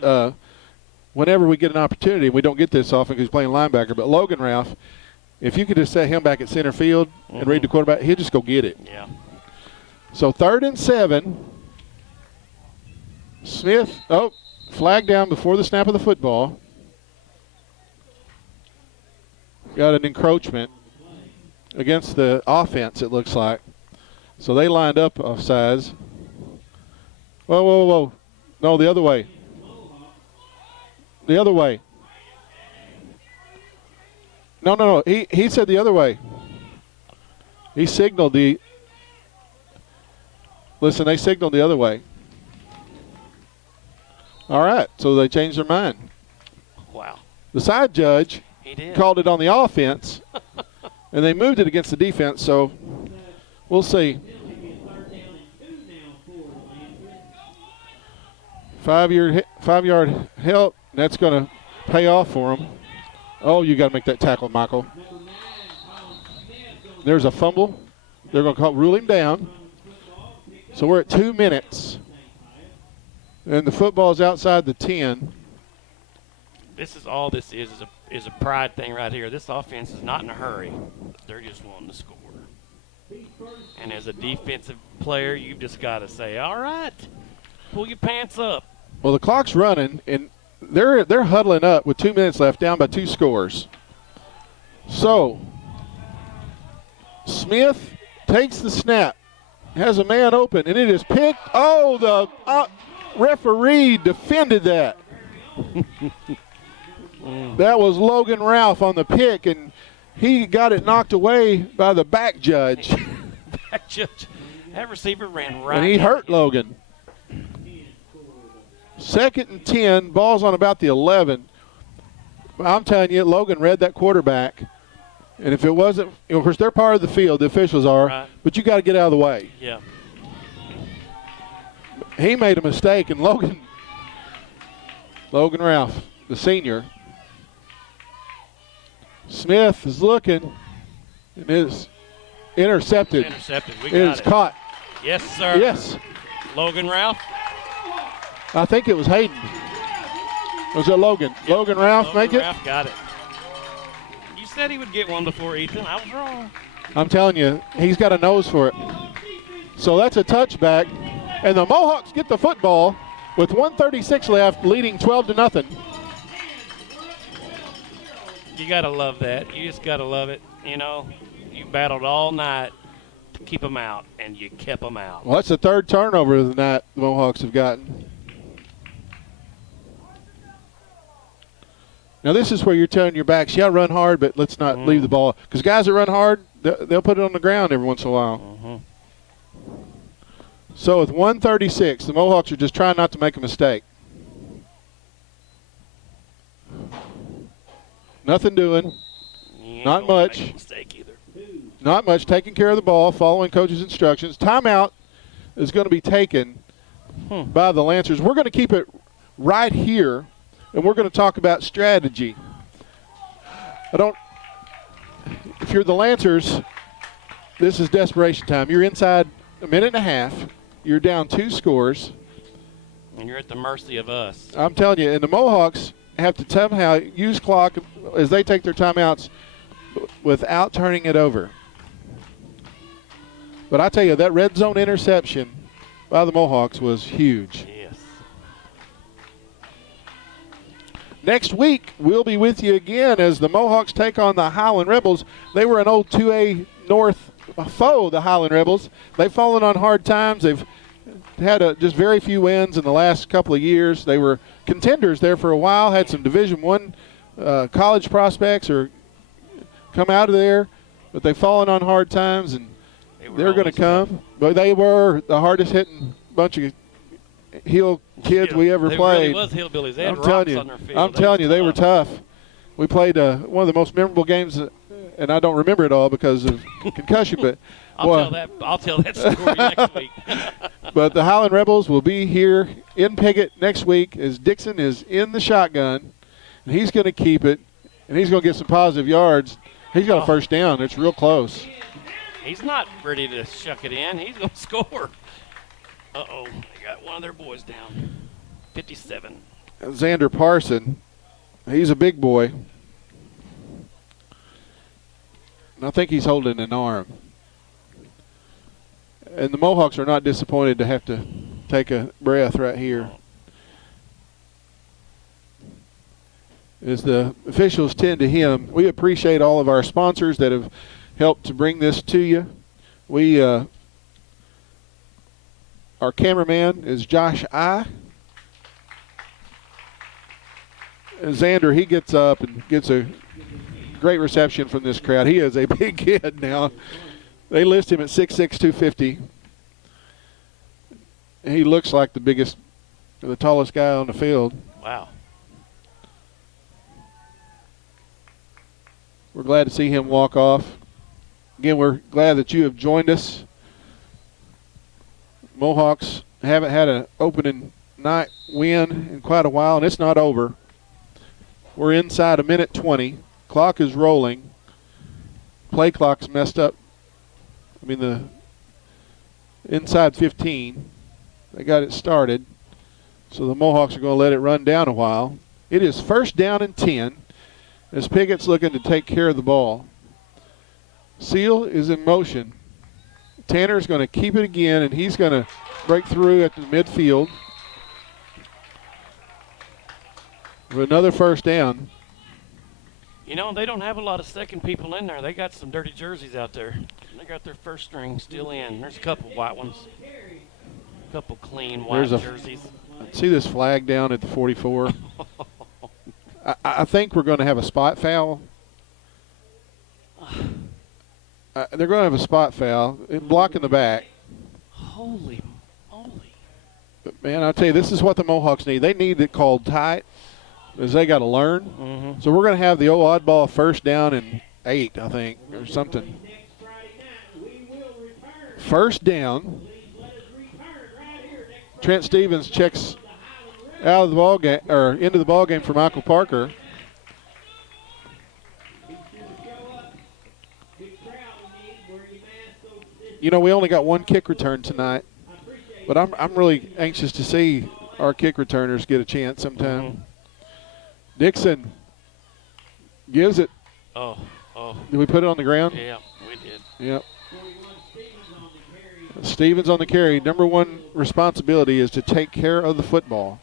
whenever we get an opportunity, we don't get this often because he's playing linebacker, but Logan Ralph, if you could just set him back at center field and read the quarterback, he'll just go get it. Yeah. So 3rd and 7. Smith, flag down before the snap of the football. Got an encroachment against the offense, it looks like. So they lined up offsides. Whoa, whoa, whoa. No, the other way. The other way. No. He said the other way. He signaled the. Listen, they signaled the other way. All right, so they changed their mind. Wow. The side judge He did. called it on the offense, and they moved it against the defense, so we'll see. 5-yard help, and that's going to pay off for them. Oh, you got to make that tackle, Michael. There's a fumble. They're going to rule him down. So we're at 2 minutes. And the football's outside the 10. This is all this is a pride thing right here. This offense is not in a hurry. They're just wanting to score. And as a defensive player, you've just got to say, all right, pull your pants up. Well, the clock's running, and they're huddling up with 2 minutes left, down by 2 scores. So Smith takes the snap, has a man open, and it is picked. Oh, the referee defended that. That was Logan Ralph on the pick, and he got it knocked away by the back judge. Back judge. That receiver ran right. And he hurt Logan. 2nd and 10, ball's on about the 11. I'm telling you, Logan read that quarterback. And if it wasn't, of course, they're part of the field, the officials are, right. But you got to get out of the way. Yeah. He made a mistake, and Logan Ralph, the senior. Smith is looking, and is intercepted. Intercepted. We It got is it. caught. Yes, sir. Yes. Logan Ralph. I think it was Hayden. Was it Logan? Yep. Logan Ralph make it? Ralph got it. You said he would get one before Ethan. I was wrong. I'm telling you, he's got a nose for it. So that's a touchback. And the Mohawks get the football with 1:36 left, leading 12-0. You got to love that. You just got to love it. You know, you battled all night to keep them out, and you kept them out. Well, that's the third turnover of the night the Mohawks have gotten. Now, this is where you're telling your backs, yeah, run hard, but let's not leave the ball. Because guys that run hard, they'll put it on the ground every once in a while. So with 1:36, the Mohawks are just trying not to make a mistake. Nothing doing. Not much. Make a mistake either. Not much. Taking care of the ball, following coach's instructions. Timeout is going to be taken by the Lancers. We're going to keep it right here, and we're going to talk about strategy. If you're the Lancers, this is desperation time. You're inside a minute and a half. You're down 2 scores. And you're at the mercy of us. I'm telling you, and the Mohawks have to somehow use clock as they take their timeouts without turning it over. But I tell you, that red zone interception by the Mohawks was huge. Yes. Next week, we'll be with you again as the Mohawks take on the Highland Rebels. They were an old 2A North foe, the Highland Rebels. They've fallen on hard times. They've had just very few wins in the last couple of years. They were contenders there for a while, had some Division I college prospects or come out of there, but they've fallen on hard times, and they're going to come. But they were the hardest-hitting bunch of heel kids we ever played. Really was hillbillies. They had I'm telling rocks you, on their field. I'm telling you, they were tough. We played one of the most memorable games, and I don't remember it all because of concussion. But I'll tell that story next week. But the Highland Rebels will be here in Piggott next week as Dixon is in the shotgun, and he's going to keep it, and he's going to get some positive yards. He's got a first down. It's real close. He's not ready to shuck it in. He's going to score. Uh-oh. They got one of their boys down. 57. Xander Parson, he's a big boy. And I think he's holding an arm. And the Mohawks are not disappointed to have to take a breath right here. As the officials tend to him, we appreciate all of our sponsors that have helped to bring this to you. Our cameraman is Josh I. And Xander, he gets up and gets a great reception from this crowd. He is a big kid now. They list him at 6'6", 250. He looks like the tallest guy on the field. Wow. We're glad to see him walk off. Again, we're glad that you have joined us. Mohawks haven't had an opening night win in quite a while, and it's not over. We're inside a minute 20. Clock is rolling. Play clock's messed up. I mean, the inside 15. They got it started. So the Mohawks are going to let it run down a while. It is first down and 10 as Piggott's looking to take care of the ball. Seal is in motion. Tanner's going to keep it again, and he's going to break through at the midfield for another first down. You know, they don't have a lot of second people in there. They got some dirty jerseys out there. They got their first string still in. There's a couple white ones. A couple clean white jerseys. See this flag down at the 44? I think we're going to have a spot foul. They're going to have a spot foul, blocking the back. Holy moly. But, man, I'll tell you, this is what the Mohawks need. They need it called tight, because they got to learn. So we're going to have the old oddball first down and 8, I think, or something. First down. Trent Stevens checks out of the ball game, or into the ball game for Michael Parker. You know, we only got one kick return tonight, but I'm really anxious to see our kick returners get a chance sometime. Dixon gives it. Oh. Did we put it on the ground? Yeah, we did. Yep. Stevens on the carry. Number one responsibility is to take care of the football.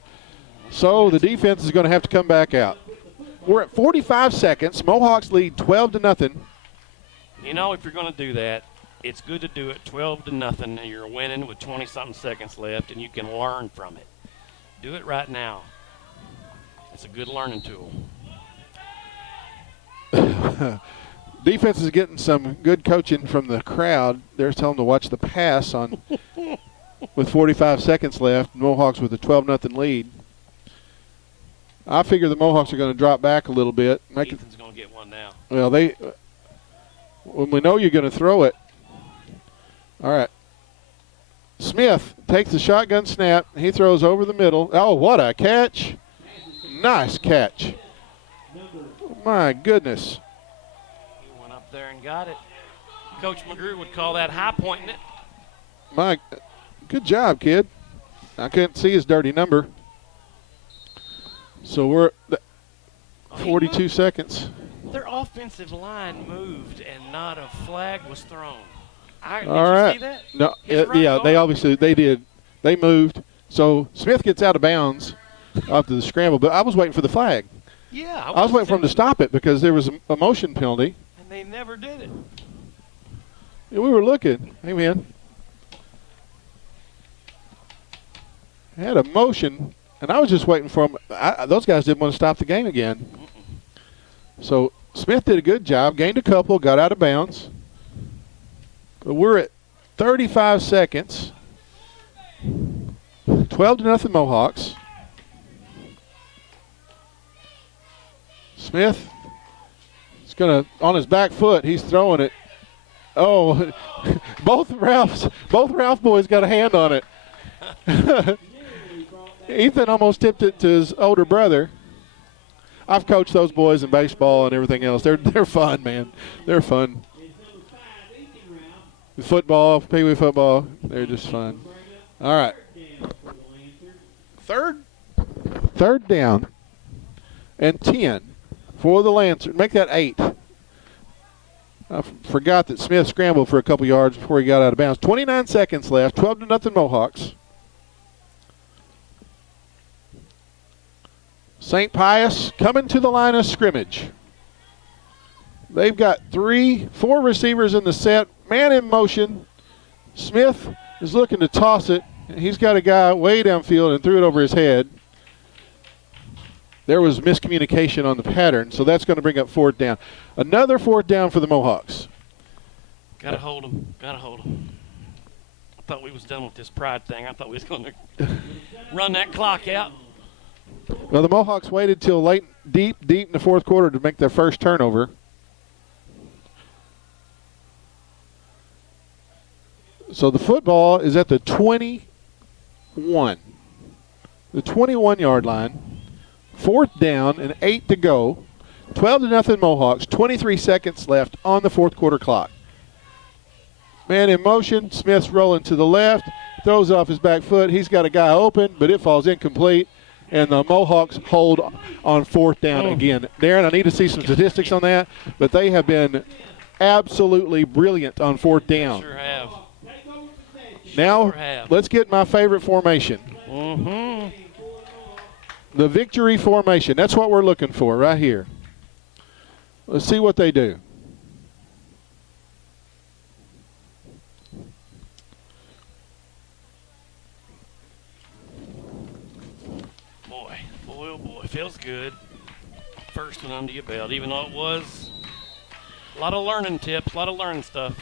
So the defense is going to have to come back out. We're at 45 seconds. Mohawks lead 12-0. You know, if you're going to do that, it's good to do it 12-0, and you're winning with 20-something seconds left, and you can learn from it. Do it right now. It's a good learning tool. Defense is getting some good coaching from the crowd. They're telling them to watch the pass on with 45 seconds left. Mohawks with a 12-0 lead. I figure the Mohawks are going to drop back a little bit. Ethan's going to get one now. Well, when we know you're going to throw it. All right. Smith takes the shotgun snap. He throws over the middle. Oh, what a catch. Nice catch. My goodness. He went up there and got it. Coach McGrew would call that high pointing it. Good job, kid. I couldn't see his dirty number. So we're at 42 seconds. Their offensive line moved and not a flag was thrown. Did All right. you see that? No, Right they did. They moved. So Smith gets out of bounds after the scramble, but I was waiting for the flag. Yeah. I was waiting for him to stop it because there was a motion penalty. And they never did it. Yeah, we were looking. Hey, man. Had a motion, and I was just waiting for him. Those guys didn't want to stop the game again. So Smith did a good job, gained a couple, got out of bounds. But we're at 35 seconds. 12-0 Mohawks. Smith is going to, on his back foot, he's throwing it. Oh, both Ralph boys got a hand on it. Ethan almost tipped it to his older brother. I've coached those boys in baseball and everything else. They're fun, man. They're fun. Football, Pee Wee football, they're just fun. All right. Third down and 10 for the Lancers. Make that 8. I forgot that Smith scrambled for a couple yards before he got out of bounds. 29 seconds left, 12-0 Mohawks. St. Pius coming to the line of scrimmage. They've got 4 receivers in the set. Man in motion. Smith is looking to toss it. He's got a guy way downfield and threw it over his head. There was miscommunication on the pattern, so that's going to bring up 4th down. Another 4th down for the Mohawks. Got to hold them. I thought we was done with this pride thing. I thought we was going to run that clock out. Well, the Mohawks waited till deep in the 4th quarter to make their first turnover. So the football is at the 21. The 21-yard line. 4th down and 8 to go. 12-0 Mohawks. 23 seconds left on the 4th quarter clock. Man in motion. Smith's rolling to the left. Throws off his back foot. He's got a guy open, but it falls incomplete. And the Mohawks hold on 4th down again. Darren, I need to see some statistics on that, but they have been absolutely brilliant on 4th down. Sure have. Now, let's get my favorite formation. Mm-hmm. The victory formation. That's what we're looking for right here. Let's see what they do. Boy, oh boy, feels good. First one under your belt, even though it was a lot of learning tips, a lot of learning stuff.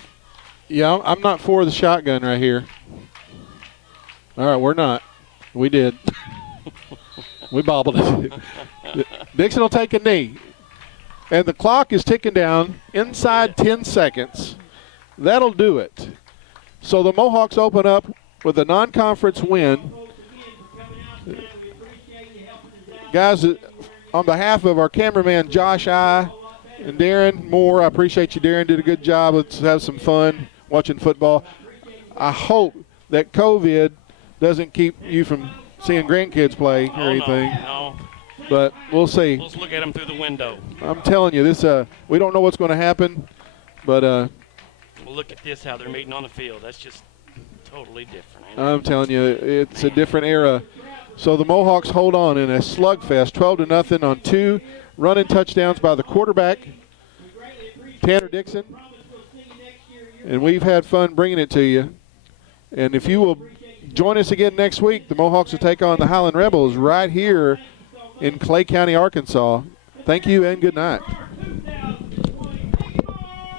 Yeah, I'm not for the shotgun right here. All right, we're not. We did. We bobbled it. Dixon will take a knee. And the clock is ticking down inside 10 seconds. That'll do it. So the Mohawks open up with a non-conference win. Guys, on behalf of our cameraman Josh I and Darren Moore, I appreciate you, Darren. Did a good job. Let's have some fun watching football. I hope that COVID doesn't keep you from seeing grandkids play or anything. No. But we'll see. Let's look at them through the window. I'm telling you, this we don't know what's going to happen, but Well, look at this, how they're meeting on the field. That's just totally different. Ain't it? I'm telling you, it's a different era. So the Mohawks hold on in a slugfest, 12-0 on 2 running touchdowns by the quarterback, Tanner Dixon. And we've had fun bringing it to you. And if you will join us again next week, the Mohawks will take on the Highland Rebels right here in Clay County, Arkansas. Thank you and good night.